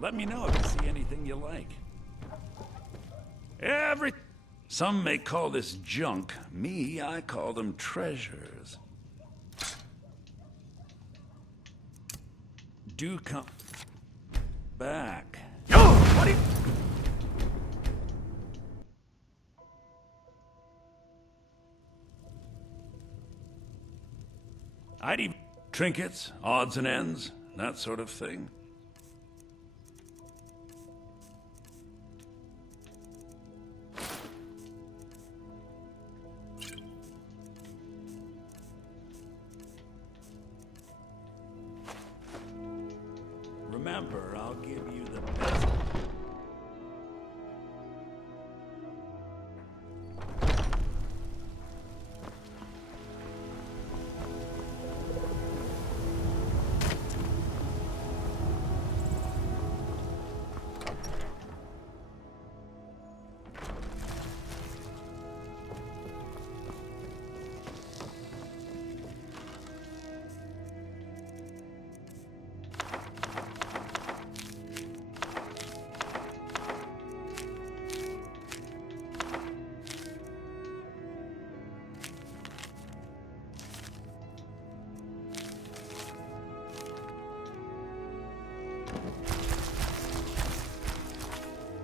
Let me know if you see anything you like. Some may call this junk. Me, I call them treasures. Do come back. Oh, what I'd even trinkets, odds and ends, that sort of thing. Remember, I'll give you the best.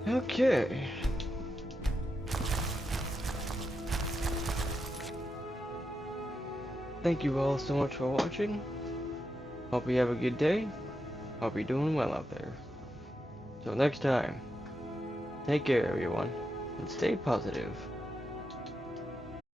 Okay. Thank you all so much for watching. Hope you have a good day. Hope you're doing well out there. Till next time, take care everyone, and stay positive.